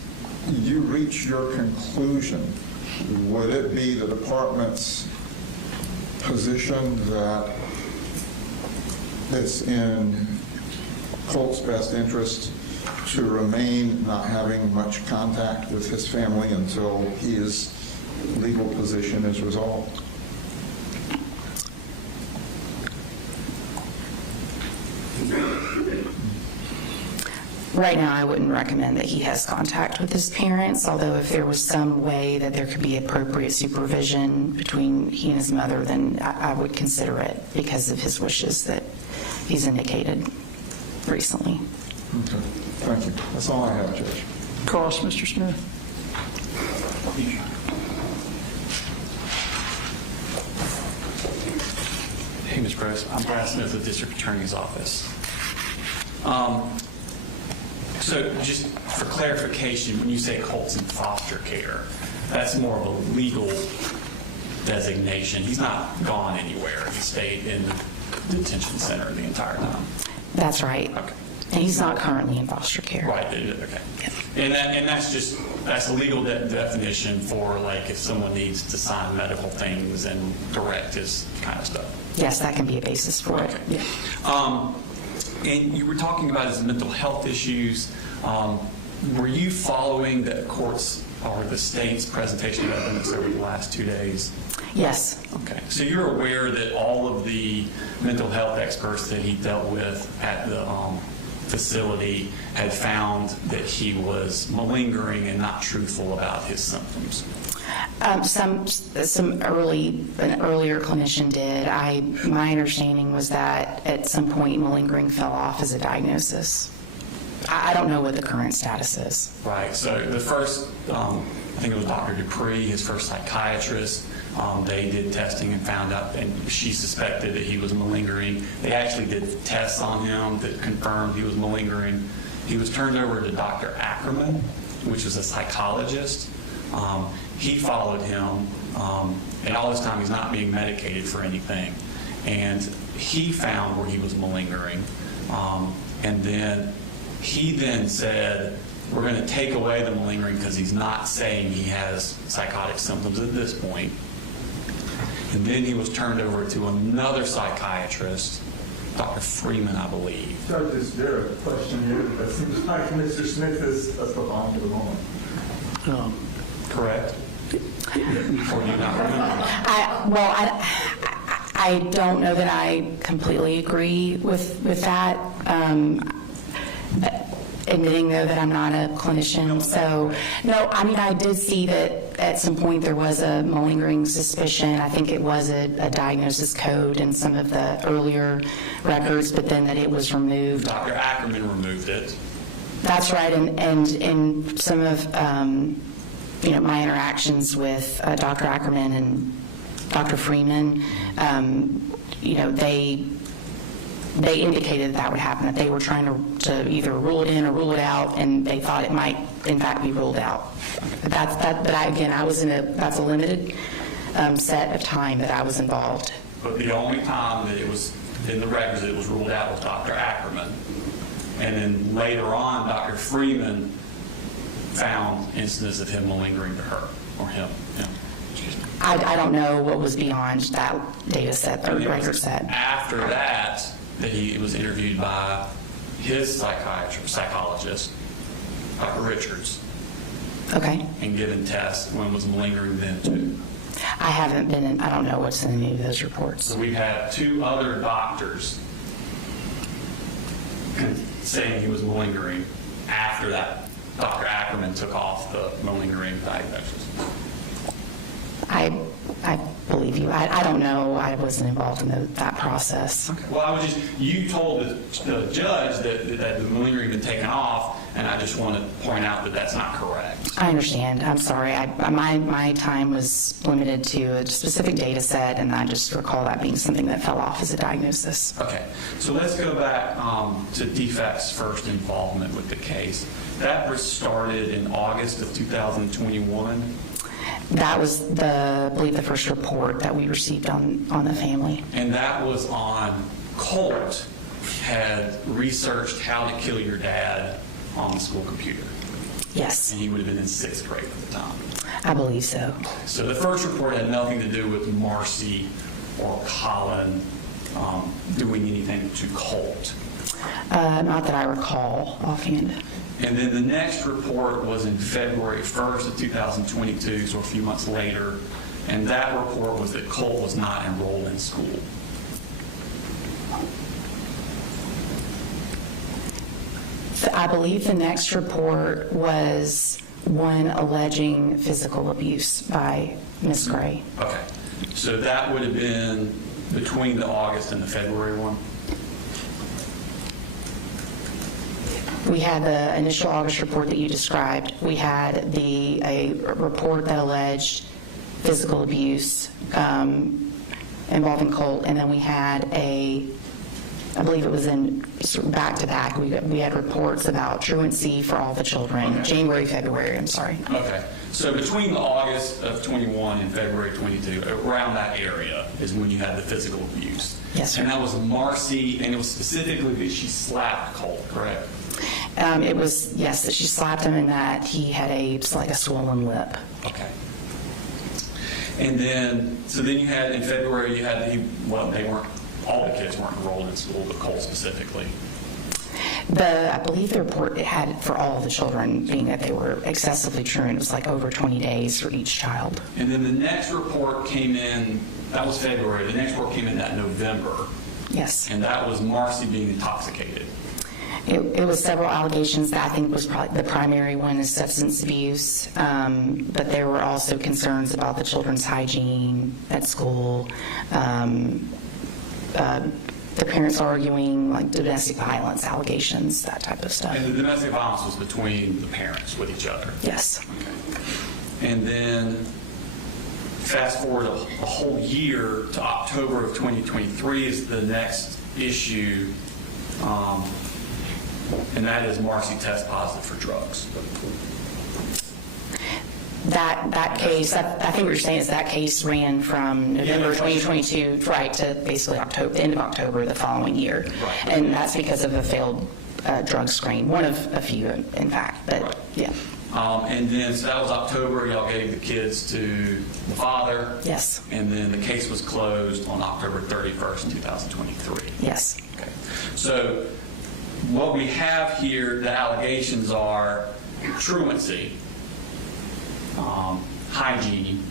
you reach your conclusion, would it be the department's position that it's in Colt's best interest to remain not having much contact with his family until his legal position is resolved? Right now, I wouldn't recommend that he has contact with his parents, although if there was some way that there could be appropriate supervision between he and his mother, then I would consider it because of his wishes that he's indicated recently. Okay. Thank you. That's all I have, Judge. Cross, Mr. Smith. Hey, Mr. President. I'm Brad Smith of the District Attorney's Office. So just for clarification, when you say Colt's in foster care, that's more of a legal designation. He's not gone anywhere. He stayed in the detention center the entire time. That's right. Okay. And he's not currently in foster care. Right. Okay. And that's a legal definition for like if someone needs to sign medical things and direct his kind of stuff. Yes, that can be a basis for it. Yeah. And you were talking about his mental health issues. Were you following the court's or the state's presentation of evidence over the last 2 days? Yes. Okay. So you're aware that all of the mental health experts that he dealt with at the facility had found that he was malingering and not truthful about his symptoms? An earlier clinician did. My understanding was that at some point malingering fell off as a diagnosis. I don't know what the current status is. Right. So the first, I think it was Dr. Dupree, his first psychiatrist. They did testing and found out, and she suspected that he was malingering. They actually did tests on him that confirmed he was malingering. He was turned over to Dr. Ackerman, which is a psychologist. He followed him, and all this time he's not being medicated for anything. And he found where he was malingering, and then he then said, we're going to take away the malingering because he's not saying he has psychotic symptoms at this point. And then he was turned over to another psychiatrist, Dr. Freeman, I believe. Judge, is there a question here that seems like Mr. Smith is on to the moment? Correct? Or do you not remember? I don't know that I completely agree with that. Admitting, though, that I'm not a clinician. So, no, I mean, I did see that at some point there was a malingering suspicion. I think it was a diagnosis code in some of the earlier records, but then that it was removed. Dr. Ackerman removed it. That's right, and in some of my interactions with Dr. Ackerman and Dr. Freeman, they indicated that would happen, that they were trying to to either rule it in or rule it out, and they thought it might, in fact, be ruled out. But I was that's a limited set of time that I was involved. But the only time that it was in the records that it was ruled out was Dr. Ackerman. And then later on, Dr. Freeman found instances of him malingering to her, or him. Excuse me. I don't know what was beyond that data set or record set. After that he was interviewed by his psychologist, Dr. Richards. Okay. And given tests when was malingering then too. I haven't been in, I don't know what's in any of those reports. So we've had 2 other doctors saying he was malingering after that Dr. Ackerman took off the malingering diagnosis. I believe you. I don't know. I wasn't involved in that process. Okay. Well, you told the judge that the malingering had been taken off, and I just want to point out that that's not correct. I understand. I'm sorry. My time was limited to a specific data set, and I just recall that being something that fell off as a diagnosis. Okay. So let's go back to DFAC's first involvement with the case. That was started in August of 2021. That was I believe the first report that we received on the family. And that was on Colt had researched how to kill your dad on the school computer. Yes. And he would have been in 6th grade at the time. I believe so. So the first report had nothing to do with Marcy or Colin doing anything to Colt. Not that I recall offhand. And then the next report was in February 1st of 2022, so a few months later, and that report was that Colt was not enrolled in school. I believe the next report was one alleging physical abuse by Ms. Gray. Okay. So that would have been between the August and the February one? We had the initial August report that you described. We had a report that alleged physical abuse involving Colt, and then we had I believe it was in back-to-back. We had reports about truancy for all the children, okay. January, February, I'm sorry. Okay. So between the August of 21 and February 22, around that area is when you had the physical abuse. Yes, sir. And that was Marcy, and it was specifically that she slapped Colt, correct? It was, yes, that she slapped him and that he had a swollen lip. Okay. And then, so then you had, in February, you had, all the kids weren't enrolled in school, but Colt specifically. I believe the report it had for all of the children, being that they were excessively truant. It was like over 20 days for each child. And then the next report came in, that was February. The next report came in that November. Yes. And that was Marcy being intoxicated. It was several allegations. That I think was probably the primary one is substance abuse, but there were also concerns about the children's hygiene at school. The parents arguing like domestic violence allegations, that type of stuff. And the domestic violence was between the parents with each other? Yes. Okay. And then fast forward a whole year to October of 2023 is the next issue, and that is Marcy test positive for drugs. That case, I think what you're saying is that case ran from November 2022 right to basically October, the end of October the following year. Right. And that's because of a failed drug screen, one of a few in fact, but right. Yeah. And then, so that was October, y'all gave the kids to the father. Yes. And then the case was closed on October 31st, 2023. Yes. Okay. So what we have here, the allegations are truancy, hygiene,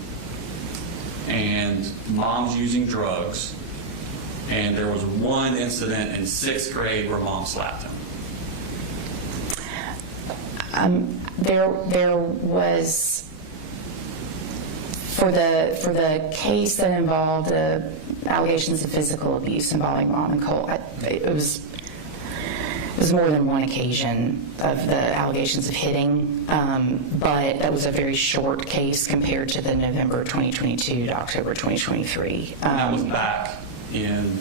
and mom's using drugs, and there was one incident in 6th grade where mom slapped him. There was for the case that involved allegations of physical abuse involving mom and Colt. It was more than one occasion of the allegations of hitting, but that was a very short case compared to the November 2022 to October 2023. And that was back in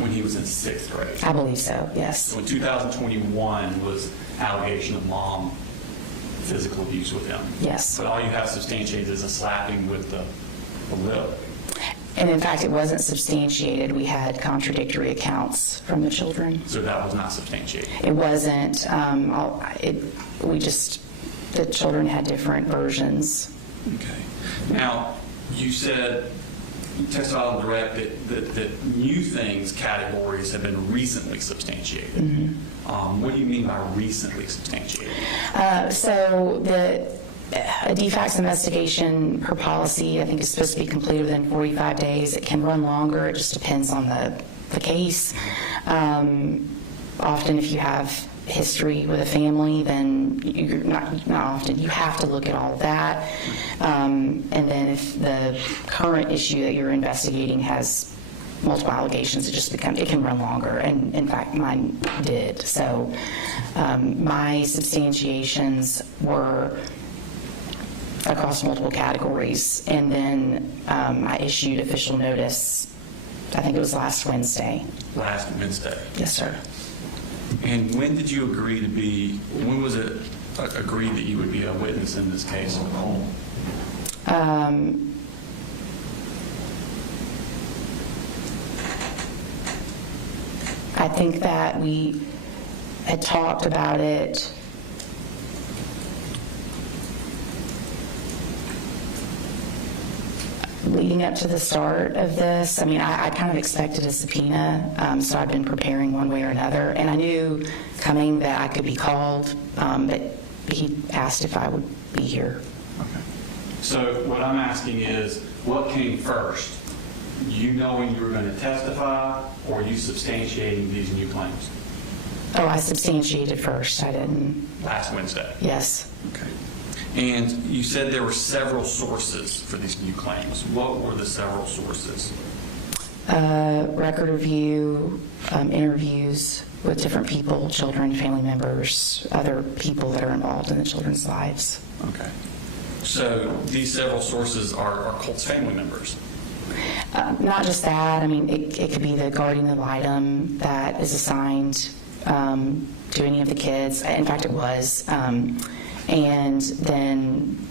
when he was in 6th grade. I believe so, yes. So in 2021 was allegation of mom physical abuse with him. Yes. But all you have substantiated is a slapping with the lip. And in fact, it wasn't substantiated. We had contradictory accounts from the children. So that was not substantiated. It wasn't. The children had different versions. Okay. Now, you said, you testified on direct that new things categories have been recently substantiated. Mm-hmm. What do you mean by recently substantiated? A DFACS investigation per policy, I think, is supposed to be completed within 45 days. It can run longer. It just depends on the case. Often, if you have history with a family, then you're not often. You have to look at all of that. And then if the current issue that you're investigating has multiple allegations, it can run longer. And in fact, mine did. So my substantiations were across multiple categories, and then I issued official notice, I think it was last Wednesday. Last Wednesday? Yes, sir. And when did you agree when was it agreed that you would be a witness in this case? I think that we had talked about it leading up to the start of this. I mean, I kind of expected a subpoena, so I've been preparing one way or another. And I knew coming that I could be called, but he asked if I would be here. Okay. So what I'm asking is, what came first? You knowing you were going to testify, or you substantiating these new claims? Oh, I substantiated first. I didn't. Last Wednesday? Yes. Okay. And you said there were several sources for these new claims. What were the several sources? Record review, interviews with different people, children, family members, other people that are involved in the children's lives. Okay. So these several sources are Colt's family members? Not just that. I mean, it could be the guardian ad litem that is assigned to any of the kids. In fact, it was. And then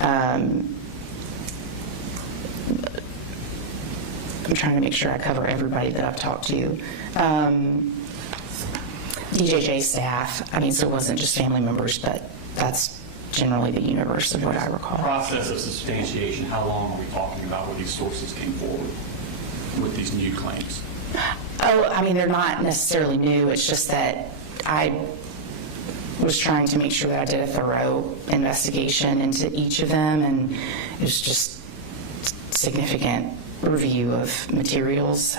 I'm trying to make sure I cover everybody that I've talked to. DJJ staff, I mean, so it wasn't just family members, but that's generally the universe of what I recall. Process of substantiation, how long are we talking about where these sources came forward with these new claims? Oh, I mean, they're not necessarily new. It's just that I was trying to make sure that I did a thorough investigation into each of them, and it was just significant review of materials.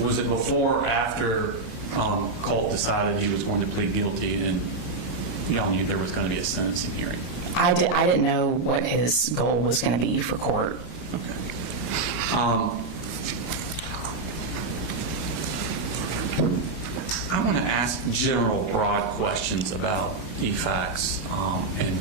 Was it before or after Colt decided he was going to plead guilty and y'all knew there was going to be a sentencing hearing? I didn't know what his goal was going to be for court. Okay. I want to ask general, broad questions about DFACS and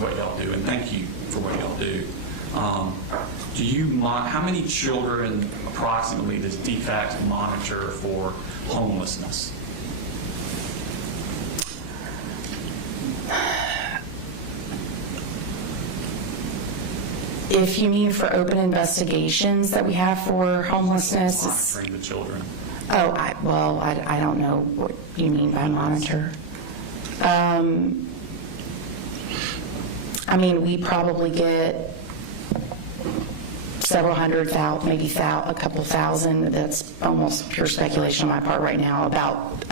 what y'all do, and thank you for what y'all do. How many children approximately does DFACS monitor for homelessness? If you mean for open investigations that we have for homelessness, monitoring the children. Oh, I don't know what you mean by monitor. I mean, we probably get several hundred thousand, maybe a couple thousand. That's almost pure speculation on my part right now about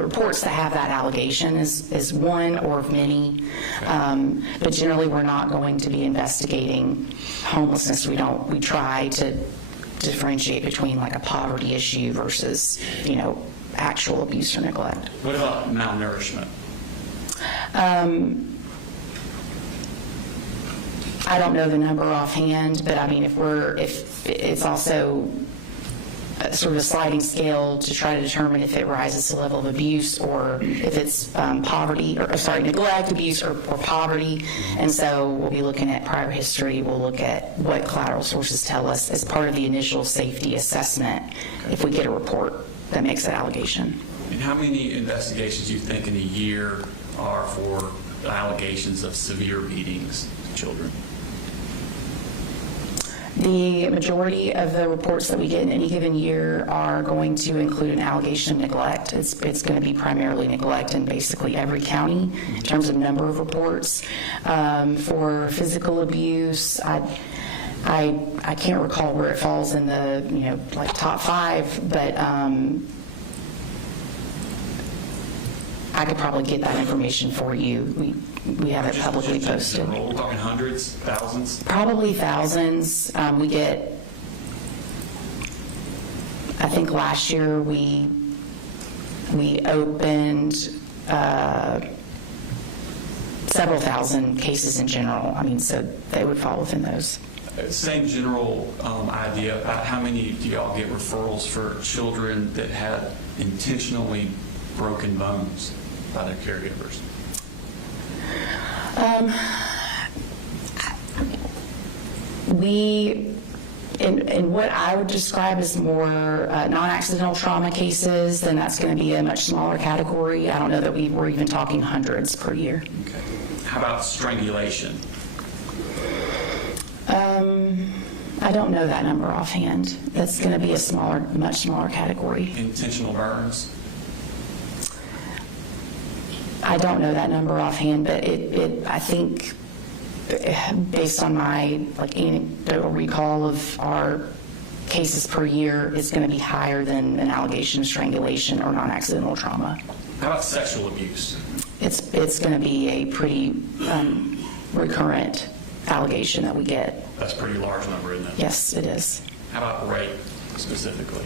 reports that have that allegation is one or many. But generally, we're not going to be investigating homelessness. We try to differentiate between like a poverty issue versus, actual abuse or neglect. What about malnourishment? I don't know the number offhand, but I mean, if it's also sort of a sliding scale to try to determine if it rises to the level of abuse or if it's neglect, abuse, or poverty. And so we'll be looking at prior history. We'll look at what collateral sources tell us as part of the initial safety assessment if we get a report that makes that allegation. And how many investigations do you think in a year are for allegations of severe beatings to children? The majority of the reports that we get in any given year are going to include an allegation of neglect. It's going to be primarily neglect in basically every county in terms of number of reports. For physical abuse, I can't recall where it falls in the like top 5, but I could probably get that information for you. We have it publicly posted. We're talking hundreds, thousands? Probably thousands. We get, I think last year we opened several thousand cases in general. I mean, so they would fall within those. Same general idea about how many do y'all get referrals for children that had intentionally broken bones by their caregivers? In what I would describe as more non-accidental trauma cases, then that's going to be a much smaller category. I don't know that we're even talking hundreds per year. Okay. How about strangulation? I don't know that number offhand. That's going to be a much smaller category. Intentional burns? I don't know that number offhand, but I think based on my anecdotal recall of our cases per year, it's going to be higher than an allegation of strangulation or non-accidental trauma. How about sexual abuse? It's going to be a pretty recurrent allegation that we get. That's a pretty large number, isn't it? Yes, it is. How about rape specifically?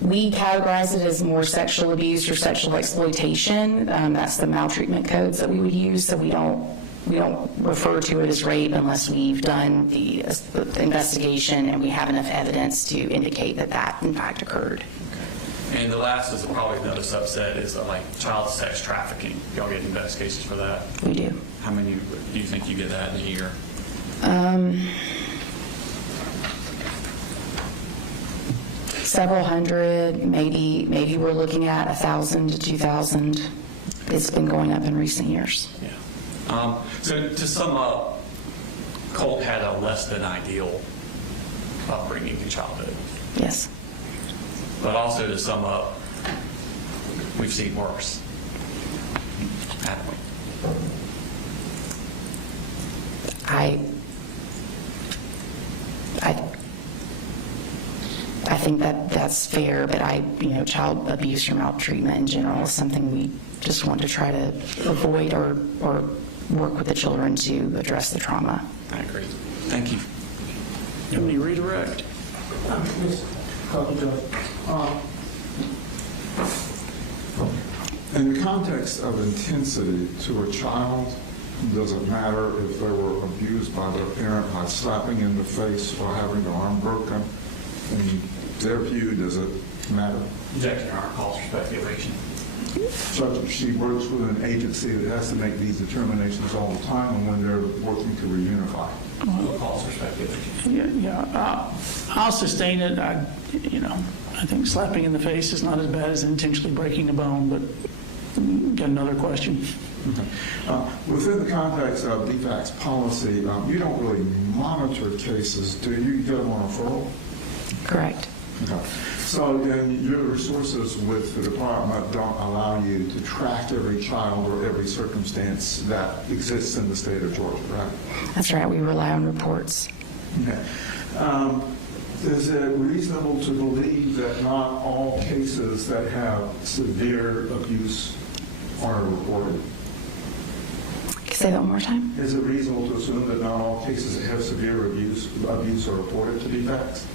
We categorize it as more sexual abuse or sexual exploitation. That's the maltreatment codes that we would use, so we don't refer to it as rape unless we've done the investigation and we have enough evidence to indicate that in fact occurred. Okay. And the last is probably another subset is like child sex trafficking. Y'all get investigations for that? We do. How many do you think you get that in a year? Several hundred, maybe we're looking at 1,000 to 2,000. It's been going up in recent years. Yeah. So to sum up, Colt had a less than ideal upbringing in childhood. Yes. But also to sum up, we've seen worse, haven't we? I think that's fair, but child abuse or maltreatment in general is something we just want to try to avoid or work with the children to address the trauma. I agree. Thank you. Let me redirect. In the context of intensity to a child, does it matter if they were abused by their parent by slapping in the face or having their arm broken? In their view, does it matter? Objection, Your Honor. Calls for speculation. So she works with an agency that has to make these determinations all the time and when they're working to reunify. Calls for speculation. Yeah, I'll sustain it. I think slapping in the face is not as bad as intentionally breaking a bone, but got another question. Okay. Within the context of DFAC's policy, you don't really monitor cases, do you? You get them on referral? Correct. Okay. So then your resources with the department don't allow you to track every child or every circumstance that exists in the state of Georgia, right? That's right. We rely on reports. Okay. Is it reasonable to believe that not all cases that have severe abuse are reported? Say that one more time. Is it reasonable to assume that not all cases that have severe abuse are reported to DFACs?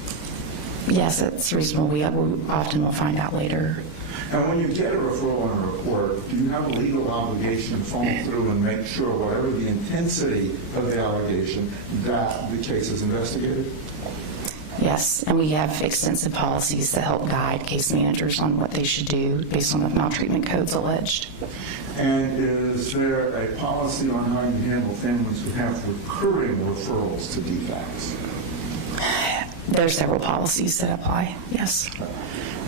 Yes, it's reasonable. We often will find out later. And when you get a referral and a report, do you have a legal obligation to follow through and make sure, whatever the intensity of the allegation, that the case is investigated? Yes, and we have extensive policies that help guide case managers on what they should do based on the maltreatment codes alleged. And is there a policy on how you handle families who have recurring referrals to DFACS? There are several policies that apply, yes.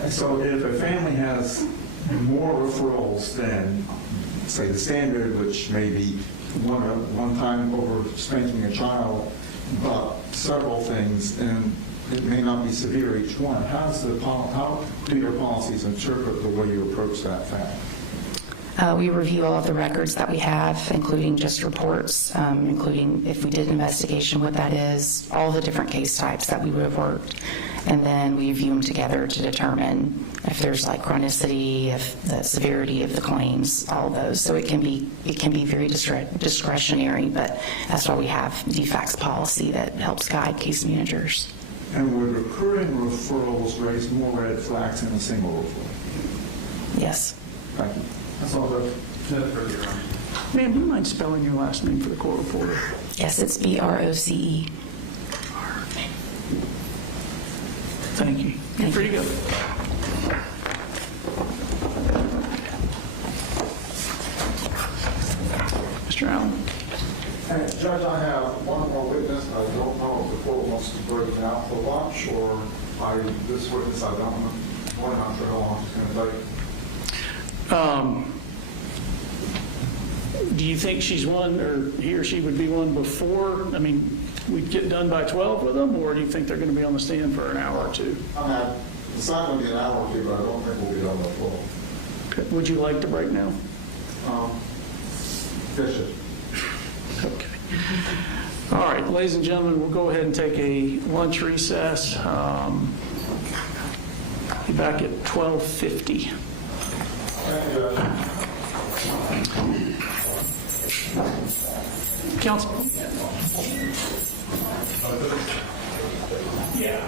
And so if a family has more referrals than, say, the standard, which may be one time over spanking a child, but several things, and it may not be severe each one, how do your policies interpret the way you approach that fact? We review all of the records that we have, including just reports, including if we did an investigation, what that is, all the different case types that we would have worked, and then we review them together to determine if there's like chronicity, if the severity of the claims, all of those. So it can be very discretionary, but that's why we have DFACS policy that helps guide case managers. And would recurring referrals raise more red flags than a single referral? Yes. Thank you. That's all the Jennifer. Ma'am, do you mind spelling your last name for the court reporter? Yes, it's BROCE. Thank you. You're free to go. Mr. Allen. Hey, Judge, I have one more witness. I don't know if the court wants to break it out for lunch, or this witness, I don't know. I'm not sure how long it's going to take. Do you think she's one, or he or she would be one before? I mean, we'd get done by 12 with them, or do you think they're going to be on the stand for an hour or two? It's not going to be an hour or two, but I don't think we'll be done by 12. Okay. Would you like to break now? Yes, sir. Okay. All right, ladies and gentlemen, we'll go ahead and take a lunch recess. Be back at 12:50. Counsel. Yeah.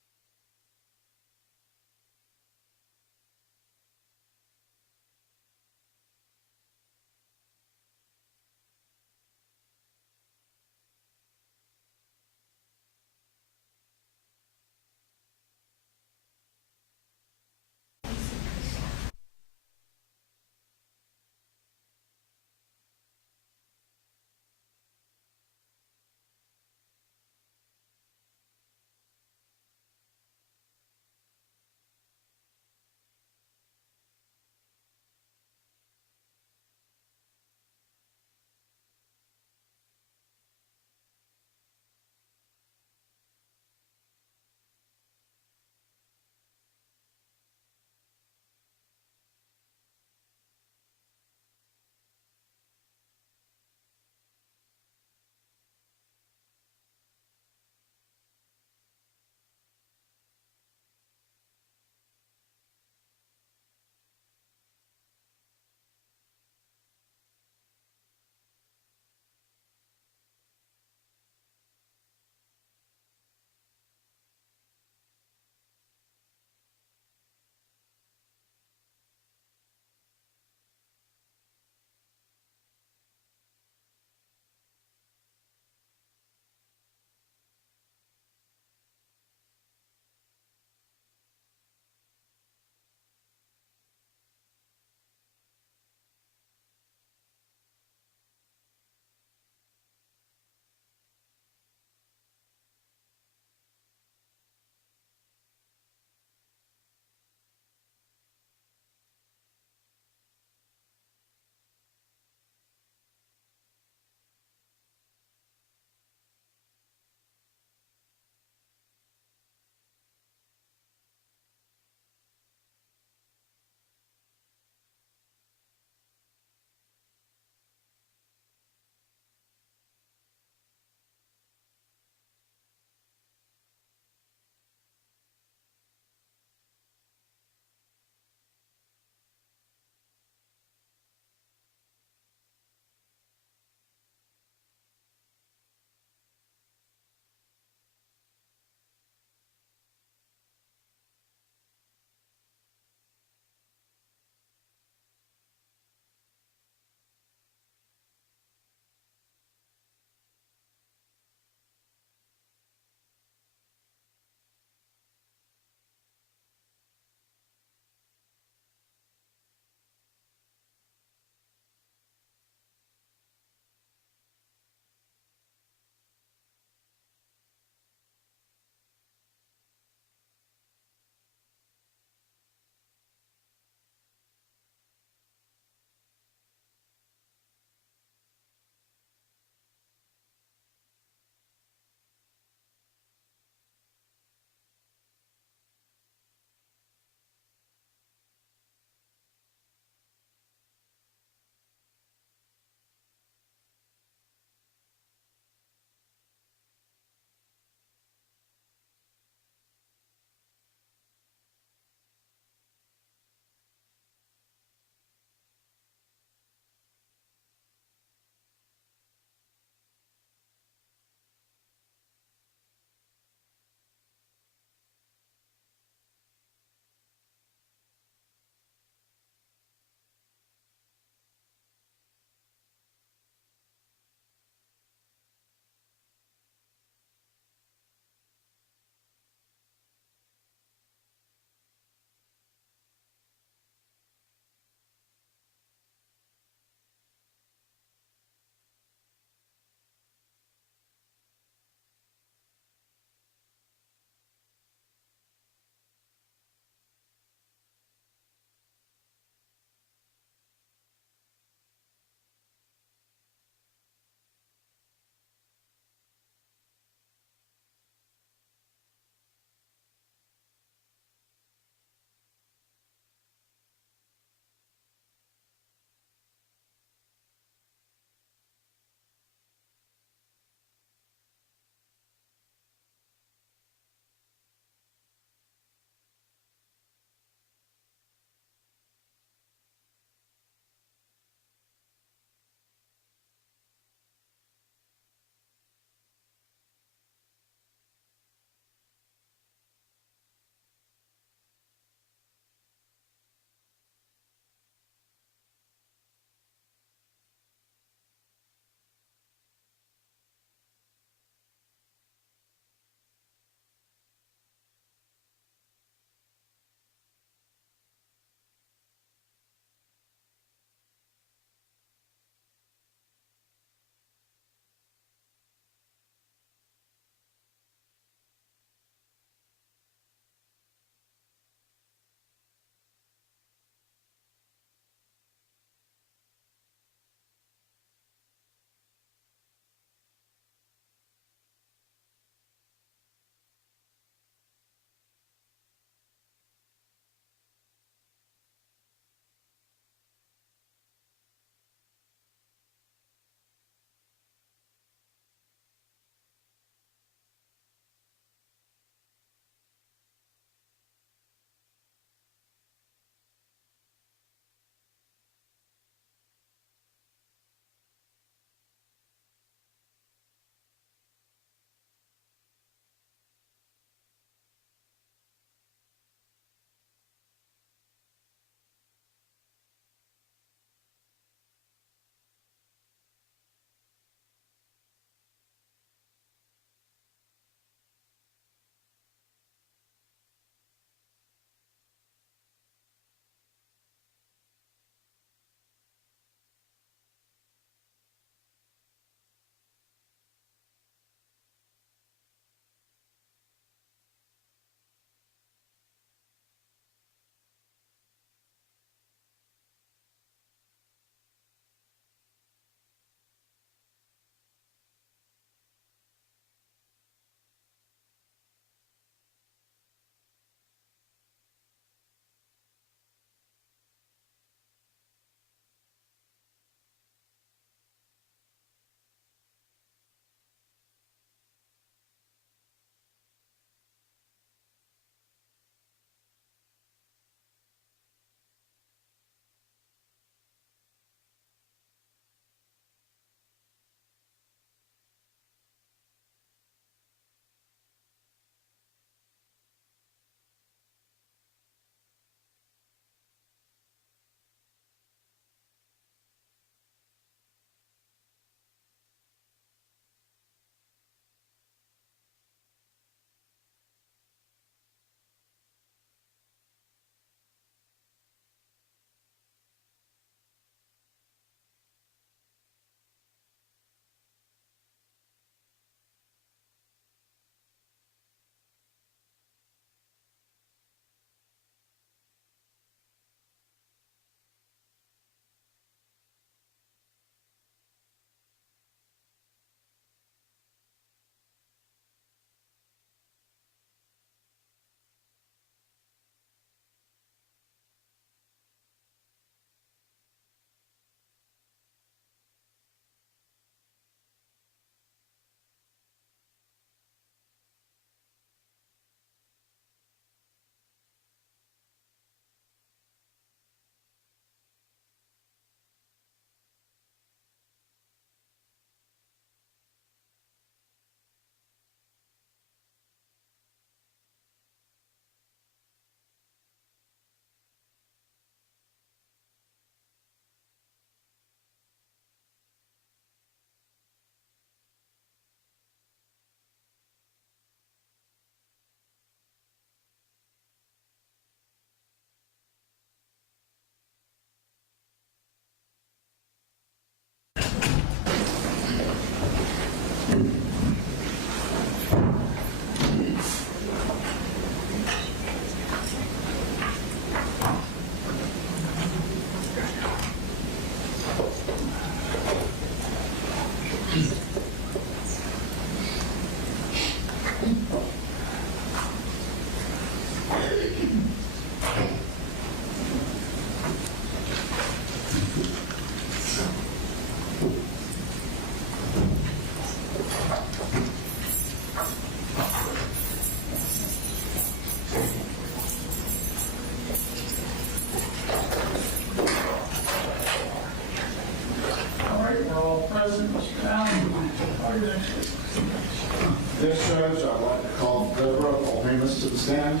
Deborah Paul-Hamus to the stand.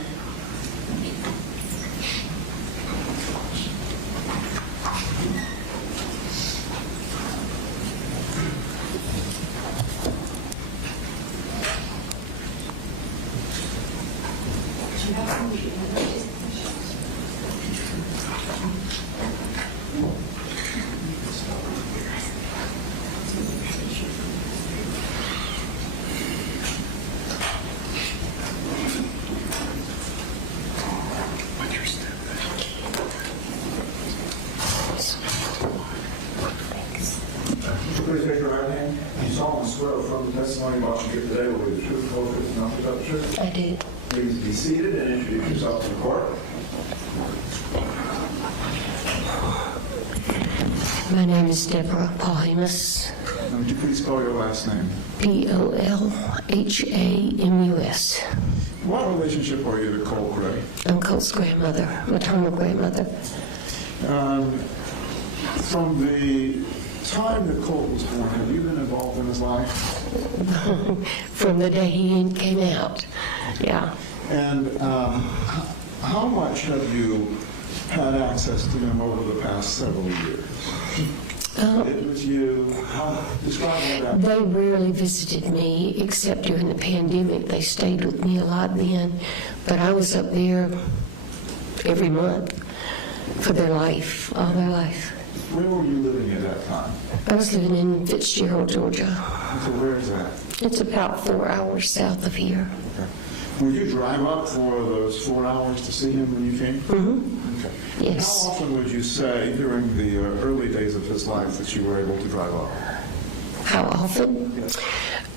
Please raise your right hand. You solemnly swear from the testimony about you give today will be the truth, whole truth, and nothing but the truth. I do. Please be seated and introduce yourself to the court. My name is Deborah Paul-Hamus, Now, would you please spell your last name? P-O-L-H-A-M-U-S. What relationship are you to Colt Gray? I'm Colt's grandmother, maternal grandmother. From the time that Colt was born, have you been involved in his life? From the day he came out, yeah. And how much have you had access to him over the past several years? It was you. Describe that. They rarely visited me, except during the pandemic. They stayed with me a lot then, but I was up there every month for their life, all their life. Where were you living at that time? I was living in Fitzgerald, Georgia. So where is that? It's about 4 hours south of here. Okay. Would you drive up for those 4 hours to see him when you came? Mm-hmm. Okay. Yes. How often would you say during the early days of his life that you were able to drive up? How often?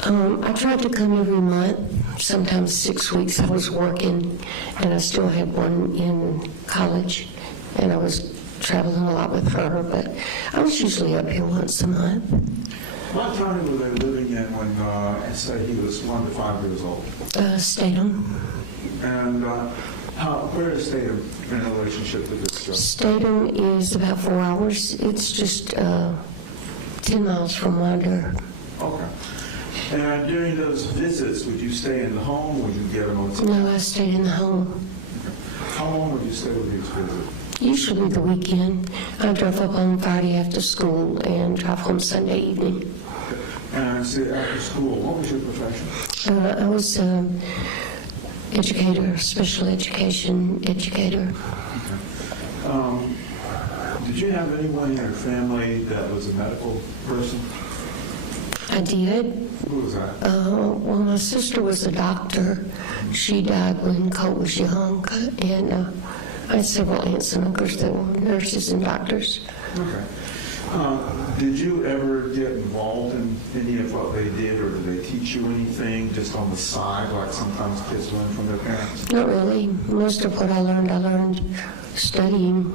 I tried to come every month, sometimes 6 weeks. I was working, and I still had one in college, and I was traveling a lot with her, but I was usually up here once a month. What county were they living in when, say, he was 1 to 5 years old? Statham. And where is Statham in relationship to this job? Statham is about 4 hours. It's just 10 miles from Winder. Okay. And during those visits, would you stay in the home, or would you get him on? No, I stayed in the home. Okay. How long would you stay with each visit? Usually the weekend. I drove up on Friday after school and drive home Sunday evening. And say after school, what was your profession? I was educator, special education educator. Okay. Did you have anyone in your family that was a medical person? I did. Who was that? Well, my sister was a doctor. She died when Colt was young, and I had several aunts and uncles that were nurses and doctors. Okay. Did you ever get involved in any of what they did, or did they teach you anything just on the side, like sometimes kids learn from their parents? Not really. Most of what I learned studying.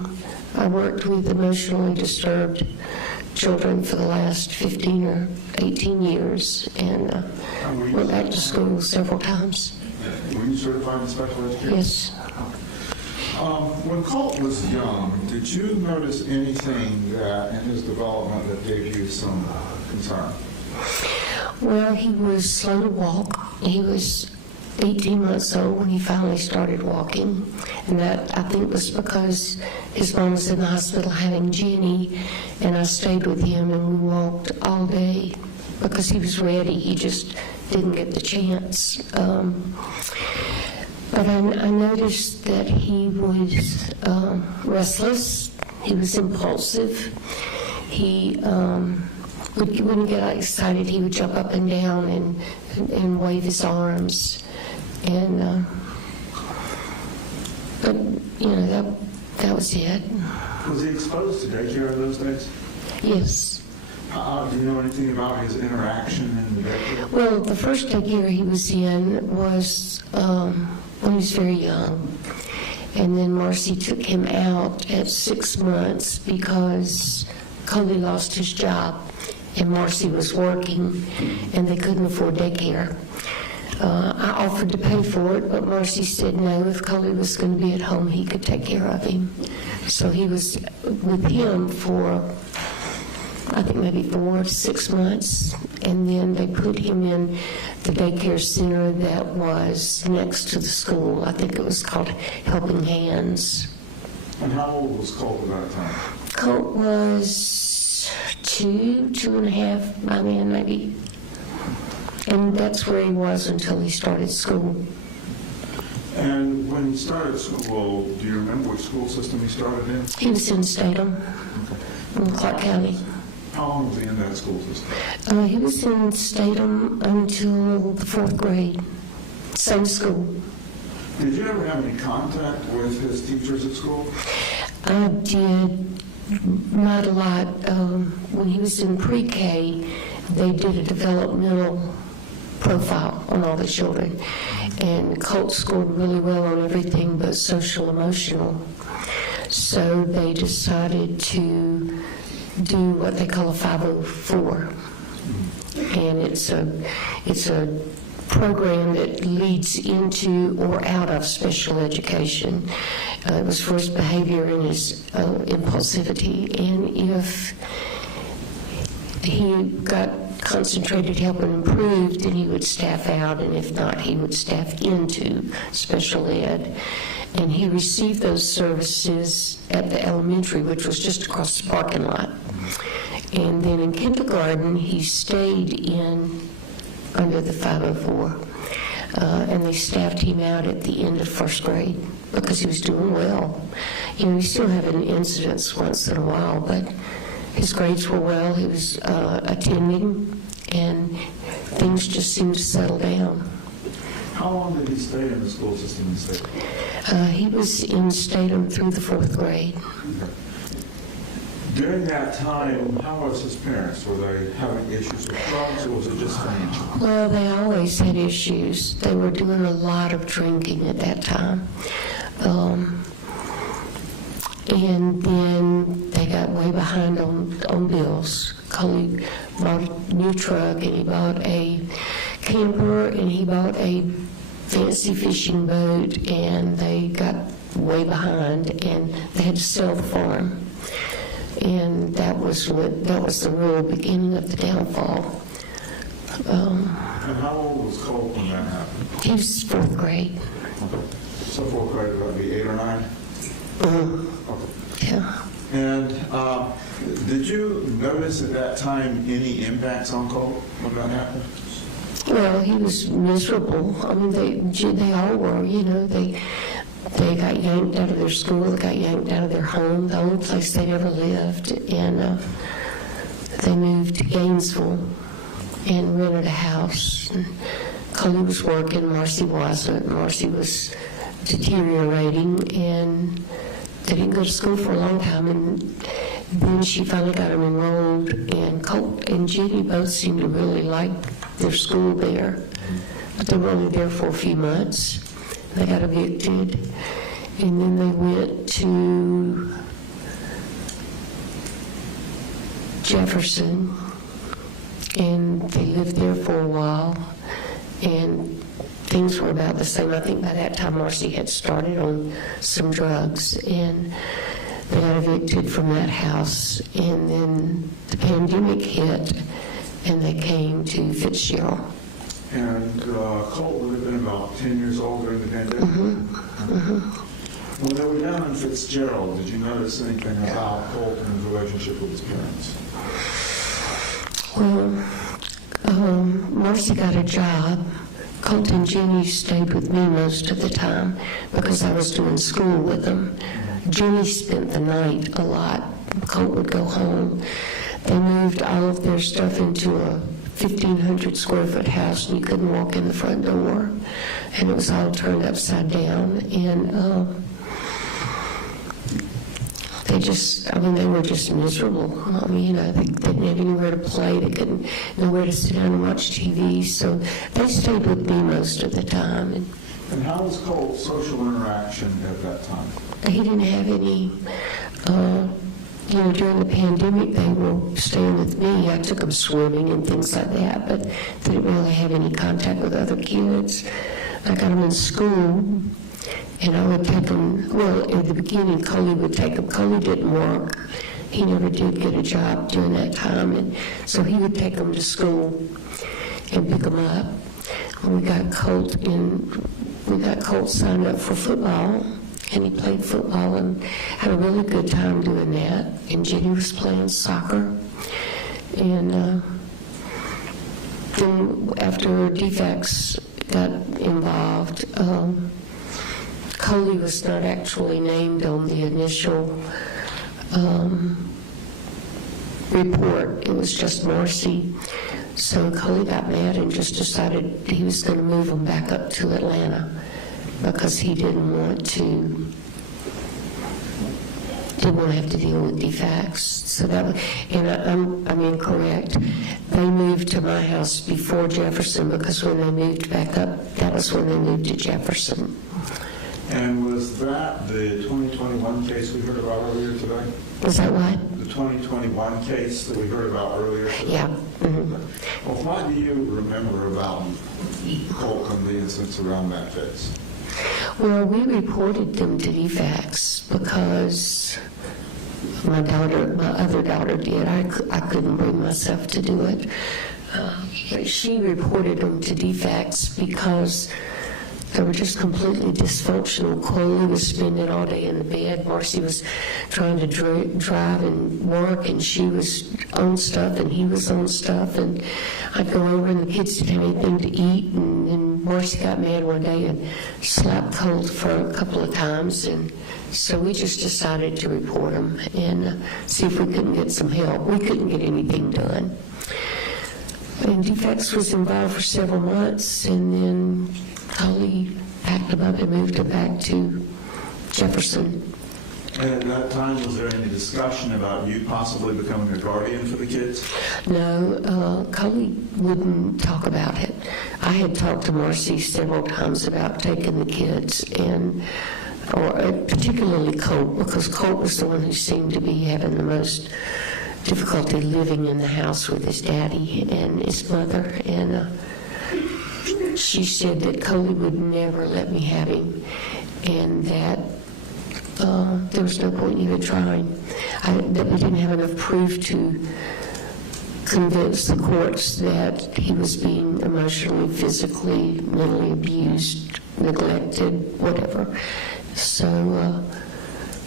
I worked with emotionally disturbed children for the last 15 or 18 years, and went back to school several times. Were you certified in special education? Yes. When Colt was young, did you notice anything that in his development that gave you some concern? Well, he was slow to walk. He was 18 months old when he finally started walking, and that I think was because his mom was in the hospital having Jenny, and I stayed with him and we walked all day because he was ready. He just didn't get the chance. But I noticed that he was restless. He was impulsive. He when he got excited, he would jump up and down and wave his arms. And but you know that was it. Was he exposed to daycare in those days? Yes. Do you know anything about his interaction in the daycare? Well, the first daycare he was in was when he was very young. And then Marcy took him out at 6 months because Coley lost his job and Marcy was working and they couldn't afford daycare. I offered to pay for it, but Marcy said no. If Coley was going to be at home, he could take care of him. So he was with him for I think maybe 4 to 6 months, and then they put him in the daycare center that was next to the school. I think it was called Helping Hands. And how old was Colt at that time? Colt was 2.5 by then maybe. And that's where he was until he started school. And when he started school, do you remember which school system he started in? He was in Statham, in Clark County. How long was he in that school system? He was in Statham until the 4th grade, same school. Did you ever have any contact with his teachers at school? I did not a lot. When he was in pre-K, they did a developmental profile on all the children, and Colt scored really well on everything but social emotional. So they decided to do what they call a 504, and it's a program that leads into or out of special education. It was for his behavior and his impulsivity, and if he got concentrated help and improved, then he would staff out, and if not, he would staff into special ed. And he received those services at the elementary, which was just across the parking lot. And then in kindergarten, he stayed in under the 504. And they staffed him out at the end of 1st grade because he was doing well. You know, we still have an incidents once in a while, but his grades were well. He was attending, and things just seemed to settle down. How long did he stay in the school system in Statham? He was in Statham through the 4th grade. Okay. During that time, how was his parents? Were they having issues with drugs, or was it just financial? Well, they always had issues. They were doing a lot of drinking at that time. And then they got way behind on bills. Coley bought a new truck, and he bought a camper, and he bought a fancy fishing boat, and they got way behind, and they had to sell the farm. And that was the real beginning of the downfall. And how old was Colt when that happened? He was 4th grade. Okay. So 4th grade, would that be 8 or 9? Okay. Yeah. And did you notice at that time any impacts on Colt when that happened? Well, he was miserable. I mean, they all were, you know. They got yanked out of their school, they got yanked out of their home, the only place they'd ever lived, and they moved to Gainesville and rented a house. And Coley was working, Marcy wasn't. Marcy was deteriorating, and they didn't go to school for a long time, and then she finally got them enrolled, and Colt and Jenny both seemed to really like their school there, but they were only there for a few months. They got evicted, and then they went to Jefferson, and they lived there for a while, and things were about the same. I think by that time Marcy had started on some drugs, and they got evicted from that house, and then the pandemic hit, and they came to Fitzgerald. And Colt would have been about 10 years old during the pandemic? When they were down in Fitzgerald, did you notice anything about Colt and his relationship with his parents? Well, Marcy got a job. Colt and Jenny stayed with me most of the time because I was doing school with them. Jenny spent the night a lot. Colt would go home. They moved all of their stuff into a 1,500 square foot house, and you couldn't walk in the front door, and it was all turned upside down, and they were just miserable. I mean, you know, they didn't have anywhere to play, they couldn't nowhere to sit down and watch TV, so they stayed with me most of the time. And how was Colt's social interaction at that time? He didn't have any. You know, during the pandemic, they were staying with me. I took them swimming and things like that, but they didn't really have any contact with other kids. I got them in school, and I would take them, well, in the beginning, Coley would take them. Coley didn't work. he never did get a job during that time, and so he would take them to school and pick them up. We got Colt signed up for football, and he played football and had a really good time doing that. And Jenny was playing soccer. And then after DFACS got involved, Coley was not actually named on the initial report. It was just Marcy. So Coley got mad and just decided he was going to move them back up to Atlanta because he didn't want to have to deal with DFACS. So that, and I'm incorrect. They moved to my house before Jefferson because when they moved back up, that was when they moved to Jefferson. And was that the 2021 case we heard about earlier today? Was that what? The 2021 case that we heard about earlier today? Yeah. Mm-hmm. Well, what do you remember about Colt and the incidents around that case? Well, we reported them to DFACS because my other daughter did. I couldn't bring myself to do it. But she reported them to DFACS because they were just completely dysfunctional. Coley was spending all day in the bed. Marcy was trying to drive and work, and she was on stuff, and he was on stuff. And I'd go over, and the kids didn't have anything to eat. And Marcy got mad one day and slapped Colt for a couple of times. And so we just decided to report him and see if we couldn't get some help. We couldn't get anything done. And DFACS was involved for several months, and then Coley packed him up and moved him back to Jefferson. And at that time, was there any discussion about you possibly becoming a guardian for the kids? No, Coley wouldn't talk about it. I had talked to Marcy several times about taking the kids, or particularly Colt, because Colt was the one who seemed to be having the most difficulty living in the house with his daddy and his mother. And she said that Coley would never let me have him, and that there was no point even trying. That we didn't have enough proof to convince the courts that he was being emotionally, physically, mentally abused, neglected, whatever. So,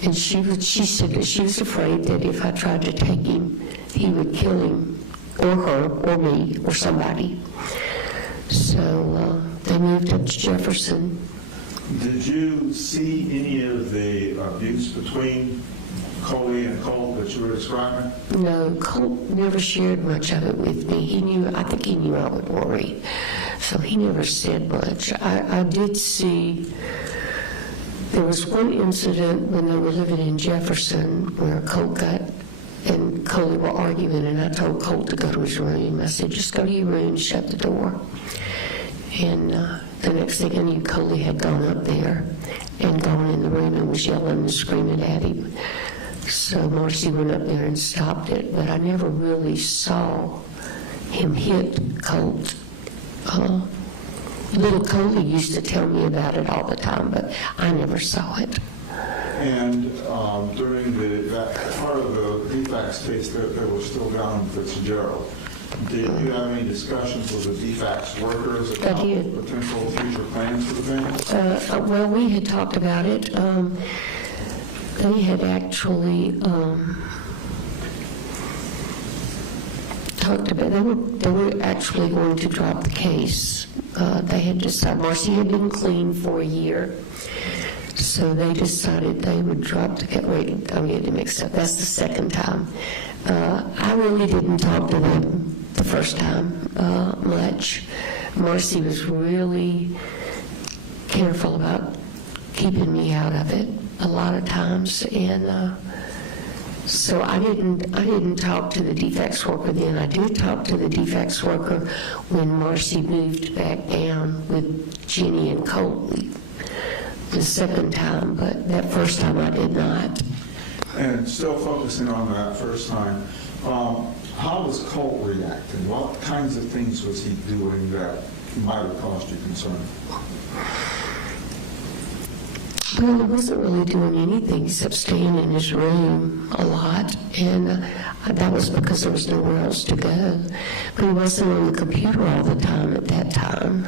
and she said that she was afraid that if I tried to take him, he would kill him, or her, or me, or somebody. So they moved up to Jefferson. Did you see any of the abuse between Coley and Colt that you were describing? No, Colt never shared much of it with me. I think he knew I would worry, so he never said much. I did see, there was one incident when they were living in Jefferson where Colt and Coley were arguing, and I told Colt to go to his room. I said, just go to your room, shut the door. And the next thing I knew, Coley had gone up there and gone in the room and was yelling and screaming at him. So Marcy went up there and stopped it, but I never really saw him hit Colt. Little Coley used to tell me about it all the time, but I never saw it. And during that part of the DFACS case that was still down in Fitzgerald, did you have any discussions with the DFACS workers about potential future plans for the family? Well, we had talked about it. They had actually talked about, they were actually going to drop the case. They had decided, Marcy had been clean for a year, so they decided they would drop the case. Wait, I'm getting mixed up. That's the second time. I really didn't talk to them the first time much. Marcy was really careful about keeping me out of it a lot of times, and so I didn't talk to the DFACS worker then. I did talk to the DFACS worker when Marcy moved back down with Jenny and Colt the second time, but that first time I did not. And still focusing on that first time, how was Colt reacting? What kinds of things was he doing that might have caused you concern? Well, he wasn't really doing anything except staying in his room a lot, and that was because there was nowhere else to go. But he wasn't on the computer all the time at that time.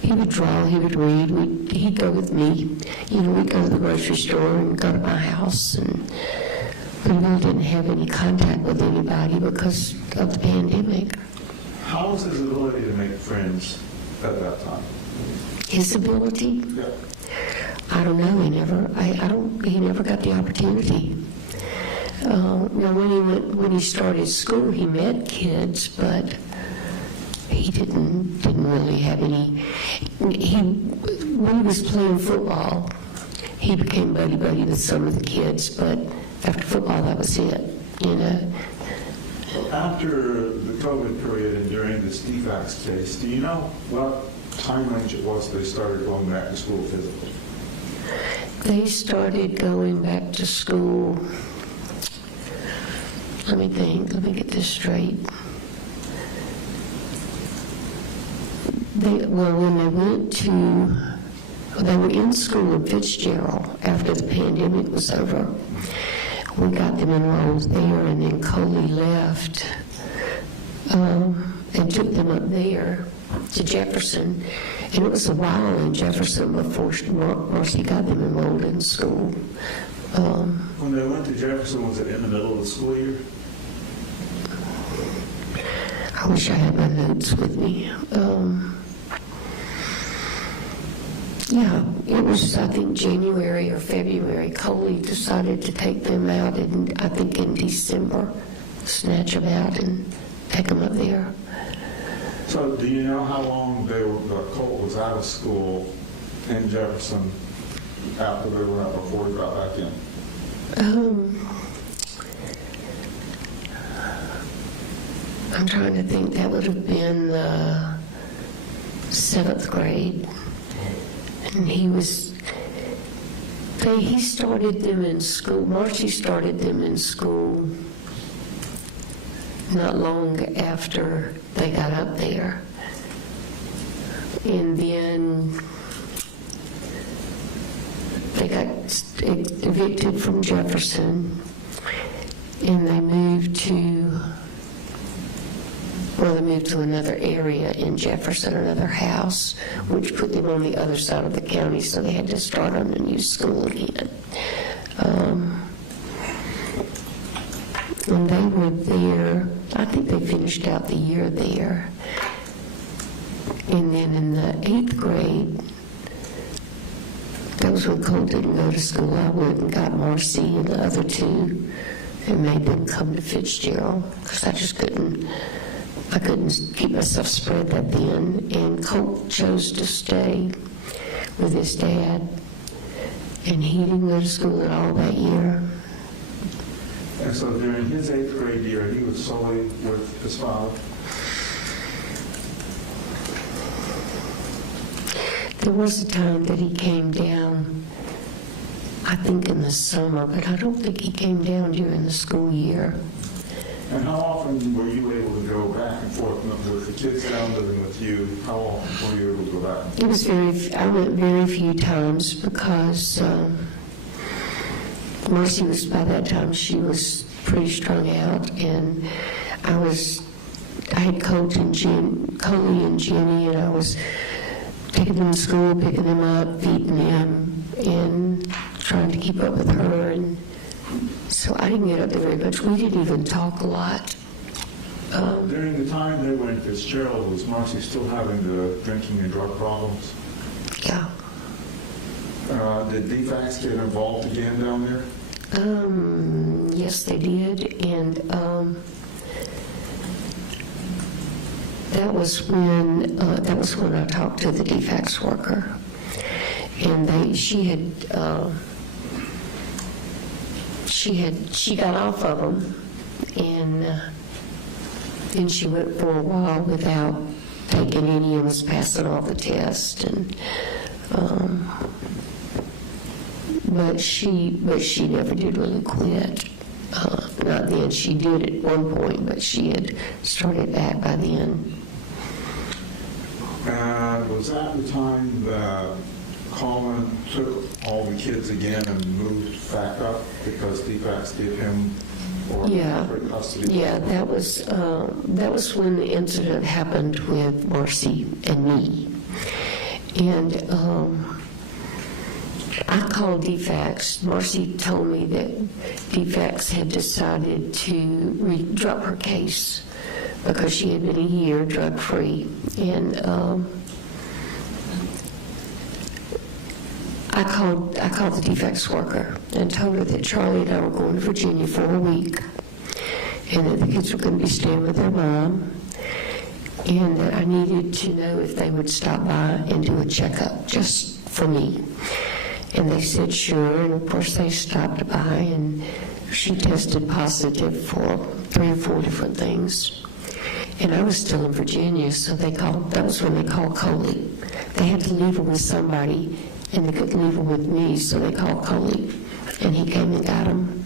He would draw, he would read, he'd go with me. We'd go to the grocery store and go to my house, and we really didn't have any contact with anybody because of the pandemic. How was his ability to make friends at that time? His ability? Yeah. I don't know. He never got the opportunity. When he started school, he met kids, but he didn't really have any. When he was playing football, he became buddy with some of the kids, but after football, that was it. After the COVID period and during this DFAX case, do you know what time range it was they started going back to school physically? They started going back to school, let me get this straight. They were in school in Fitzgerald after the pandemic was over. We got them enrolled there, and then Coley left and took them up there to Jefferson. And it was a while in Jefferson before Marcy got them enrolled in school. When they went to Jefferson, was it in the middle of the school year? I wish I had my notes with me. Yeah, it was, I think, January or February. Coley decided to take them out, I think in December, snatch them out and take them up there. So do you know how long Colt was out of school in Jefferson after they went out before he got back in? I'm trying to think. That would have been the 7th grade. And he started them in school. Marcy started them in school not long after they got up there. And then they got evicted from Jefferson, and they moved to another area in Jefferson, another house, which put them on the other side of the county, so they had to start on a new school again. And they were there, I think they finished out the year there. And then in the 8th grade, that was when Colt didn't go to school. I went and got Marcy and the other two and made them come to Fitzgerald, because I couldn't keep myself spread that thin. And Colt chose to stay with his dad, and he didn't go to school at all that year. And so during his 8th grade year, he was solely with his father? There was a time that he came down, I think in the summer, but I don't think he came down during the school year. And how often were you able to go back and forth with the kids down living with you? How often were you able to go back? I went very few times because Marcy was, by that time, she was pretty strung out, and I had Coley and Jenny, and I was taking them to school, picking them up, feeding them, and trying to keep up with her, and so I didn't get up there very much. We didn't even talk a lot. During the time they were in Fitzgerald, was Marcy still having the drinking and drug problems? Yeah. Did DFAX get involved again down there? Yes, they did, and that was when I talked to the DFAX worker, and she got off of them, and then she went for a while without taking any and was passing all the tests, and but she never did really quit. Not then. She did at one point, but she had started back by then. Was that the time that Coleman took all the kids again and moved back up because DFACS gave him custody? Yeah, that was when the incident happened with Marcy and me. And I called DFACS. Marcy told me that DFACS had decided to drop her case because she had been a year drug-free. And I called the DFACS worker and told her that Charlie and I were going to Virginia for a week and that the kids were going to be staying with their mom and that I needed to know if they would stop by and do a checkup just for me. And they said sure, and of course they stopped by and she tested positive for 3 or 4 different things. And I was still in Virginia, so that was when they called Coley. They had to leave her with somebody and they couldn't leave her with me, so they called Coley, and he came and got him.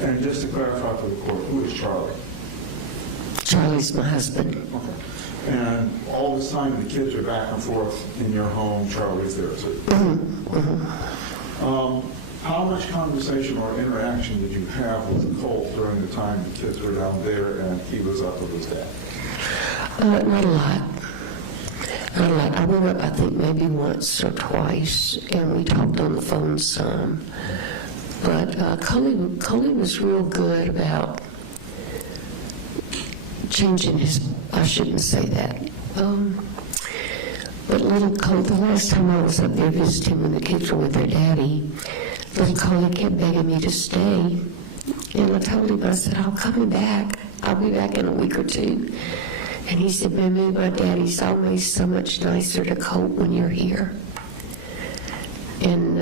And just to clarify for the court, who is Charlie? Charlie's my husband. Okay. And all this time the kids are back and forth in your home, Charlie's there too? How much conversation or interaction did you have with Colt during the time the kids were down there and he was up with his dad? Not a lot. Not a lot. I went up, I think, maybe once or twice, and we talked on the phone some. But Coley was real good about changing his, I shouldn't say that. But little Coley, the last time I was up there visiting when the kids were with their daddy, little Coley kept begging me to stay. And I told him, I said, I'm coming back. I'll be back in a week or 2. And he said, Mammy, my daddy's always so much nicer to Colt when you're here. And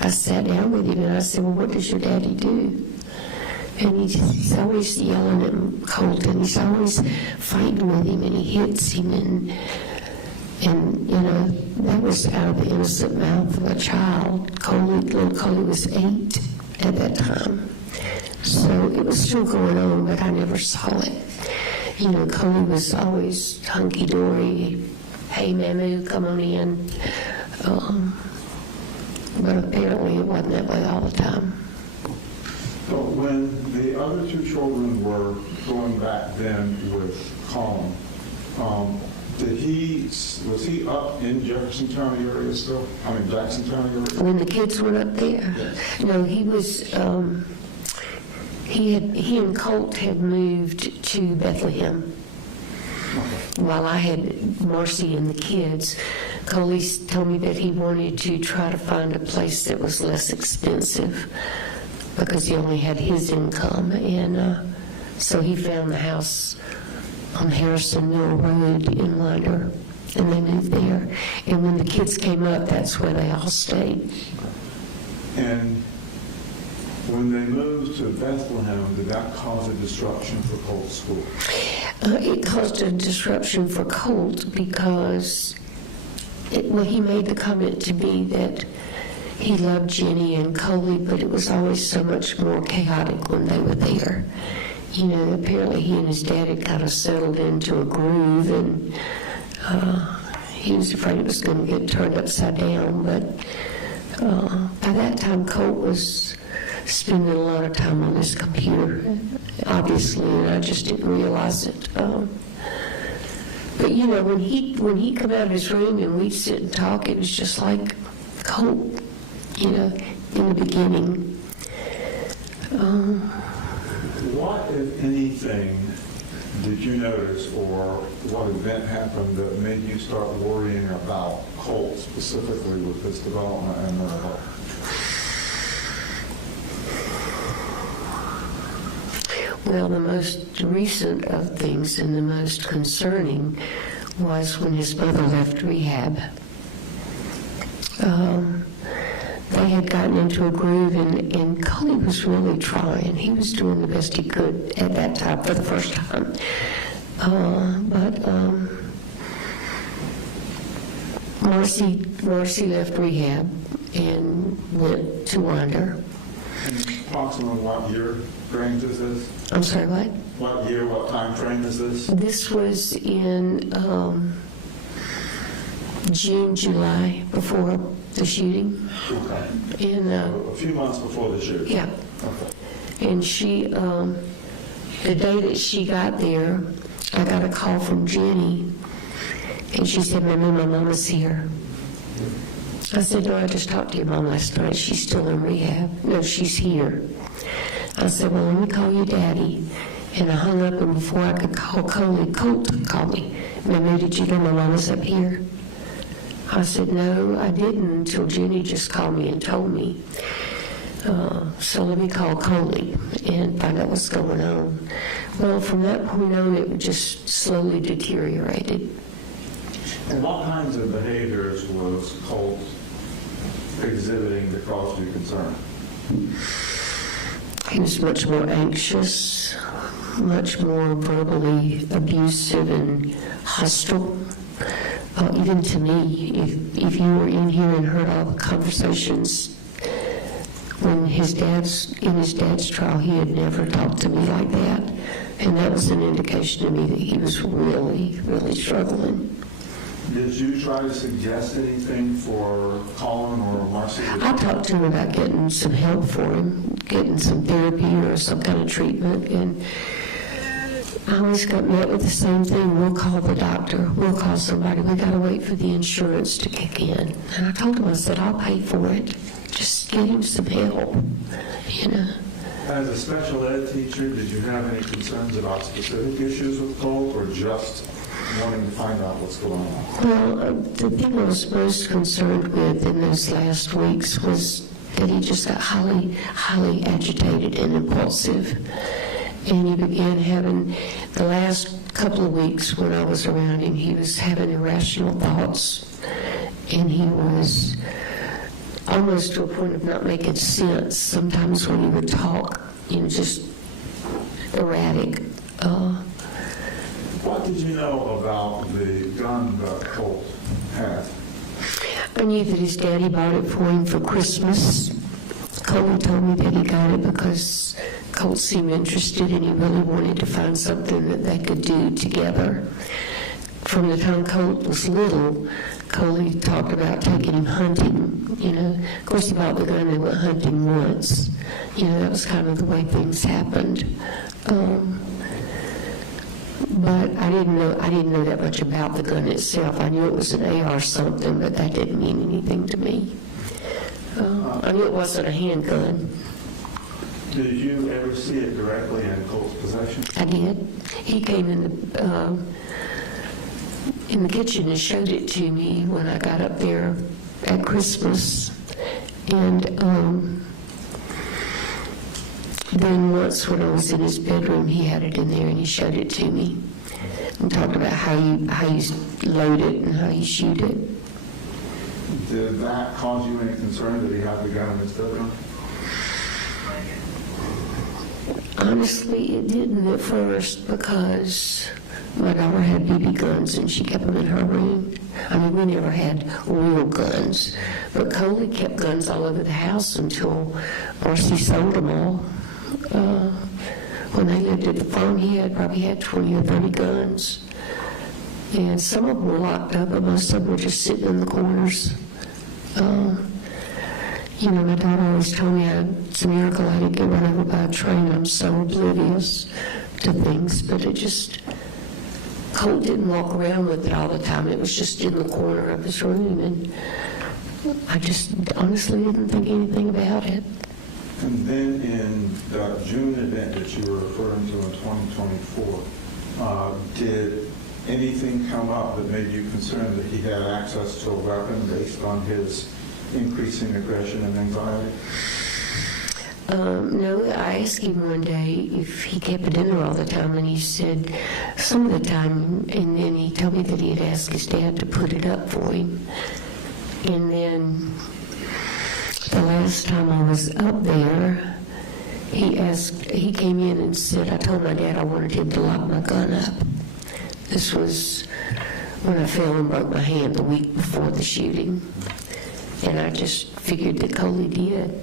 I sat down with him and I said, well, what does your daddy do? And he's always yelling at Colt and he's always fighting with him and he hits him. And you know, that was out of the innocent mouth of a child. Little Coley was 8 at that time. So it was still going on, but I never saw it. You know, Coley was always hunky-dory, hey, Mamu, come on in. But apparently it wasn't that way all the time. So when the other 2 children were going back then with Colin, was he up in Jefferson County area still? I mean, Jackson County area? When the kids went up there? Yes. No, he was... He and Colt had moved to Bethlehem while I had Marcy and the kids. Coley told me that he wanted to try to find a place that was less expensive because he only had his income. And so he found the house on Harrison Mill Road in Winder, and they moved there. And when the kids came up, that's where they all stayed. And when they moved to Bethlehem, did that cause a disruption for Colt's school? It caused a disruption for Colt because he made the comment to me that he loved Jenny and Coley, but it was always so much more chaotic when they were there. You know, apparently he and his dad had kind of settled into a groove, and he was afraid it was going to get turned upside down. But by that time, Colt was spending a lot of time on his computer, obviously, and I just didn't realize it. But you know, when he come out of his room and we'd sit and talk, it was just like Colt, you know, in the beginning. What, if anything, did you notice, or what event happened that made you start worrying about Colt specifically with his development and mental health? Well, the most recent of things and the most concerning was when his mother left rehab. They had gotten into a groove, and Coley was really trying. He was doing the best he could at that time for the first time. But Marcy left rehab and went to Winder. Approximately what year frame is this? I'm sorry, what? What year, what time frame is this? This was in June, July, before the shooting. Okay. And A few months before the shooting? yeah. Okay. And she, the day that she got there, I got a call from Jenny, and she said, "Mama, my mama's here." I said, "No, I just talked to your mom last night. She's still in rehab." "No, she's here." I said, "Well, let me call your daddy." And I hung up, and before I could call Colt called me. "Mama, did you know my mama's up here?" I said, "No, I didn't until Jenny just called me and told me. So let me call Coley and find out what's going on." Well, from that point on, it just slowly deteriorated. And what kinds of behaviors was Colt exhibiting that caused you concern? He was much more anxious, much more verbally abusive and hostile. Even to me, if you were in here and heard all the conversations when in his dad's trial, he had never talked to me like that, and that was an indication to me that he was really, really struggling. Did you try to suggest anything for Colin or Marcy? I talked to him about getting some help for him, getting some therapy or some kind of treatment, and I always got met with the same thing. "We'll call the doctor. We'll call somebody. We got to wait for the insurance to kick in." And I told him, I said, "I'll pay for it. Just get him some help, you know." As a special ed teacher, did you have any concerns about specific issues with Colt or just wanting to find out what's going on? Well, the thing I was most concerned with in those last weeks was that he just got highly, highly agitated and impulsive. And he began having, the last couple of weeks when I was around him, he was having irrational thoughts. And he was almost to a point of not making sense. Sometimes when he would talk, just erratic. What did you know about the gun that Colt had? I knew that his daddy bought it for him for Christmas. Cole told me that he got it because Colt seemed interested and he really wanted to find something that they could do together. From the time Colt was little, Coley talked about taking him hunting, Of course, he bought the gun and they went hunting once. That was kind of the way things happened. But I didn't know that much about the gun itself. I knew it was an AR something, but that didn't mean anything to me. I knew it wasn't a handgun. Did you ever see it directly in Colt's possession? I did. He came in the kitchen and showed it to me when I got up there at Christmas. And then once when I was in his bedroom, he had it in there and he showed it to me and talked about how you load it and how you shoot it. Did that cause you any concern that he had the gun in his bedroom? Honestly, it didn't at first because my daughter had BB guns and she kept them in her room. I mean, we never had real guns, but Coley kept guns all over the house until Marcy sold them all. When they lived at the farm, he probably had 20 or 30 guns. And some of them were locked up, but most of them were just sitting in the corners. My daughter always told me it's a miracle I didn't get run over by a train. I'm so oblivious to things, but Colt didn't walk around with it all the time. It was just in the corner of his room, and I just honestly didn't think anything about it. And then in the June event that you were referring to in 2024, did anything come up that made you concerned that he had access to a weapon based on his increasing aggression and anxiety? No, I asked him one day if he kept it in there all the time, and he said some of the time, and then he told me that he had asked his dad to put it up for him. And then the last time I was up there, he came in and said, I told my dad I wanted him to lock my gun up. This was when I fell and broke my hand the week before the shooting. And I just figured that Coley did.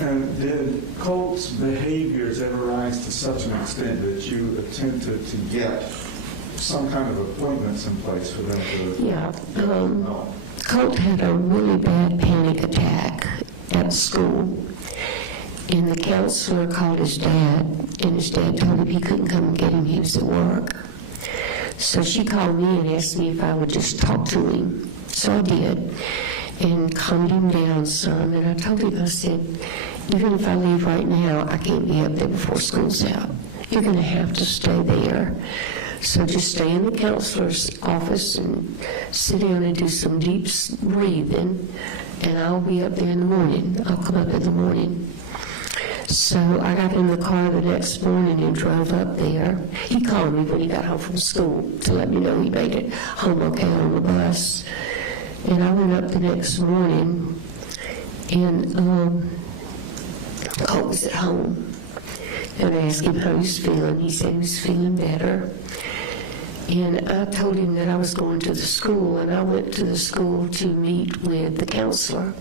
And did Colt's behaviors ever rise to such an extent that you attempted to get some kind of appointments in place for them to... Yeah. No. Colt had a really bad panic attack at school, and the counselor called his dad, and his dad told him he couldn't come and get him, he was at work. So she called me and asked me if I would just talk to him. So I did, and calmed him down some, and I told him, I said, even if I leave right now, I can't be up there before school's out. You're going to have to stay there. So just stay in the counselor's office and sit down and do some deep breathing, and I'll be up there in the morning. I'll come up in the morning. So I got in the car the next morning and drove up there. He called me when he got home from school to let me know he made it home okay on the bus. And I went up the next morning, and Colt was at home. And I asked him how he was feeling. He said he was feeling better. And I told him that I was going to the school, and I went to the school to meet with the counselor.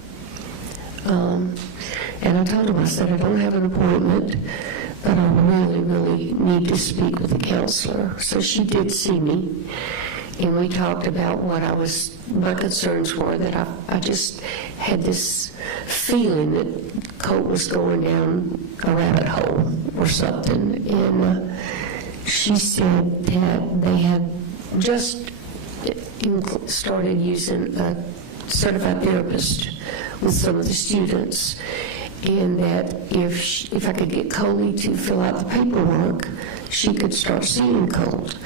And I told him, I said, I don't have an appointment, but I really, really need to speak with the counselor. So she did see me, and we talked about what my concerns were, that I just had this feeling that Colt was going down a rabbit hole or something. And she said that they had just started using a certified therapist with some of the students, and that if I could get Coley to fill out the paperwork, she could start seeing Colt.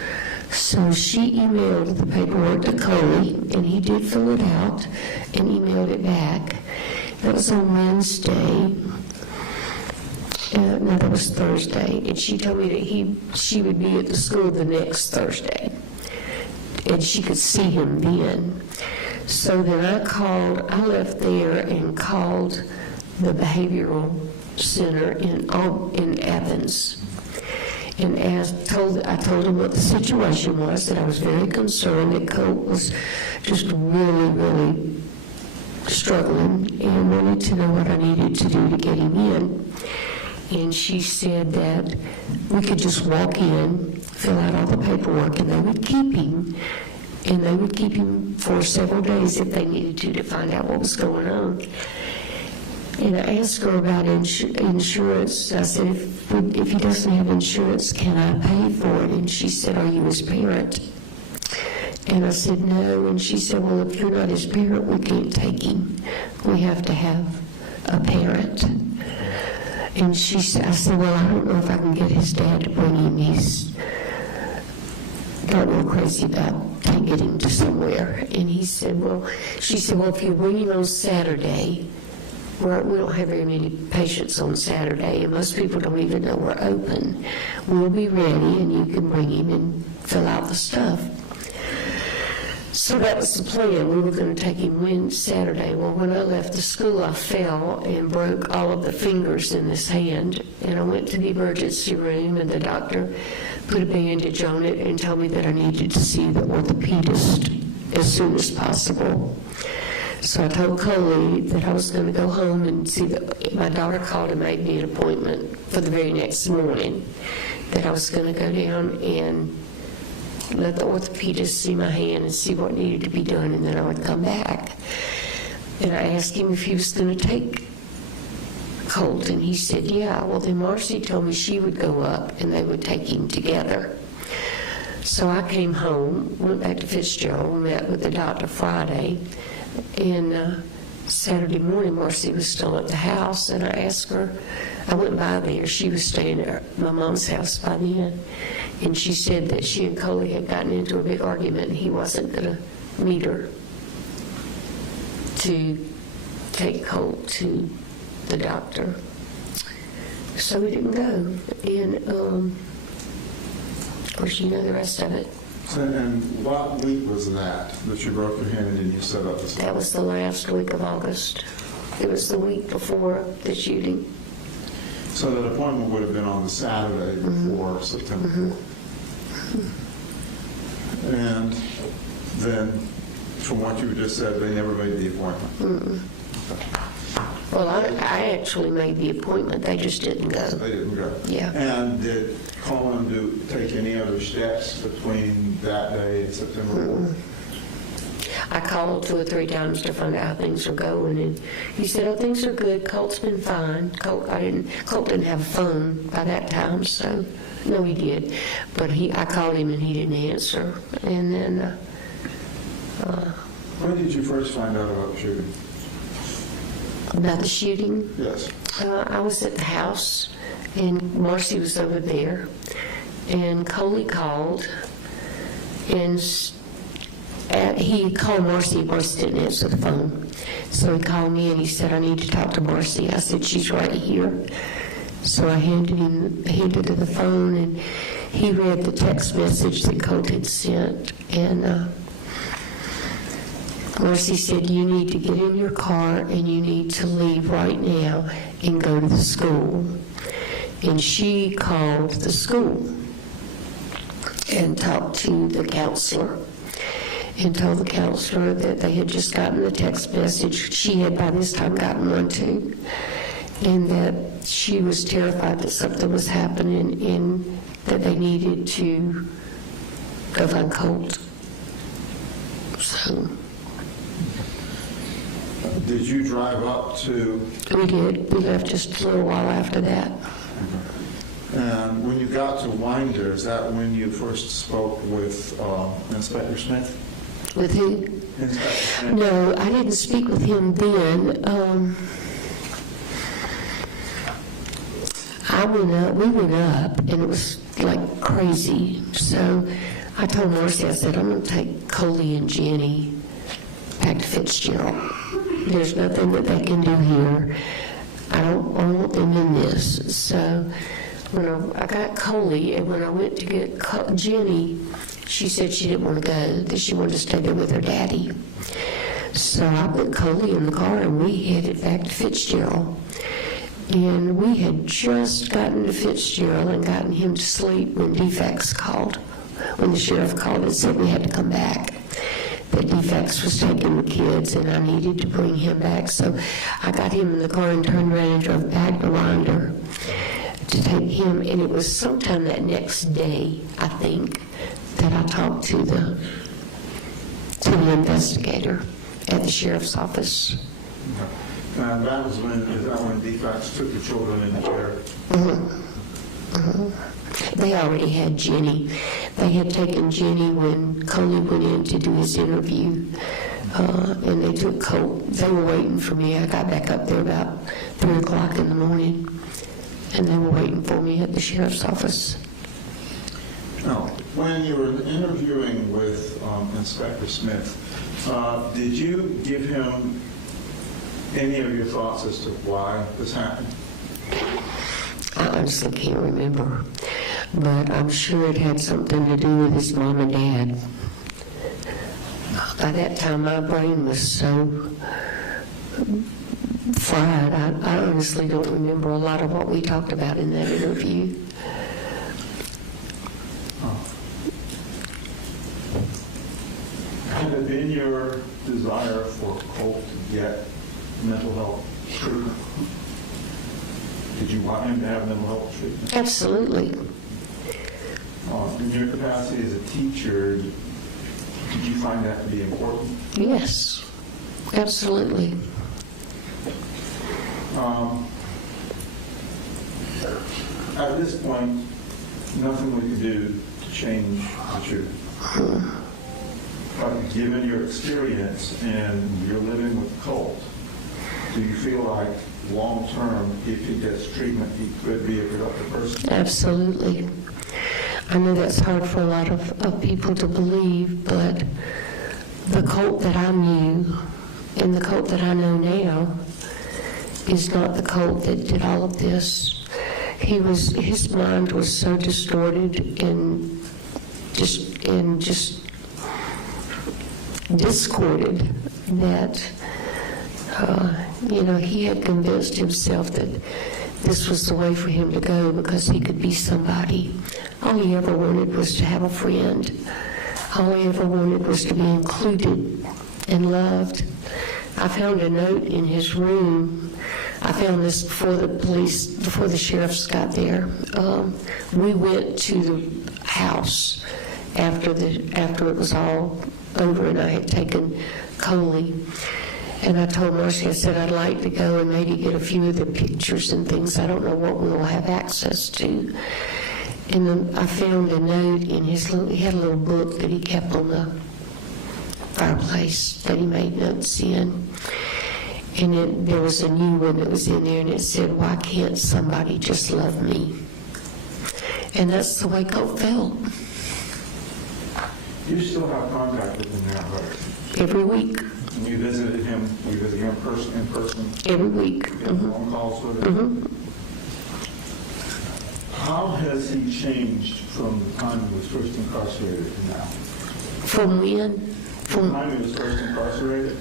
So she emailed the paperwork to Coley, and he did fill it out and emailed it back. That was on Wednesday. No, that was Thursday, and she told me that she would be at the school the next Thursday, and she could see him then. So then I left there and called the behavioral center in Athens, and I told him what the situation was, that I was very concerned that Colt was just really, really struggling and wanted to know what I needed to do to get him in. And she said that we could just walk in, fill out all the paperwork, and they would keep him. And they would keep him for several days if they needed to find out what was going on. And I asked her about insurance. I said, if he doesn't have insurance, can I pay for it? And she said, are you his parent? And I said, no. And she said, well, if you're not his parent, we can't take him. We have to have a parent. And I said, well, I don't know if I can get his dad to bring him. He's got real crazy about taking him to somewhere. And she said, well, if you bring him on Saturday, we don't have very many patients on Saturday, and most people don't even know we're open. We'll be ready, and you can bring him and fill out the stuff. So that was the plan. We were going to take him Saturday. Well, when I left the school, I fell and broke all of the fingers in this hand, and I went to the emergency room, and the doctor put a bandage on it and told me that I needed to see the orthopedist as soon as possible. So I told Coley that I was going to go home and see my daughter called and made me an appointment for the very next morning, that I was going to go down and let the orthopedist see my hand and see what needed to be done, and then I would come back. And I asked him if he was going to take Colt, and he said, yeah. Well, then Marcy told me she would go up and they would take him together. So I came home, went back to Fitzgerald, met with the doctor Friday, and Saturday morning Marcy was still at the house, and I asked her, I went by there, she was staying at my mom's house by then, and she said that she and Coley had gotten into a big argument and he wasn't going to meet her to take Colt to the doctor. So we didn't go. And of course, you know the rest of it. And what week was that you broke your hand and you set up the... That was the last week of August. It was the week before the shooting. So that appointment would have been on the Saturday before September 4th. And then, from what you just said, they never made the appointment. Okay. Well, I actually made the appointment, they just didn't go. They didn't go? Yeah. And did Colin take any other steps between that day and September 4th? I called 2 or 3 times to find out how things are going, and he said, oh, things are good, Colt's been fine. Colt didn't have a phone by that time, so, no, he did. But I called him and he didn't answer. And then... when did you first find out about the shooting? About the shooting? Yes. I was at the house, and Marcy was over there, and Coley called, and he called Marcy. Marcy didn't answer the phone, so he called me, and he said, I need to talk to Marcy. I said, she's right here. So I handed her the phone, and he read the text message that Colt had sent, and Marcy said, you need to get in your car and you need to leave right now and go to the school. And she called the school and talked to the counselor and told the counselor that they had just gotten the text message. She had by this time gotten one too. And that she was terrified that something was happening and that they needed to go find Colt. So... Did you drive up to... We did. We left just a little while after that. And when you got to Winder, is that when you first spoke with Inspector Smith? With who? Inspector Smith. No, I didn't speak with him then. We went up, and it was like crazy. So I told Marcy, I said, I'm going to take Coley and Jenny back to Fitzgerald. There's nothing that they can do here. I want them in this. So when I got Coley, and when I went to get Jenny, she said she didn't want to go, that she wanted to stay there with her daddy. So I put Coley in the car, and we headed back to Fitzgerald. And we had just gotten to Fitzgerald and gotten him to sleep when DFACS called, when the sheriff called and said we had to come back. That DFACS was taking the kids, and I needed to bring him back. So I got him in the car and turned around and drove back to Winder to take him. And it was sometime that next day, I think, that I talked to the investigator at the sheriff's office. And that was when DFACS took the children in the care? Mm-hmm. Mm-hmm. They already had Jenny. They had taken Jenny when Coley went in to do his interview, and they took Colt. They were waiting for me. I got back up there about 3 o'clock in the morning, and they were waiting for me at the sheriff's office. Now, when you were interviewing with Inspector Smith, did you give him any of your thoughts as to why this happened? I honestly can't remember, but I'm sure it had something to do with his mom and dad. By that time, my brain was so fried. I honestly don't remember a lot of what we talked about in that interview. Had it been your desire for Colt to get mental health treatment? Did you want him to have mental health treatment? Absolutely. In your capacity as a teacher, did you find that to be important? Yes, absolutely. At this point, nothing we can do to change the truth. But given your experience and you're living with Colt, do you feel like long-term, if he gets treatment, he could be a productive person? Absolutely. I know that's hard for a lot of people to believe, but the Colt that I knew and the Colt that I know now is not the Colt that did all of this. His mind was so distorted and just discorded that he had convinced himself that this was the way for him to go because he could be somebody. All he ever wanted was to have a friend. All he ever wanted was to be included and loved. I found a note in his room I found this before the sheriffs got there. We went to the house after it was all over, and I had taken Coley. And I told Marcy, I said, I'd like to go and maybe get a few of the pictures and things. I don't know what we'll have access to. And then I found a note in he had a little book that he kept on the fireplace that he made notes in. And there was a new one that was in there, and it said, why can't somebody just love me? And that's the way Colt felt. You still have contact with him now, right? Every week. You visited him in person? Every week. You have phone calls with him? How has he changed from the time he was first incarcerated to now? From when? From the time he was first incarcerated?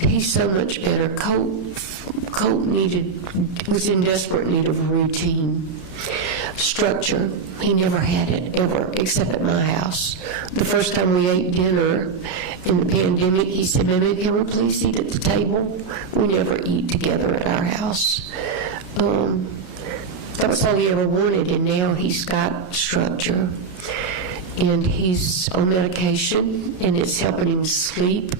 He's so much better. Colt was in desperate need of routine, structure. He never had it, ever, except at my house. The first time we ate dinner in the pandemic, he said, "Maybe can we please eat at the table?" We never eat together at our house. That was all he ever wanted, and now he's got structure. And he's on medication, and it's helping him sleep.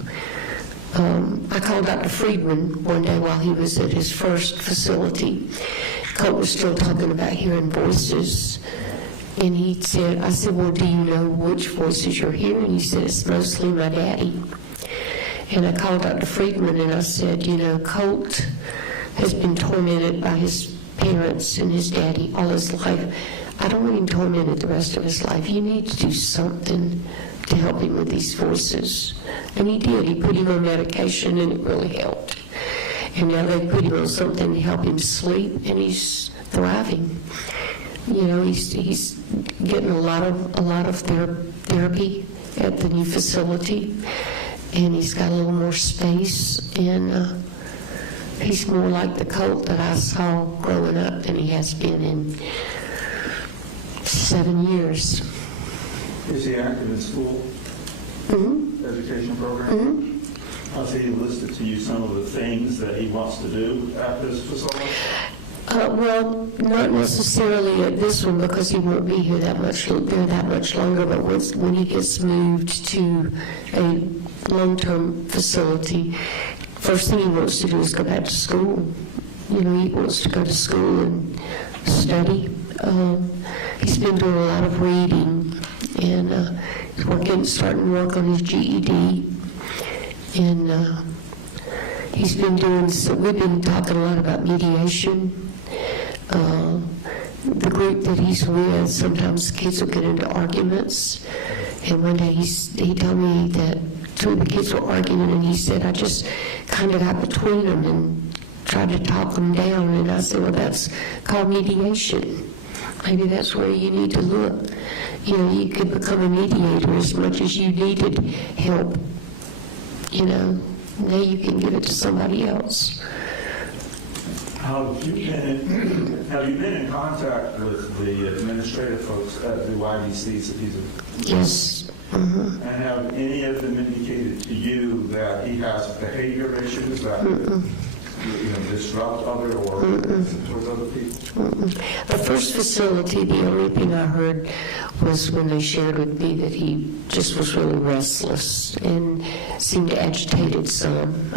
I called Dr. Friedman one day while he was at his first facility. Colt was still talking about hearing voices. And I said, well, do you know which voices you're hearing? He said, it's mostly my daddy. And I called Dr. Friedman and I said, Colt has been tormented by his parents and his daddy all his life. I don't want him tormented the rest of his life. You need to do something to help him with these voices. And he did. He put him on medication, and it really helped. And now they put him on something to help him sleep, and he's thriving. He's getting a lot of therapy at the new facility, and he's got a little more space, and he's more like the Colt that I saw growing up than he has been in 7 years. Is he active in school? Education program? Has he listed to you some of the things that he wants to do at this facility? Well, not necessarily at this one because he won't be here that much longer. But when he gets moved to a long-term facility, first thing he wants to do is go back to school. He wants to go to school and study. He's been doing a lot of reading, and he's starting to work on his GED. And he's been doing. So we've been talking a lot about mediation. The group that he's with, sometimes kids will get into arguments. And one day he told me that two of the kids were arguing, and he said, I just kind of got between them and tried to talk them down. And I said, well, that's called mediation. Maybe that's where you need to look. You could become a mediator as much as you needed help. Now you can give it to somebody else. Have you been in contact with the administrative folks at the YDCs that he's a... Yes. And have any of them indicated to you that he has behavior issues that disrupt other or towards other people? The first facility, the only thing I heard was when they shared with me that he just was really restless and seemed agitated some.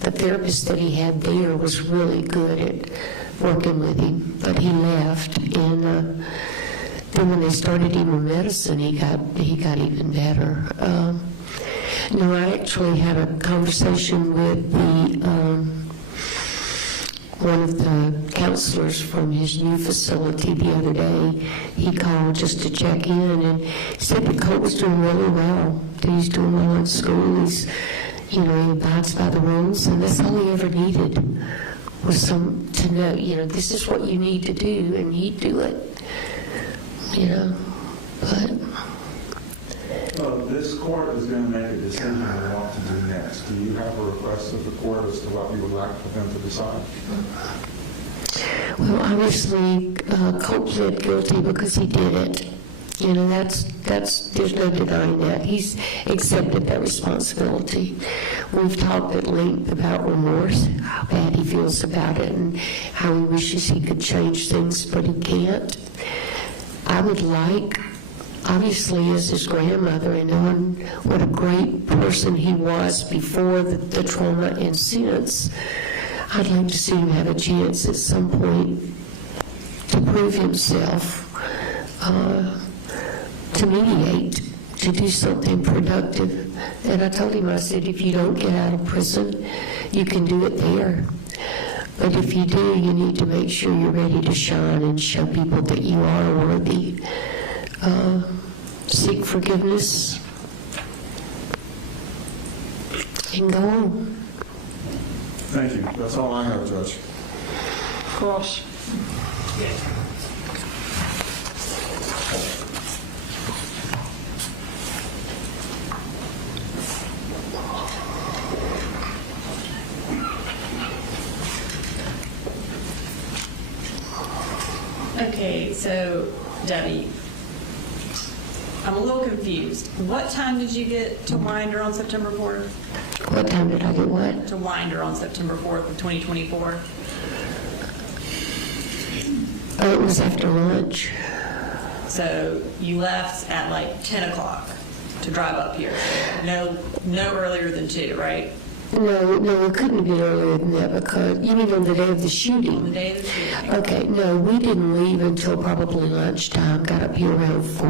The therapist that he had there was really good at working with him, but he left. And then when they started him on medicine, he got even better. No, I actually had a conversation with one of the counselors from his new facility the other day. He called just to check in and said that Colt was doing really well, that he's doing well in school. He abides by the rules, and that's all he ever needed was to know, this is what you need to do, and he'd do it, but... Well, this court is going to make a decision on what to do next. Do you have a request of the court as to what you would like for them to decide? Well, obviously, Colt pled guilty because he did it. You know, there's no denying that. He's accepted that responsibility. We've talked at length about remorse, how bad he feels about it, and how he wishes he could change things, but he can't. I would like, obviously, as his grandmother, and knowing what a great person he was before the trauma and since, I'd like to see him have a chance at some point to prove himself, to mediate, to do something productive. And I told him, I said, if you don't get out of prison, you can do it there. But if you do, you need to make sure you're ready to shine and show people that you are worthy. Seek forgiveness and go on. Thank you. That's all I have, Judge. Cross. Okay, so Debbie, I'm a little confused. What time did you get to Winder on September 4th? What time did I get what? To Winder on September 4th of 2024. Oh, it was after lunch. So you left at like 10 o'clock to drive up here. No earlier than 2, right? No, it couldn't have been earlier than that because, you mean on the day of the shooting? On the day of the shooting. Okay, no, we didn't leave until probably lunchtime, got up here around 4.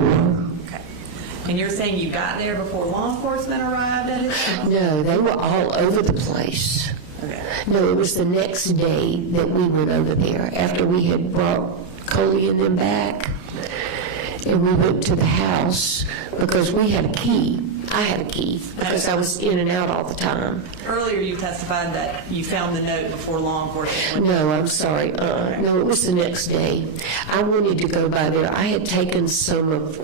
Okay. And you're saying you got there before law enforcement arrived at it? No, they were all over the place. Okay. No, it was the next day that we went over there after we had brought Coley and them back. And we went to the house because we had a key. I had a key because I was in and out all the time. Earlier you testified that you found the note before law enforcement. No, I'm sorry. No, it was the next day. I wanted to go by there. I had taken some of,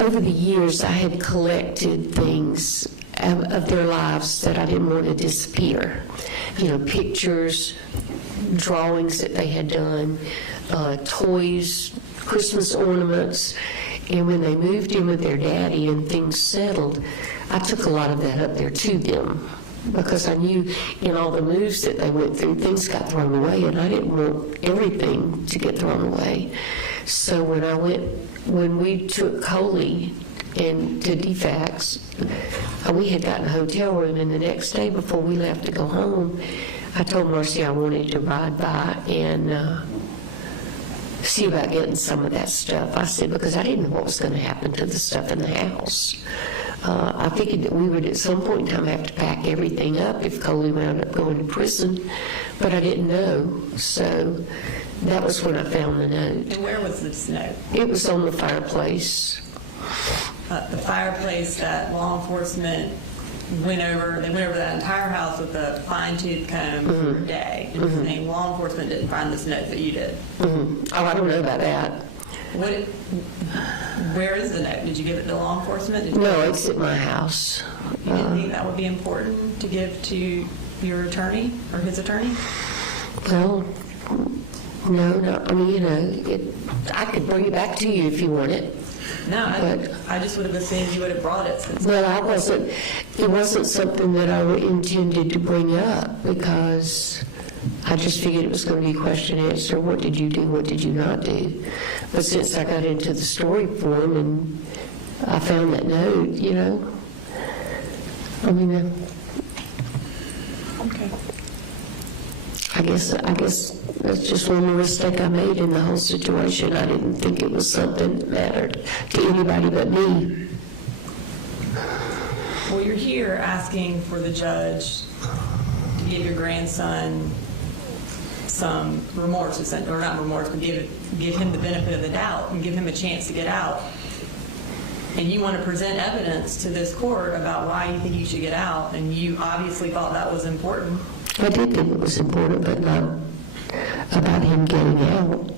over the years, I had collected things of their lives that I didn't want to disappear. You know, pictures, drawings that they had done, toys, Christmas ornaments. And when they moved in with their daddy and things settled, I took a lot of that up there to them because I knew in all the moves that they went through, things got thrown away, and I didn't want everything to get thrown away. So when we took Coley and to DFACS, we had gotten a hotel room, and the next day before we left to go home, I told Marcy I wanted to ride by and see about getting some of that stuff. I said, because I didn't know what was going to happen to the stuff in the house. I figured that we would at some point in time have to pack everything up if Coley wound up going to prison, but I didn't know. So that was when I found the note. And where was this note? It was on the fireplace. The fireplace that law enforcement went over that entire house with a fine-tooth comb for a day. And you're saying law enforcement didn't find this note, but you did. Oh, I don't know about that. Where is the note? Did you give it to law enforcement? No, it's at my house. You didn't think that would be important to give to your attorney or his attorney? Well, no, I mean, you know, I could bring it back to you if you want it. No, I just would have assumed you would have brought it. Well, it wasn't something that I intended to bring up because I just figured it was going to be question and answer. What did you do? What did you not do? But since I got into the story form and I found that note, you know, I mean, okay. I guess that's just one more mistake I made in the whole situation. I didn't think it was something that mattered to anybody but me. Well, you're here asking for the judge to give your grandson some remorse, or not remorse, but give him the benefit of the doubt and give him a chance to get out. And you want to present evidence to this court about why you think he should get out, and you obviously thought that was important. I did think it was important, but not about him getting out.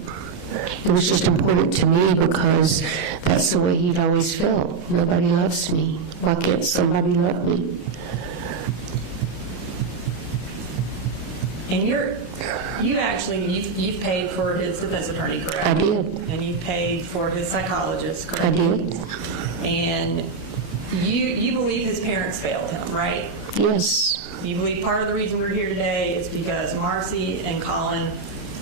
It was just important to me because that's the way he'd always felt. Nobody loves me. Why can't somebody love me? And you've paid for his defense attorney, correct? I did. And you've paid for his psychologist, correct? I did. And you believe his parents failed him, right? Yes. You believe part of the reason we're here today is because Marcy and Colin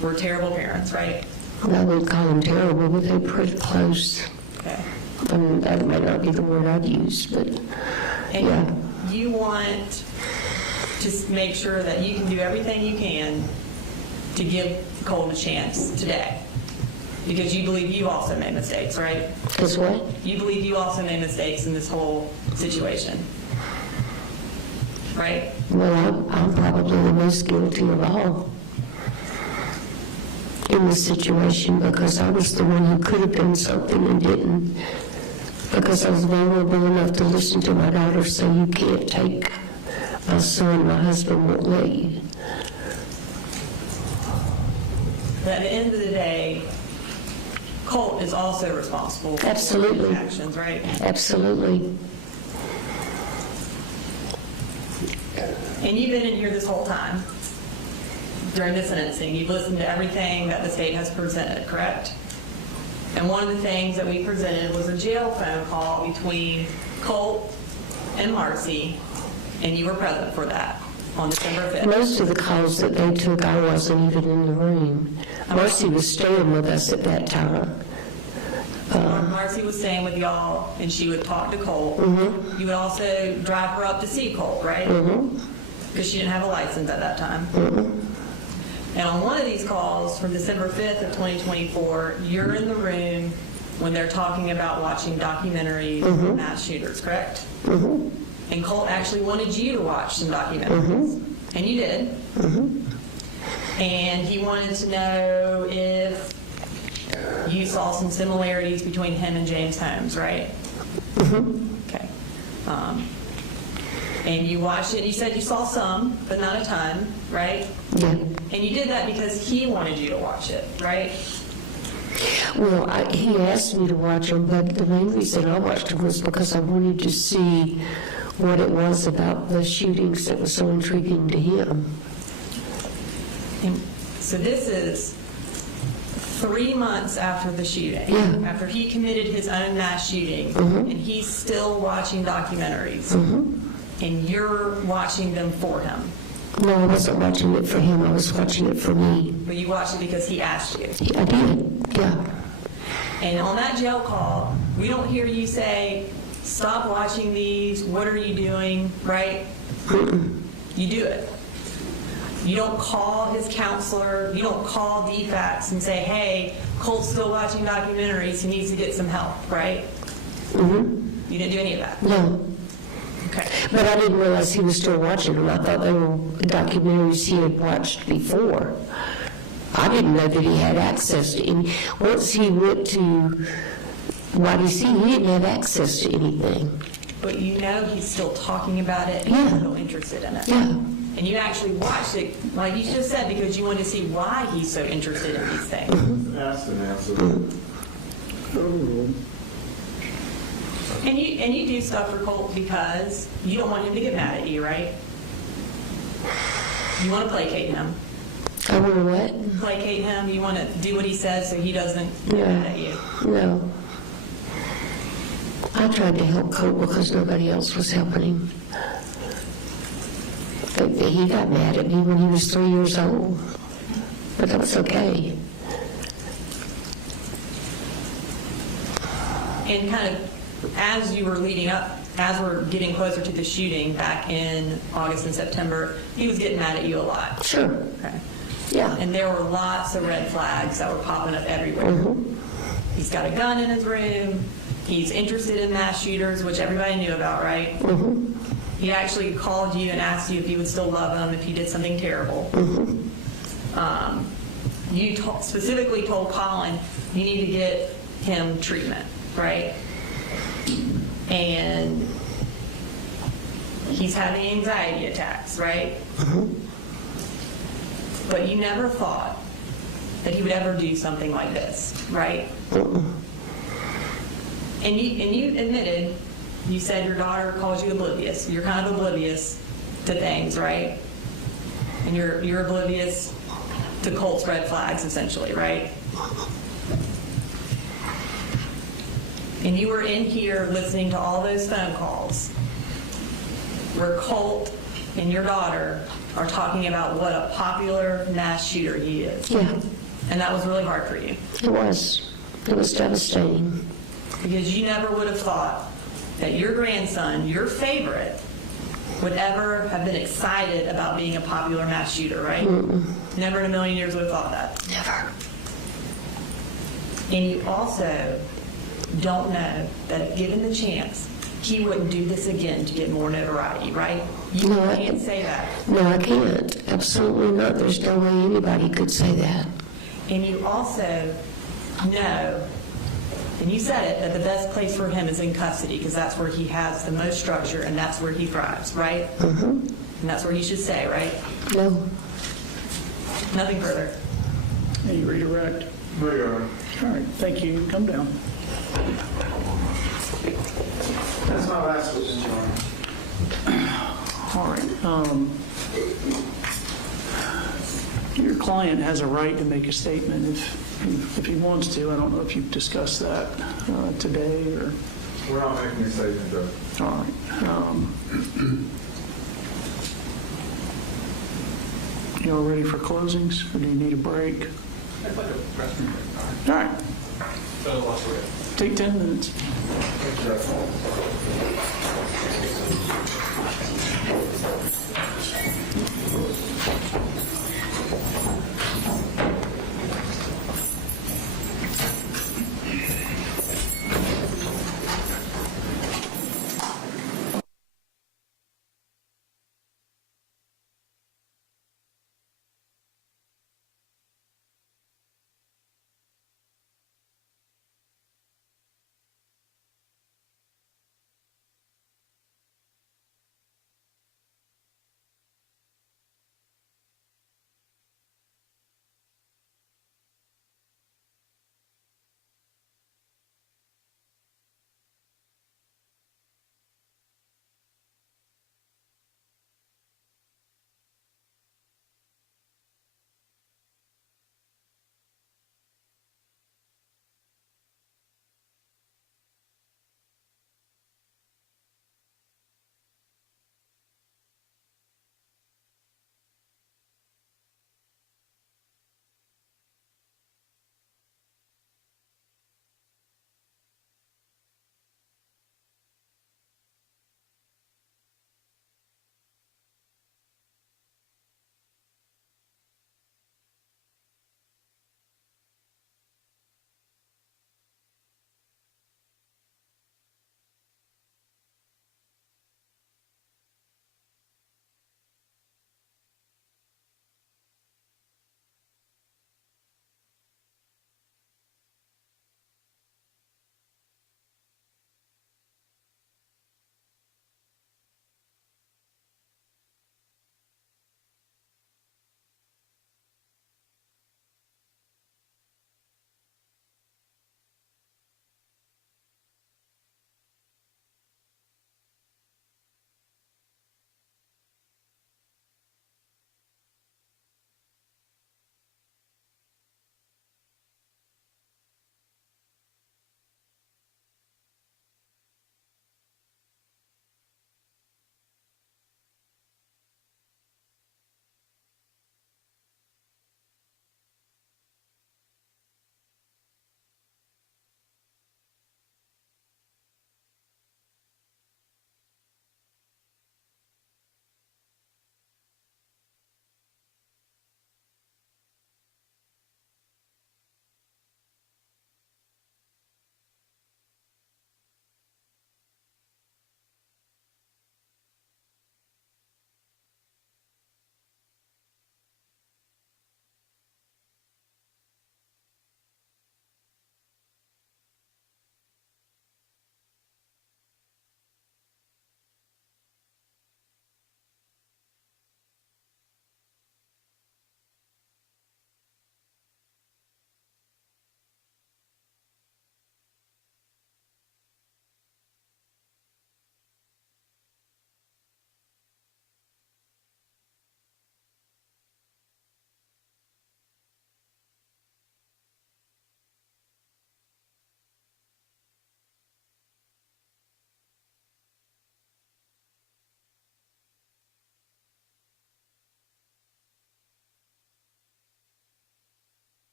were terrible parents, right? I wouldn't call them terrible, but they're pretty close. Okay. I mean, that might not be the word I'd use, but And yeah. you want to make sure that you can do everything you can to give Colt a chance today. Because you believe you also made mistakes, right? Because what? You believe you also made mistakes in this whole situation, right? Well, I'm probably the most guilty of all in this situation because I was the one who could have done something and didn't. Because I was vulnerable enough to listen to my daughter say, you can't take my son, my husband won't let you. But at the end of the day, Colt is also responsible for his actions, right? Absolutely. And you've been in here this whole time during the sentencing. You've listened to everything that the state has presented, correct? And one of the things that we presented was a jail phone call between Colt and Marcy, and you were present for that on December 5th. Most of the calls that they took, I wasn't even in the room. Marcy was staying with us at that time. Marcy was staying with y'all, and she would talk to Colt. Mm-hmm. You would also drive her up to see Colt, right? Because she didn't have a license at that time. And on one of these calls from December 5th of 2024, you're in the room when they're talking about watching documentaries of mass shooters, correct? And Colt actually wanted you to watch some documentaries. And you did. And he wanted to know if you saw some similarities between him and James Holmes, right? Okay. And you watched it, and you said you saw some, but not a ton, right? Yeah. And you did that because he wanted you to watch it, right? Well, he asked me to watch them, but the main reason I watched them was because I wanted to see what it was about the shootings that was so intriguing to him. And so this is 3 months after the shooting, after he committed his own mass shooting, and he's still watching documentaries, and you're watching them for him. No, I wasn't watching it for him. I was watching it for me. But you watched it because he asked you. I did, yeah. And on that jail call, we don't hear you say, stop watching these, what are you doing, right? You do it. You don't call his counselor, you don't call DFACS and say, hey, Colt's still watching documentaries, he needs to get some help, right? You didn't do any of that? No. Okay. But I didn't realize he was still watching them. I thought they were documentaries he had watched before. I didn't know that he had access to any. Once he went to YDC, he didn't have access to anything. But you know he's still talking about it and Yeah. he's still interested in it. Yeah. And you actually watched it, like you just said, because you wanted to see why he's so interested in these things. Ask and answer. And you do stuff for Colt because you don't want him to get mad at you, right? You want to placate him. I want to what? Placate him. You want to do what he says so he doesn't get mad at you. No. I tried to help Colt because nobody else was helping him. He got mad at me when he was 3 years old, but that was okay. And kind of as you were leading up, as we're getting closer to the shooting back in August and September, he was getting mad at you a lot. Sure. Okay. Yeah. And there were lots of red flags that were popping up everywhere. He's got a gun in his room. He's interested in mass shooters, which everybody knew about, right? He actually called you and asked you if you would still love him if he did something terrible. You specifically told Colin you need to get him treatment, right? And he's having anxiety attacks, right? But you never thought that he would ever do something like this, right? And you admitted, you said your daughter calls you oblivious. You're kind of oblivious to things, right? and you're oblivious to Colt's red flags, essentially, right? And you were in here listening to all those phone calls where Colt and your daughter are talking about what a popular mass shooter he is. Yeah. And that was really hard for you. It was. It was devastating. Because you never would have thought that your grandson, your favorite, would ever have been excited about being a popular mass shooter, right? Never in a million years would have thought that. Never. And you also don't know that if given the chance, he wouldn't do this again to get more notoriety, right? You No, can't say that. No, I can't. Absolutely not. There's no way anybody could say that. And you also know, and you said it, that the best place for him is in custody because that's where he has the most structure and that's where he thrives, right? And that's where he should stay, right? No. Nothing further. Any redirect? No, Your Honor. All right, thank you. You can come down. That's my last witness, Your Honor. All right. Your client has a right to make a statement if he wants to. I don't know if you've discussed that today or. We're not making a statement, Judge. All right. You all ready for closings, or do you need a break? I'd like a restroom break. All right. Take 10 minutes.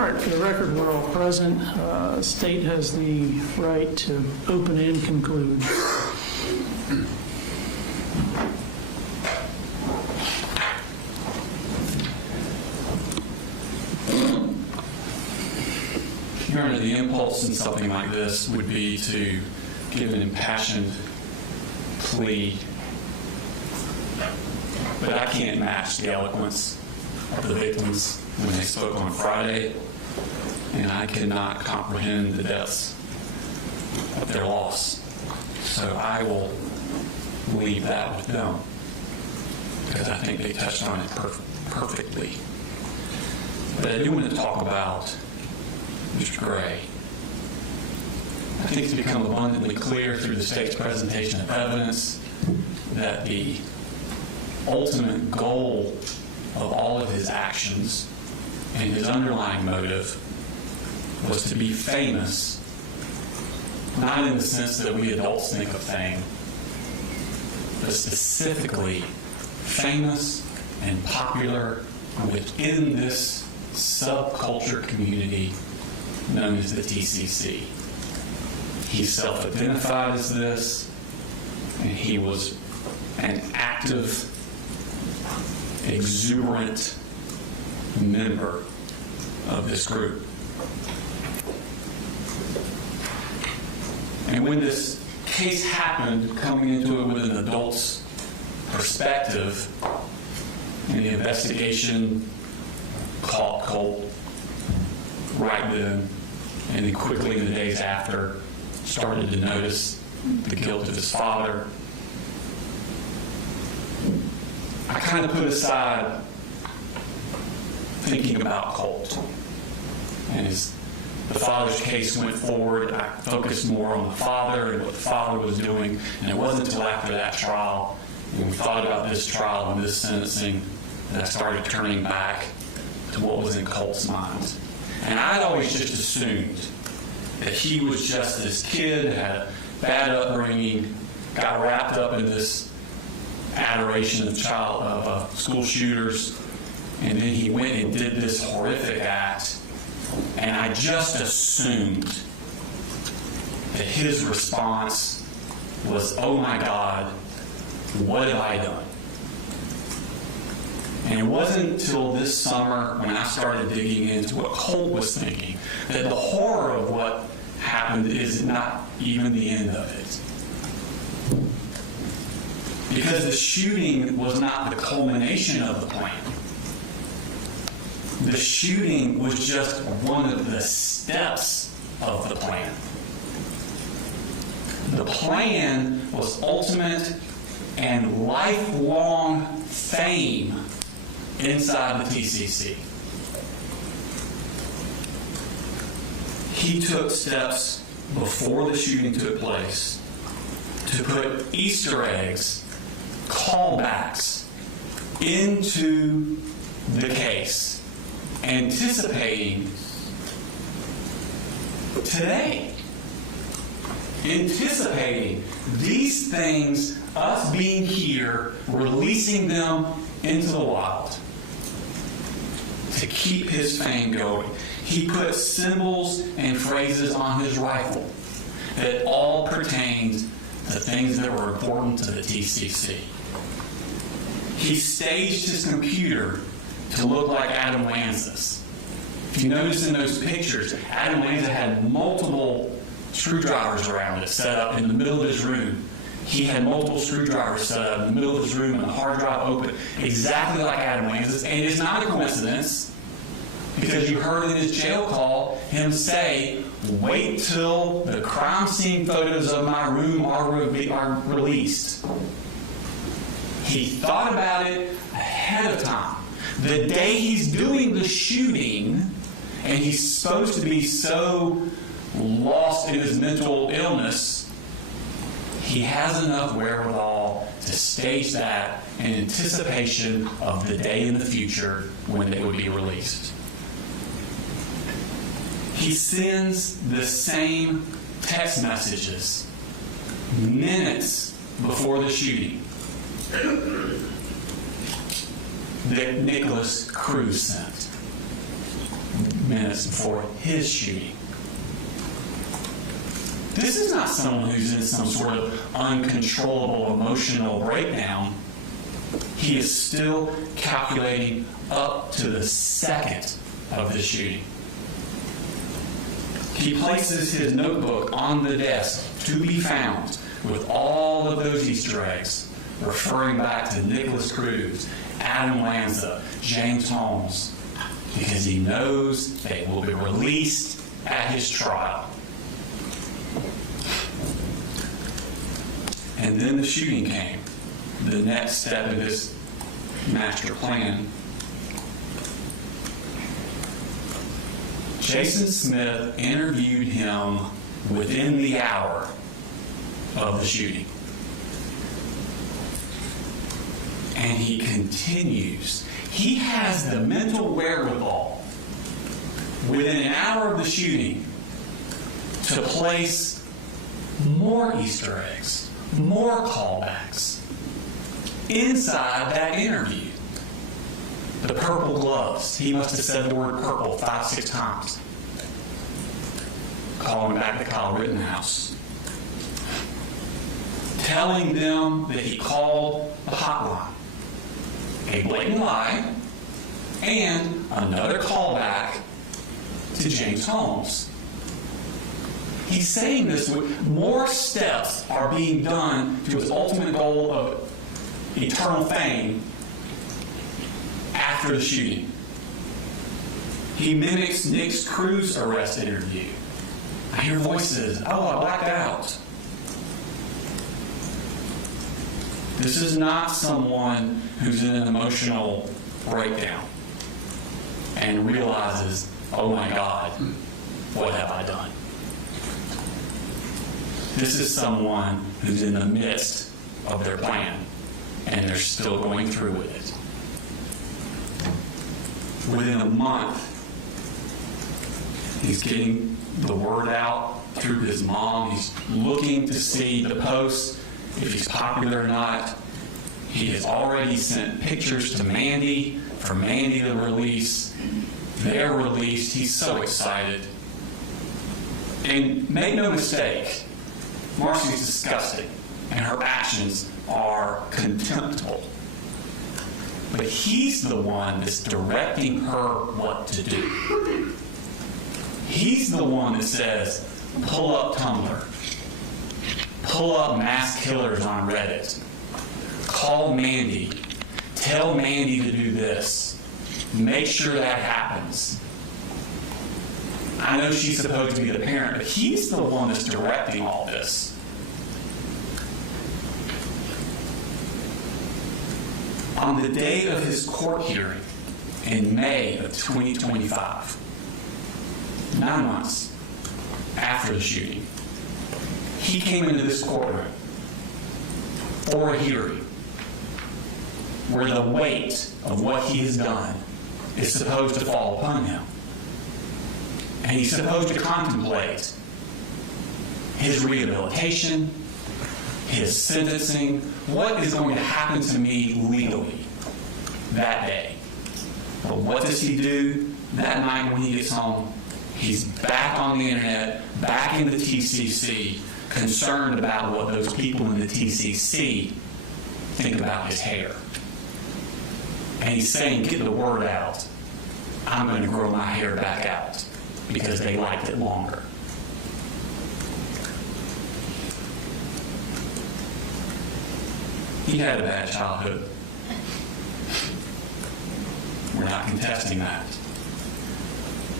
All right, for the record, we're all present. State has the right to open and conclude. Your Honor, the impulse in something like this would be to give an impassioned plea, but I can't match the eloquence of the victims when they spoke on Friday, and I cannot comprehend the depths of their loss. So I will leave that with them, because I think they touched on it perfectly. But I do want to talk about Mr. Gray. I think it's become abundantly clear through the state's presentation of evidence that the ultimate goal of all of his actions and his underlying motive was to be famous, not in the sense that we adults think of fame, but specifically famous and popular within this subculture community known as the TCC. He self-identified as this, and he was an active, exuberant member of this group. And when this case happened, coming into it with an adult's perspective, and the investigation caught Colt right then, and then quickly in the days after started to notice the guilt of his father, I kind of put aside thinking about Colt. And as the father's case went forward, I focused more on the father and what the father was doing. And it wasn't until after that trial, and we thought about this trial and this sentencing, that I started turning back to what was in Colt's mind. And I'd always just assumed that he was just this kid, had a bad upbringing, got wrapped up in this adoration of school shooters, and then he went and did this horrific act. And I just assumed that his response was, "Oh my God, what have I done?" And it wasn't until this summer when I started digging into what Colt was thinking that the horror of what happened is not even the end of it. Because the shooting was not the culmination of the plan. The shooting was just one of the steps of the plan. The plan was ultimate and lifelong fame inside the TCC. He took steps before the shooting took place to put Easter eggs, callbacks into the case, anticipating today, anticipating these things, us being here, releasing them into the wild to keep his fame going. He put symbols and phrases on his rifle that all pertained to things that were important to the TCC. He staged his computer to look like Adam Lanza's. If you notice in those pictures, Adam Lanza had multiple screwdrivers around it set up in the middle of his room. He had multiple screwdrivers set up in the middle of his room and a hard drive open, exactly like Adam Lanza's. And it's not a coincidence, because you heard in his jail call him say, "Wait till the crime scene photos of my room are released." He thought about it ahead of time. The day he's doing the shooting, and he's supposed to be so lost in his mental illness, he has enough wherewithal to stage that in anticipation of the day in the future when they would be released. He sends the same text messages minutes before the shooting that Nicholas Cruz sent. minutes before his shooting. This is not someone who's in some sort of uncontrollable emotional breakdown. He is still calculating up to the second of the shooting. He places his notebook on the desk to be found with all of those Easter eggs, referring back to Nicholas Cruz, Adam Lanza, James Holmes, because he knows they will be released at his trial. And then the shooting came, the next step of his master plan. Jason Smith interviewed him within the hour of the shooting. And he continues. He has the mental wherewithal within an hour of the shooting to place more Easter eggs, more callbacks inside that interview. The purple gloves. He must have said the word purple 5-6 times. Calling back to Kyle Rittenhouse. Telling them that he called the hotline. A blatant lie, and another callback to James Holmes. He's saying this with more steps are being done to his ultimate goal of eternal fame after the shooting. He mimics Nick Cruz's arrest interview. I hear voices. Oh, I blacked out. This is not someone who's in an emotional breakdown and realizes, oh my God, what have I done? This is someone who's in the midst of their plan and they're still going through with it. Within a month, he's getting the word out through his mom. He's looking to see the posts, if he's popular or not. He has already sent pictures to Mandy for Mandy to release. They're released. He's so excited. And make no mistake, Marcy's disgusting, and her actions are contemptible. But he's the one that's directing her what to do. He's the one that says, pull up Tumblr. Pull up mass killers on Reddit. Call Mandy. Tell Mandy to do this. Make sure that happens. I know she's supposed to be the parent, but he's the one that's directing all this. On the day of his court hearing in May of 2025, 9 months after the shooting, he came into this courtroom for a hearing where the weight of what he has done is supposed to fall upon him. And he's supposed to contemplate his rehabilitation, his sentencing, what is going to happen to me legally that day. But what does he do that night when he gets home? He's back on the internet, back in the TCC, concerned about what those people in the TCC think about his hair. And he's saying, get the word out. I'm going to grow my hair back out because they liked it longer. He had a bad childhood. We're not contesting that.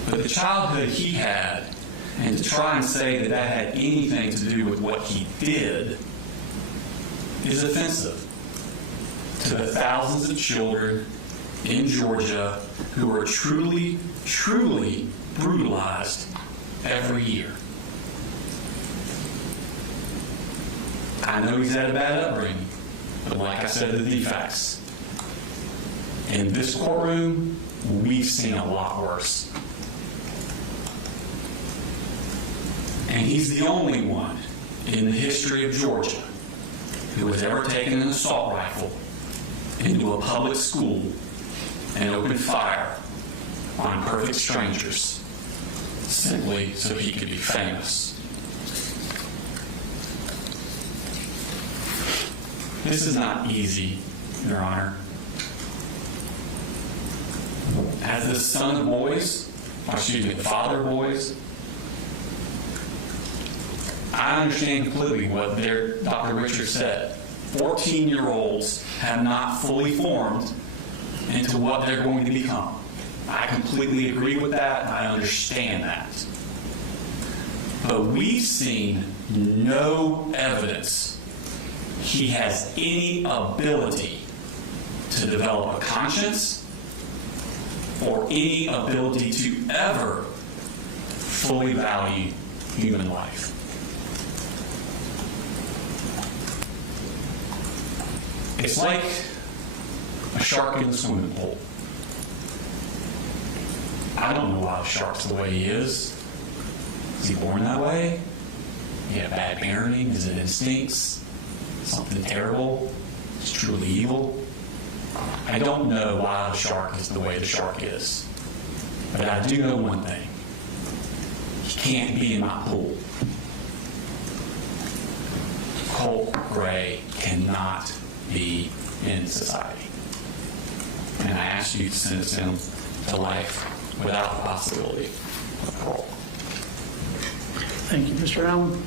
But the childhood he had, and to try and say that that had anything to do with what he did, is offensive to the thousands of children in Georgia who are truly, truly brutalized every year. I know he's had a bad upbringing, but like I said, the defects. In this courtroom, we've seen a lot worse. And he's the only one in the history of Georgia who has ever taken an assault rifle into a public school and opened fire on perfect strangers simply so he could be famous. This is not easy, Your Honor. As the son of boys, the father of boys, I understand completely what Dr. Richards said. 14-year-olds have not fully formed into what they're going to become. I completely agree with that, and I understand that. But we've seen no evidence he has any ability to develop a conscience or any ability to ever fully value human life. It's like a shark in the swimming pool. I don't know why the shark's the way he is. Is he born that way? He had bad parenting? Is it instincts? Something terrible? It's truly evil? I don't know why the shark is the way the shark is. But I do know one thing. He can't be in my pool. Colt Gray cannot be in society. And I ask you to sentence him to life without the possibility of parole. Thank you, Mr. Allen.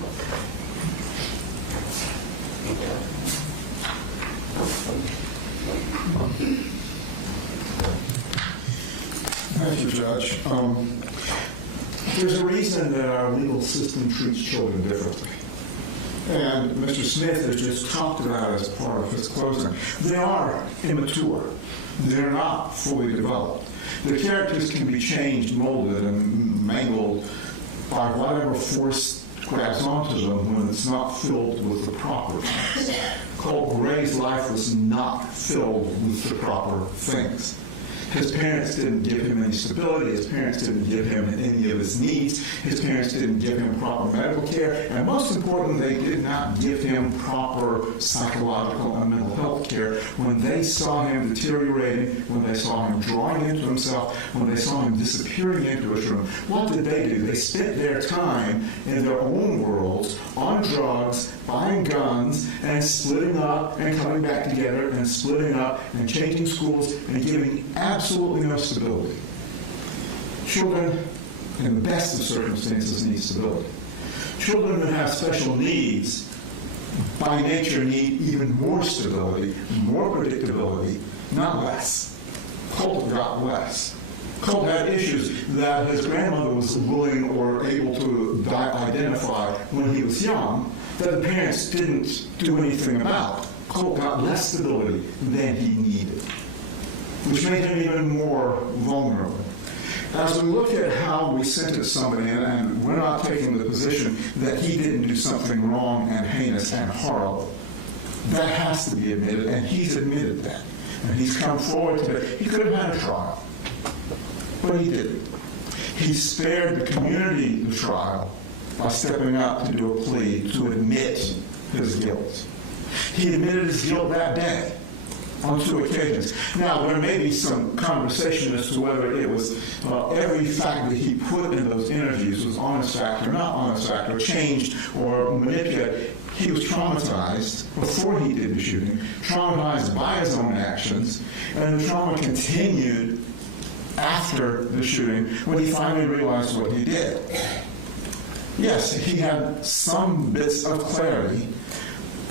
Thank you, Judge. There's a reason that our legal system treats children differently. And Mr. Smith has just talked about it as part of his closing. They are immature. They're not fully developed. Their characters can be changed, molded, and mangled by whatever force grabs onto them when it's not filled with the proper things. Colt Gray's life was not filled with the proper things. His parents didn't give him any stability. His parents didn't give him any of his needs. His parents didn't give him proper medical care. And most importantly, they did not give him proper psychological and mental health care. When they saw him deteriorating, when they saw him drawing into himself, when they saw him disappearing into his room, what did they do? They spent their time in their own worlds, on drugs, buying guns, and splitting up and coming back together and splitting up and changing schools and giving absolutely no stability. Children, in the best of circumstances, need stability. Children who have special needs, by nature, need even more stability, more predictability, not less. Colt got less. Colt had issues that his grandmother was willing or able to identify when he was young that the parents didn't do anything about. Colt got less stability than he needed, which made him even more vulnerable. As we look at how we sentence somebody, and we're not taking the position that he didn't do something wrong and heinous and horrible, that has to be admitted, and he's admitted that. And he's come forward today. He could have had a trial, but he didn't. He spared the community the trial by stepping up to do a plea to admit his guilt. He admitted his guilt that day on 2 occasions. Now, there may be some conversation as to whether it was every fact that he put in those interviews was honest fact or not honest fact, or changed or manipulated. He was traumatized before he did the shooting, traumatized by his own actions, and the trauma continued after the shooting when he finally realized what he did. Yes, he had some bits of clarity,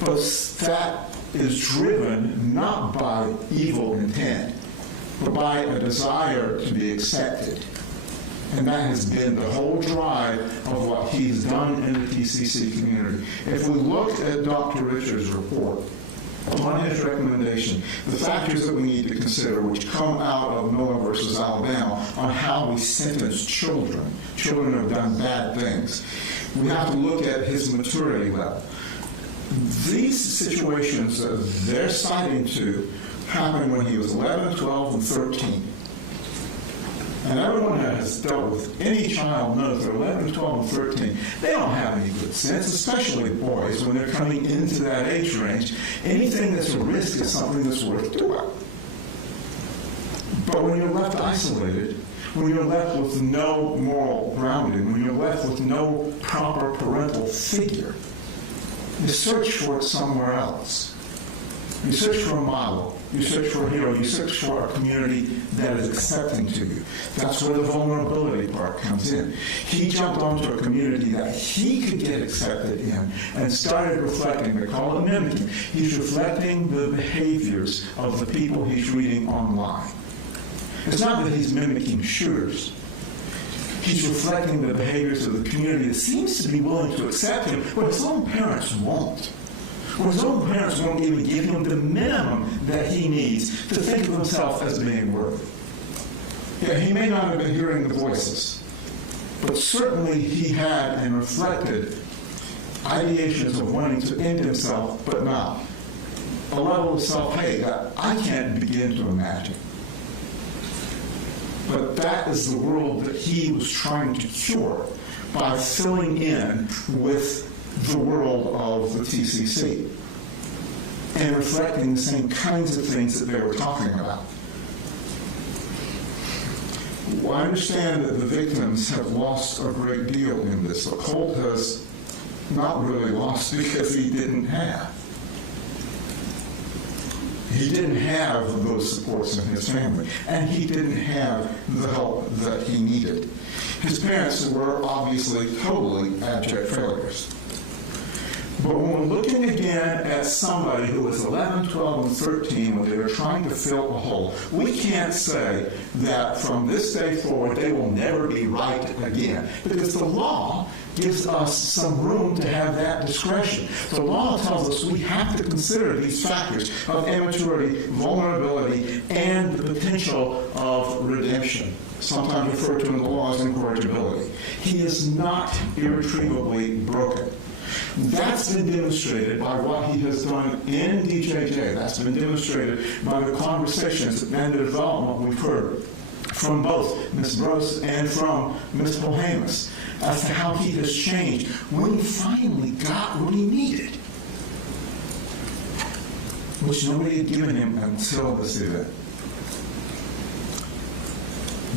but that is driven not by evil intent, but by a desire to be accepted. And that has been the whole drive of what he's done in the TCC community. If we look at Dr. Richards' report, on his recommendation, the factors that we need to consider, which come out of Miller versus Alabama, on how we sentence children who have done bad things, we have to look at his maturity level. These situations that they're citing to happened when he was 11, 12, and 13. And everyone that has dealt with any child knows that 11, 12, and 13, they don't have any good sense, especially boys when they're coming into that age range. Anything that's a risk is something that's worth doing. But when you're left isolated, when you're left with no moral grounding, when you're left with no proper parental figure, you search for it somewhere else. You search for a model. You search for a hero. You search for a community that is accepting to you. That's where the vulnerability part comes in. He jumped onto a community that he could get accepted in and started reflecting. They call it mimicking. He's reflecting the behaviors of the people he's reading online. It's not that he's mimicking shooters. He's reflecting the behaviors of the community that seems to be willing to accept him, but his own parents won't. Well, his own parents won't even give him the minimum that he needs to think of himself as being worthy. Yeah, he may not have been hearing the voices, but certainly he had and reflected ideations of wanting to end himself, but not. A level of self-hate that I can't begin to imagine. But that is the world that he was trying to cure by filling in with the world of the TCC and reflecting the same kinds of things that they were talking about. Well, I understand that the victims have lost a great deal in this, but Colt has not really lost because he didn't have. He didn't have those supports in his family, and he didn't have the help that he needed. His parents were obviously totally abject failures. But when we're looking again at somebody who was 11, 12, and 13 when they were trying to fill a hole, we can't say that from this day forward they will never be right again, because the law gives us some room to have that discretion. The law tells us we have to consider these factors of immaturity, vulnerability, and the potential of redemption, sometimes referred to in the law as incorrigibility. He is not irretrievably broken. That's been demonstrated by what he has done in DJJ. That's been demonstrated by the conversations and the development we've heard from both Ms. Gross and from Ms. Polhamus as to how he has changed when he finally got what he needed, which nobody had given him until this event.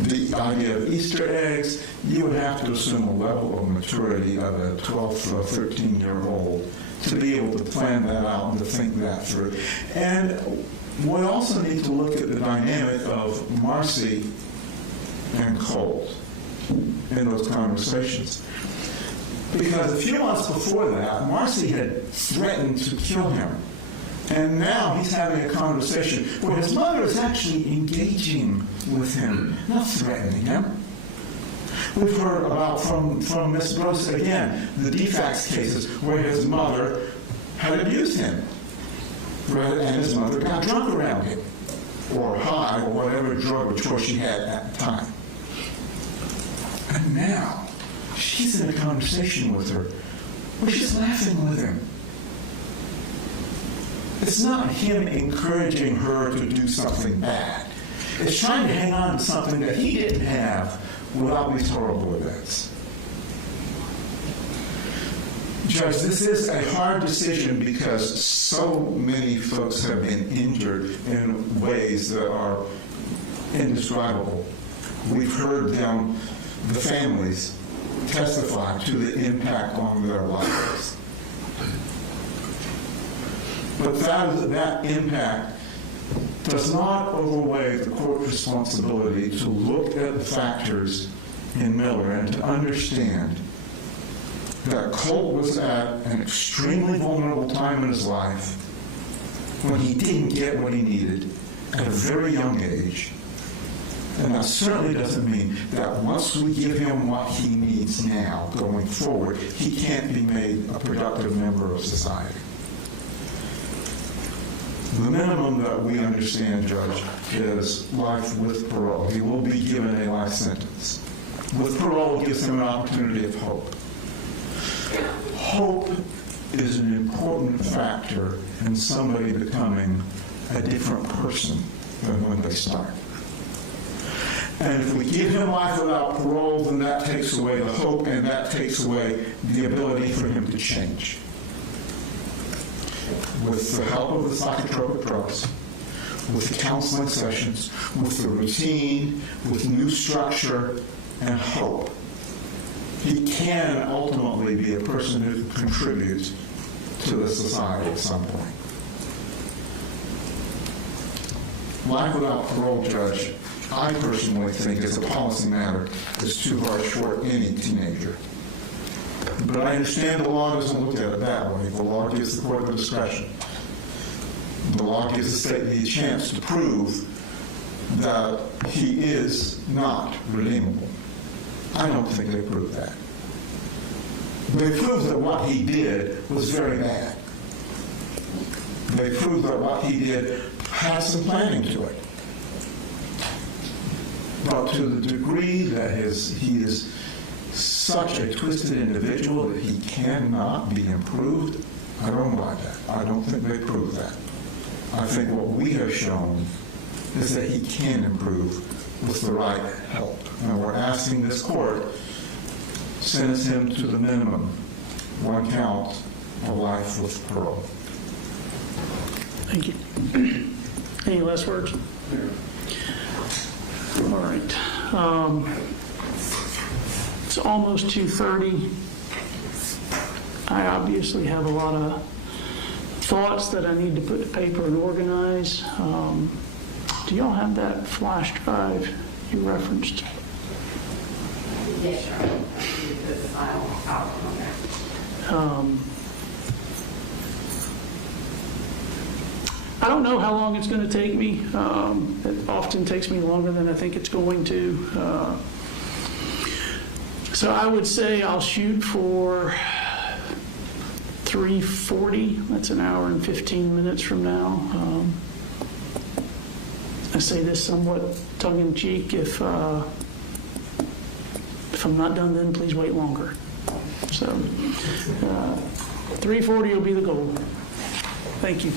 The idea of Easter eggs, you would have to assume a level of maturity of a 12 or 13-year-old to be able to plan that out and to think that through. And we also need to look at the dynamic of Marcy and Colt in those conversations. Because a few months before that, Marcy had threatened to kill him. And now he's having a conversation where his mother is actually engaging with him, not threatening him. We've heard about from Ms. Gross again, the DFACS cases where his mother had abused him, and his mother got drunk around him, or high, or whatever drug of choice she had at the time. And now she's in a conversation with her where she's laughing with him. It's not him encouraging her to do something bad. It's trying to hang on to something that he didn't have without these horrible events. Judge, this is a hard decision because so many folks have been injured in ways that are indescribable. We've heard them, the families, testify to the impact on their lives. But that impact does not overweigh the court's responsibility to look at the factors in Miller and to understand that Colt was at an extremely vulnerable time in his life when he didn't get what he needed at a very young age. And that certainly doesn't mean that once we give him what he needs now going forward, he can't be made a productive member of society. The minimum that we understand, Judge, is life with parole. He will be given a life sentence. With parole, it gives him an opportunity of hope. Hope is an important factor in somebody becoming a different person than when they start. And if we give him life without parole, then that takes away the hope and that takes away the ability for him to change. With the help of the psychotropic drugs, with the counseling sessions, with the routine, with new structure and hope, he can ultimately be a person who contributes to the society at some point. Life without parole, Judge, I personally think as a policy matter is too harsh for any teenager. But I understand the law doesn't look at it that way. The law gives the court the discretion. The law gives the state the chance to prove that he is not redeemable. I don't think they proved that. They proved that what he did was very bad. They proved that what he did had some planning to it. But to the degree that he is such a twisted individual that he cannot be improved, I don't buy that. I don't think they proved that. I think what we have shown is that he can improve with the right help. And we're asking this court to sentence him to the minimum, 1 count of life with parole. Thank you. Any last words? All right. It's almost 2:30. I obviously have a lot of thoughts that I need to put to paper and organize. Do y'all have that flash drive you referenced? Yes, sir. You put the file out on there. I don't know how long it's going to take me. It often takes me longer than I think it's going to. So I would say I'll shoot for 3:40. That's an hour and 15 minutes from now. I say this somewhat tongue-in-cheek. If I'm not done then, please wait longer. So 3:40 will be the goal. Thank you.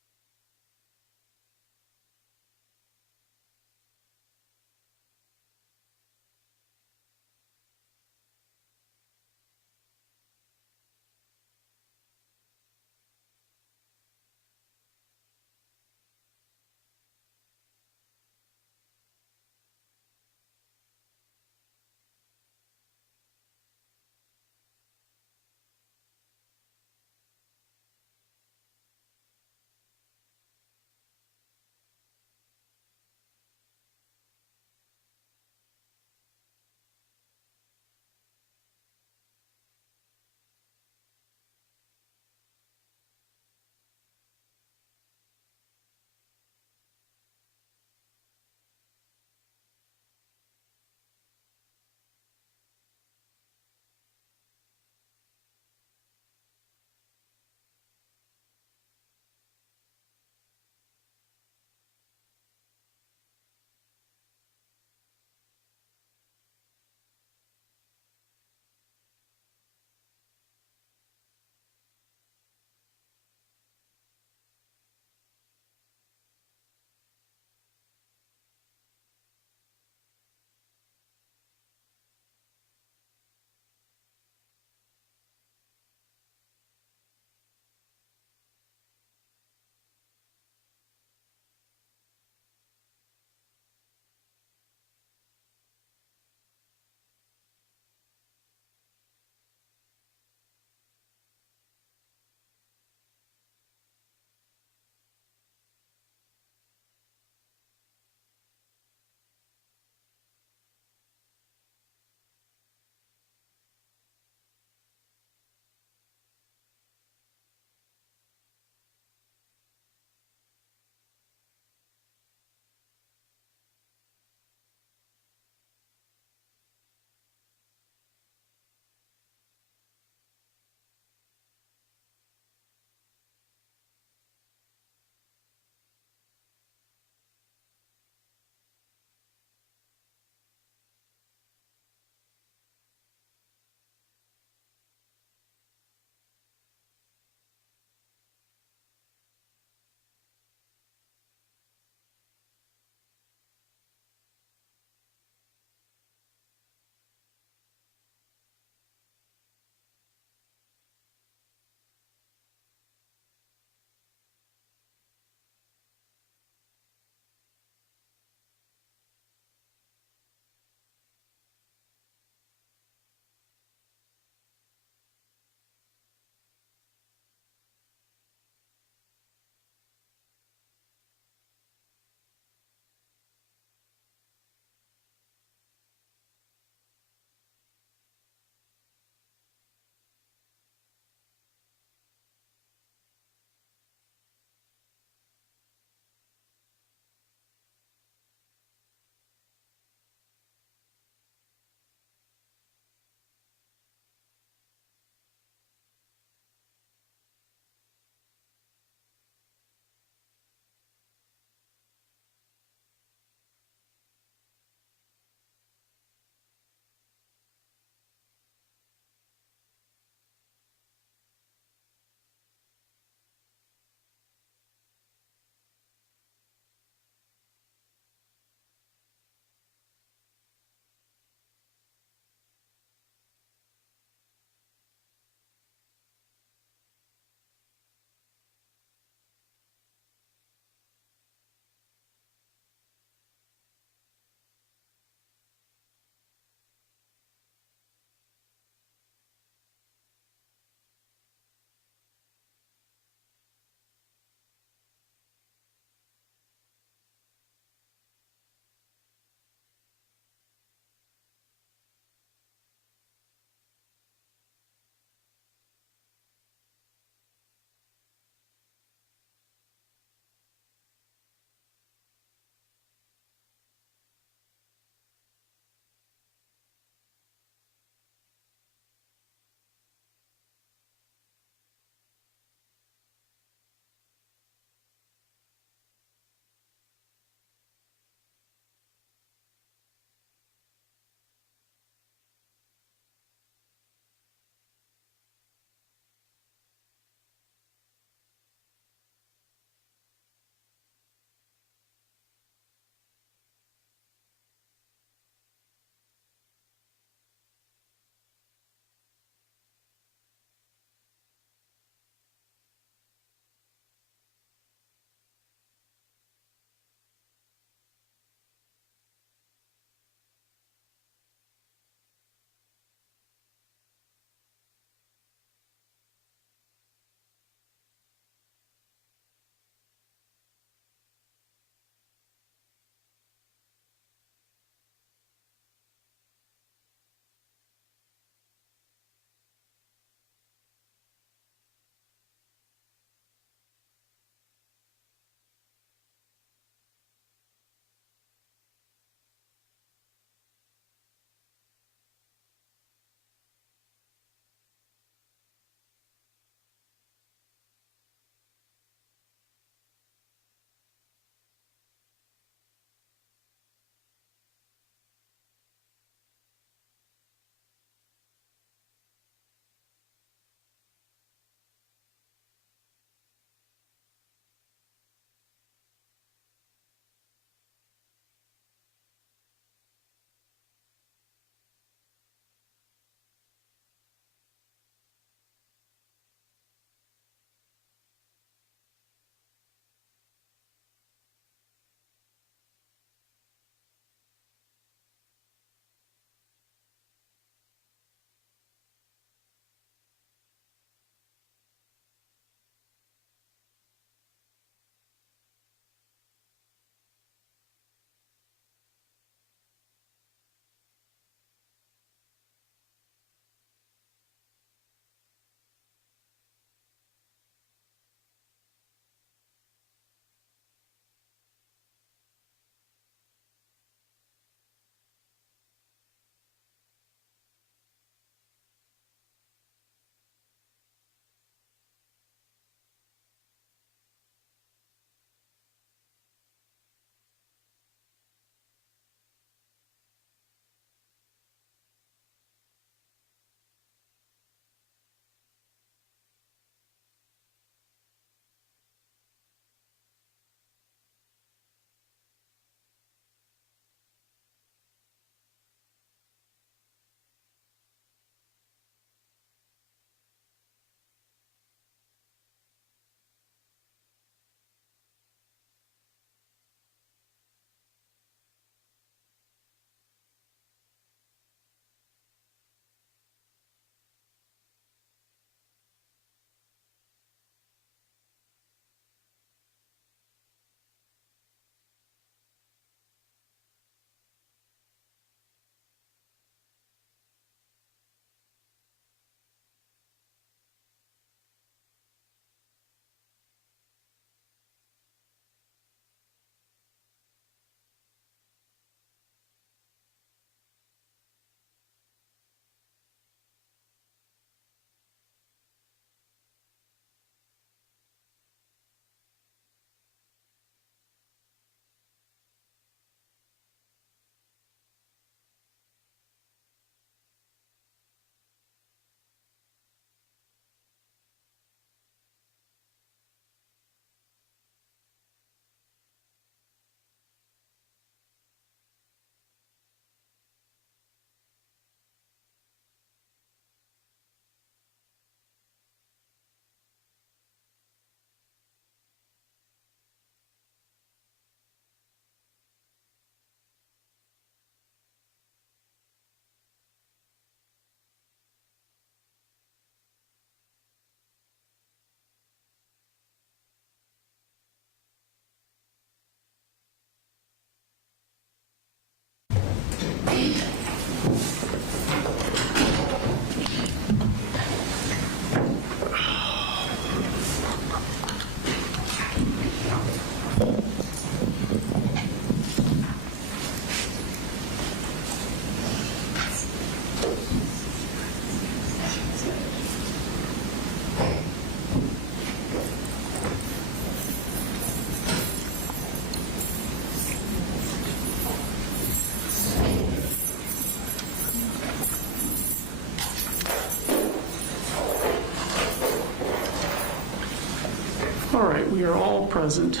All right, we are all present.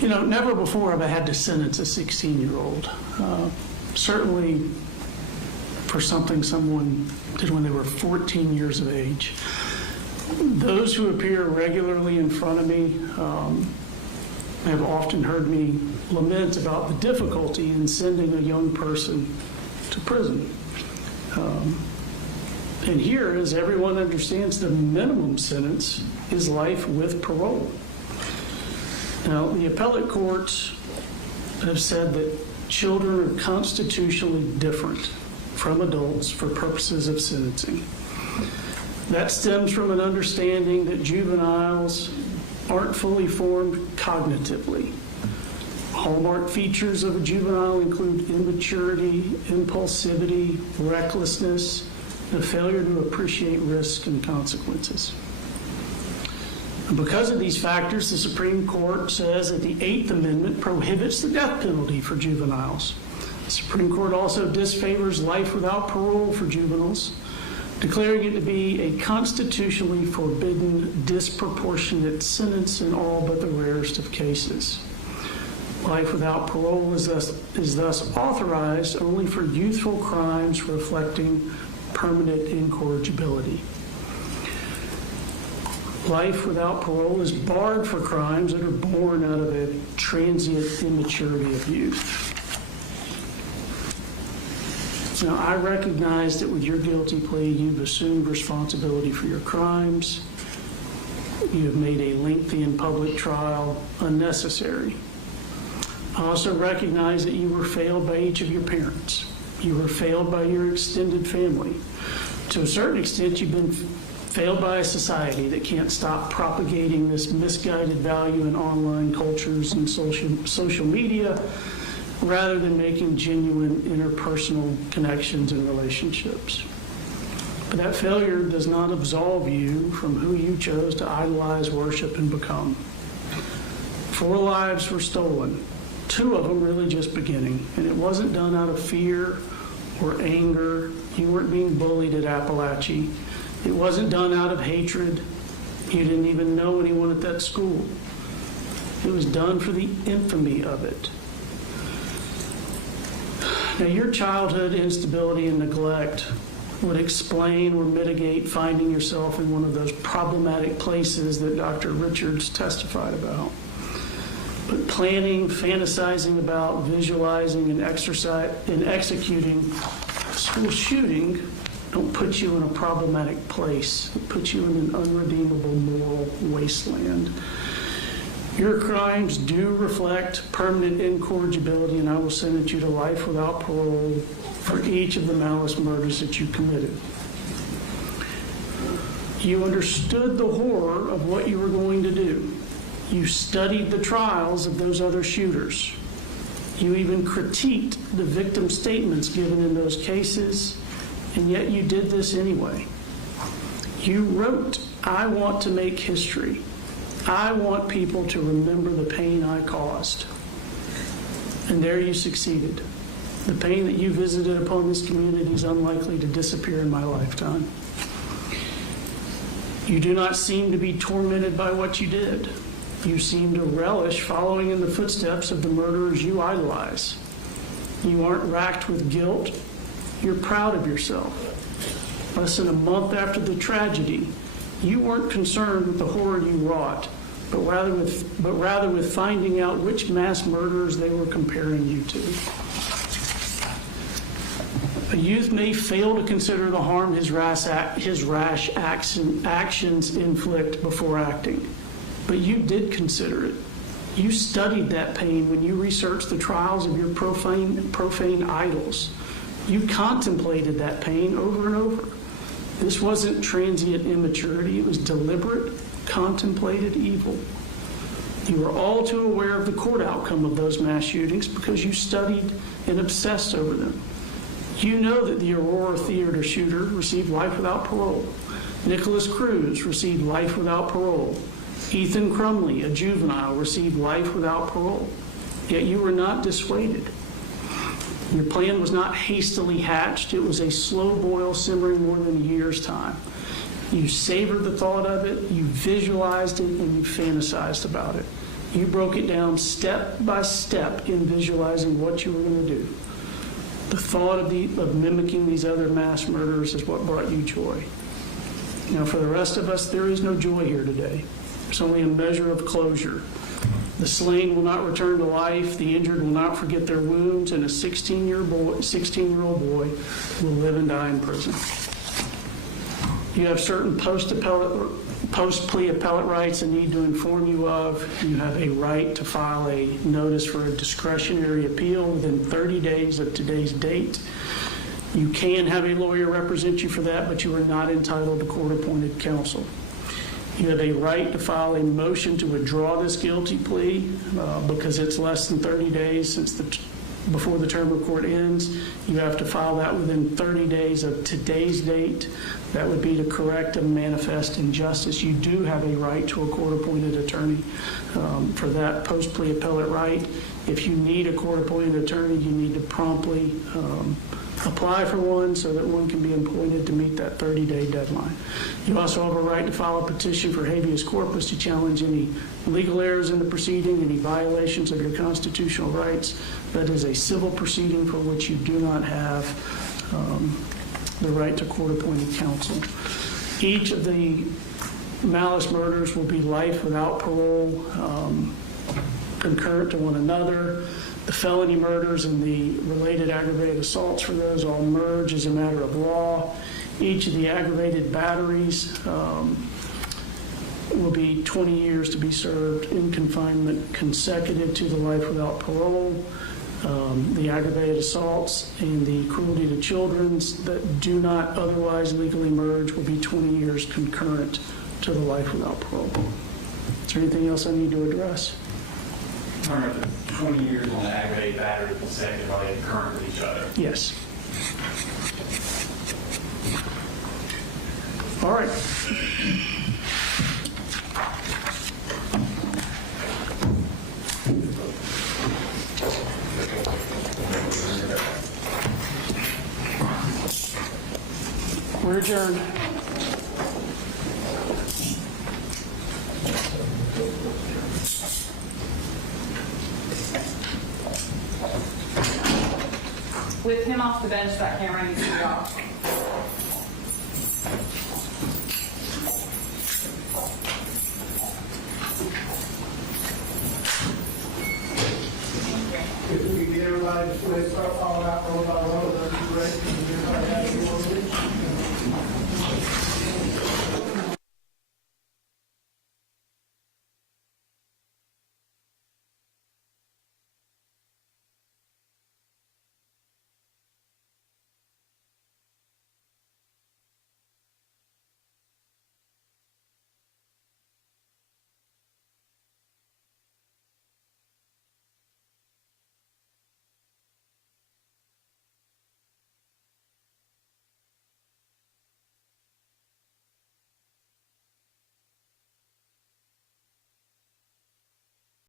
Never before have I had to sentence a 16-year-old. Certainly for something someone did when they were 14 years of age. Those who appear regularly in front of me have often heard me lament about the difficulty in sending a young person to prison. And here, as everyone understands, the minimum sentence is life with parole. Now, the appellate courts have said that children are constitutionally different from adults for purposes of sentencing. That stems from an understanding that juveniles aren't fully formed cognitively. Hallmark features of a juvenile include immaturity, impulsivity, recklessness, and a failure to appreciate risk and consequences. And because of these factors, the Supreme Court says that the Eighth Amendment prohibits the death penalty for juveniles. The Supreme Court also disfavors life without parole for juveniles, declaring it to be a constitutionally forbidden, disproportionate sentence in all but the rarest of cases. Life without parole is thus authorized only for youthful crimes reflecting permanent incorrigibility. Life without parole is barred for crimes that are born out of a transient immaturity of youth. Now, I recognize that with your guilty plea, you've assumed responsibility for your crimes. You have made a lengthy and public trial unnecessary. I also recognize that you were failed by each of your parents. You were failed by your extended family. To a certain extent, you've been failed by a society that can't stop propagating this misguided value in online cultures and social media, rather than making genuine interpersonal connections and relationships. But that failure does not absolve you from who you chose to idolize, worship, and become. 4 lives were stolen, 2 of them really just beginning, and it wasn't done out of fear or anger. You weren't being bullied at Apalachee. It wasn't done out of hatred. You didn't even know anyone at that school. It was done for the infamy of it. Now, your childhood instability and neglect would explain or mitigate finding yourself in one of those problematic places that Dr. Richards testified about. But planning, fantasizing about, visualizing, and executing school shooting don't put you in a problematic place. It puts you in an unredeemable moral wasteland. Your crimes do reflect permanent incorrigibility, and I will sentence you to life without parole for each of the malice murders that you committed. You understood the horror of what you were going to do. You studied the trials of those other shooters. You even critiqued the victim statements given in those cases, and yet you did this anyway. You wrote, "I want to make history. I want people to remember the pain I caused." And there you succeeded. The pain that you visited upon this community is unlikely to disappear in my lifetime. You do not seem to be tormented by what you did. You seem to relish following in the footsteps of the murderers you idolize. You aren't racked with guilt. You're proud of yourself. Less than a month after the tragedy, you weren't concerned with the horror you wrought, but rather with finding out which mass murderers they were comparing you to. A youth may fail to consider the harm his rash actions inflict before acting, but you did consider it. You studied that pain when you researched the trials of your profane idols. You contemplated that pain over and over. This wasn't transient immaturity. It was deliberate, contemplated evil. You were all too aware of the court outcome of those mass shootings because you studied and obsessed over them. You know that the Aurora Theater shooter received life without parole. Nicholas Cruz received life without parole. Ethan Crumley, a juvenile, received life without parole. Yet you were not dissuaded. Your plan was not hastily hatched. It was a slow boil simmering more than a year's time. You savored the thought of it, you visualized it, and you fantasized about it. You broke it down step by step in visualizing what you were going to do. The thought of mimicking these other mass murders is what brought you joy. Now, for the rest of us, there is no joy here today. There's only a measure of closure. The slain will not return to life, the injured will not forget their wounds, and a 16-year-old boy will live and die in prison. You have certain post-plea appellate rights I need to inform you of. You have a right to file a notice for a discretionary appeal within 30 days of today's date. You can have a lawyer represent you for that, but you are not entitled to court-appointed counsel. You have a right to file a motion to withdraw this guilty plea because it's less than 30 days before the term of court ends. You have to file that within 30 days of today's date. That would be to correct a manifest injustice. You do have a right to a court-appointed attorney for that post-plea appellate right. If you need a court-appointed attorney, you need to promptly apply for one so that one can be appointed to meet that 30-day deadline. You also have a right to file a petition for habeas corpus to challenge any legal errors in the proceeding, any violations of your constitutional rights. That is a civil proceeding for which you do not have the right to court-appointed counsel. Each of the malice murders will be life without parole, concurrent to one another. The felony murders and the related aggravated assaults for those all merge as a matter of law. Each of the aggravated batteries will be 20 years to be served in confinement consecutive to the life without parole. The aggravated assaults and the cruelty to children that do not otherwise legally merge will be 20 years concurrent to the life without parole. Is there anything else I need to address? 20 years on the aggravated battery consecutively concurrent with each other. Yes. All right. We're adjourned. With him off the bench, that camera needs to be off. If we could get everybody to start falling out roll by roll.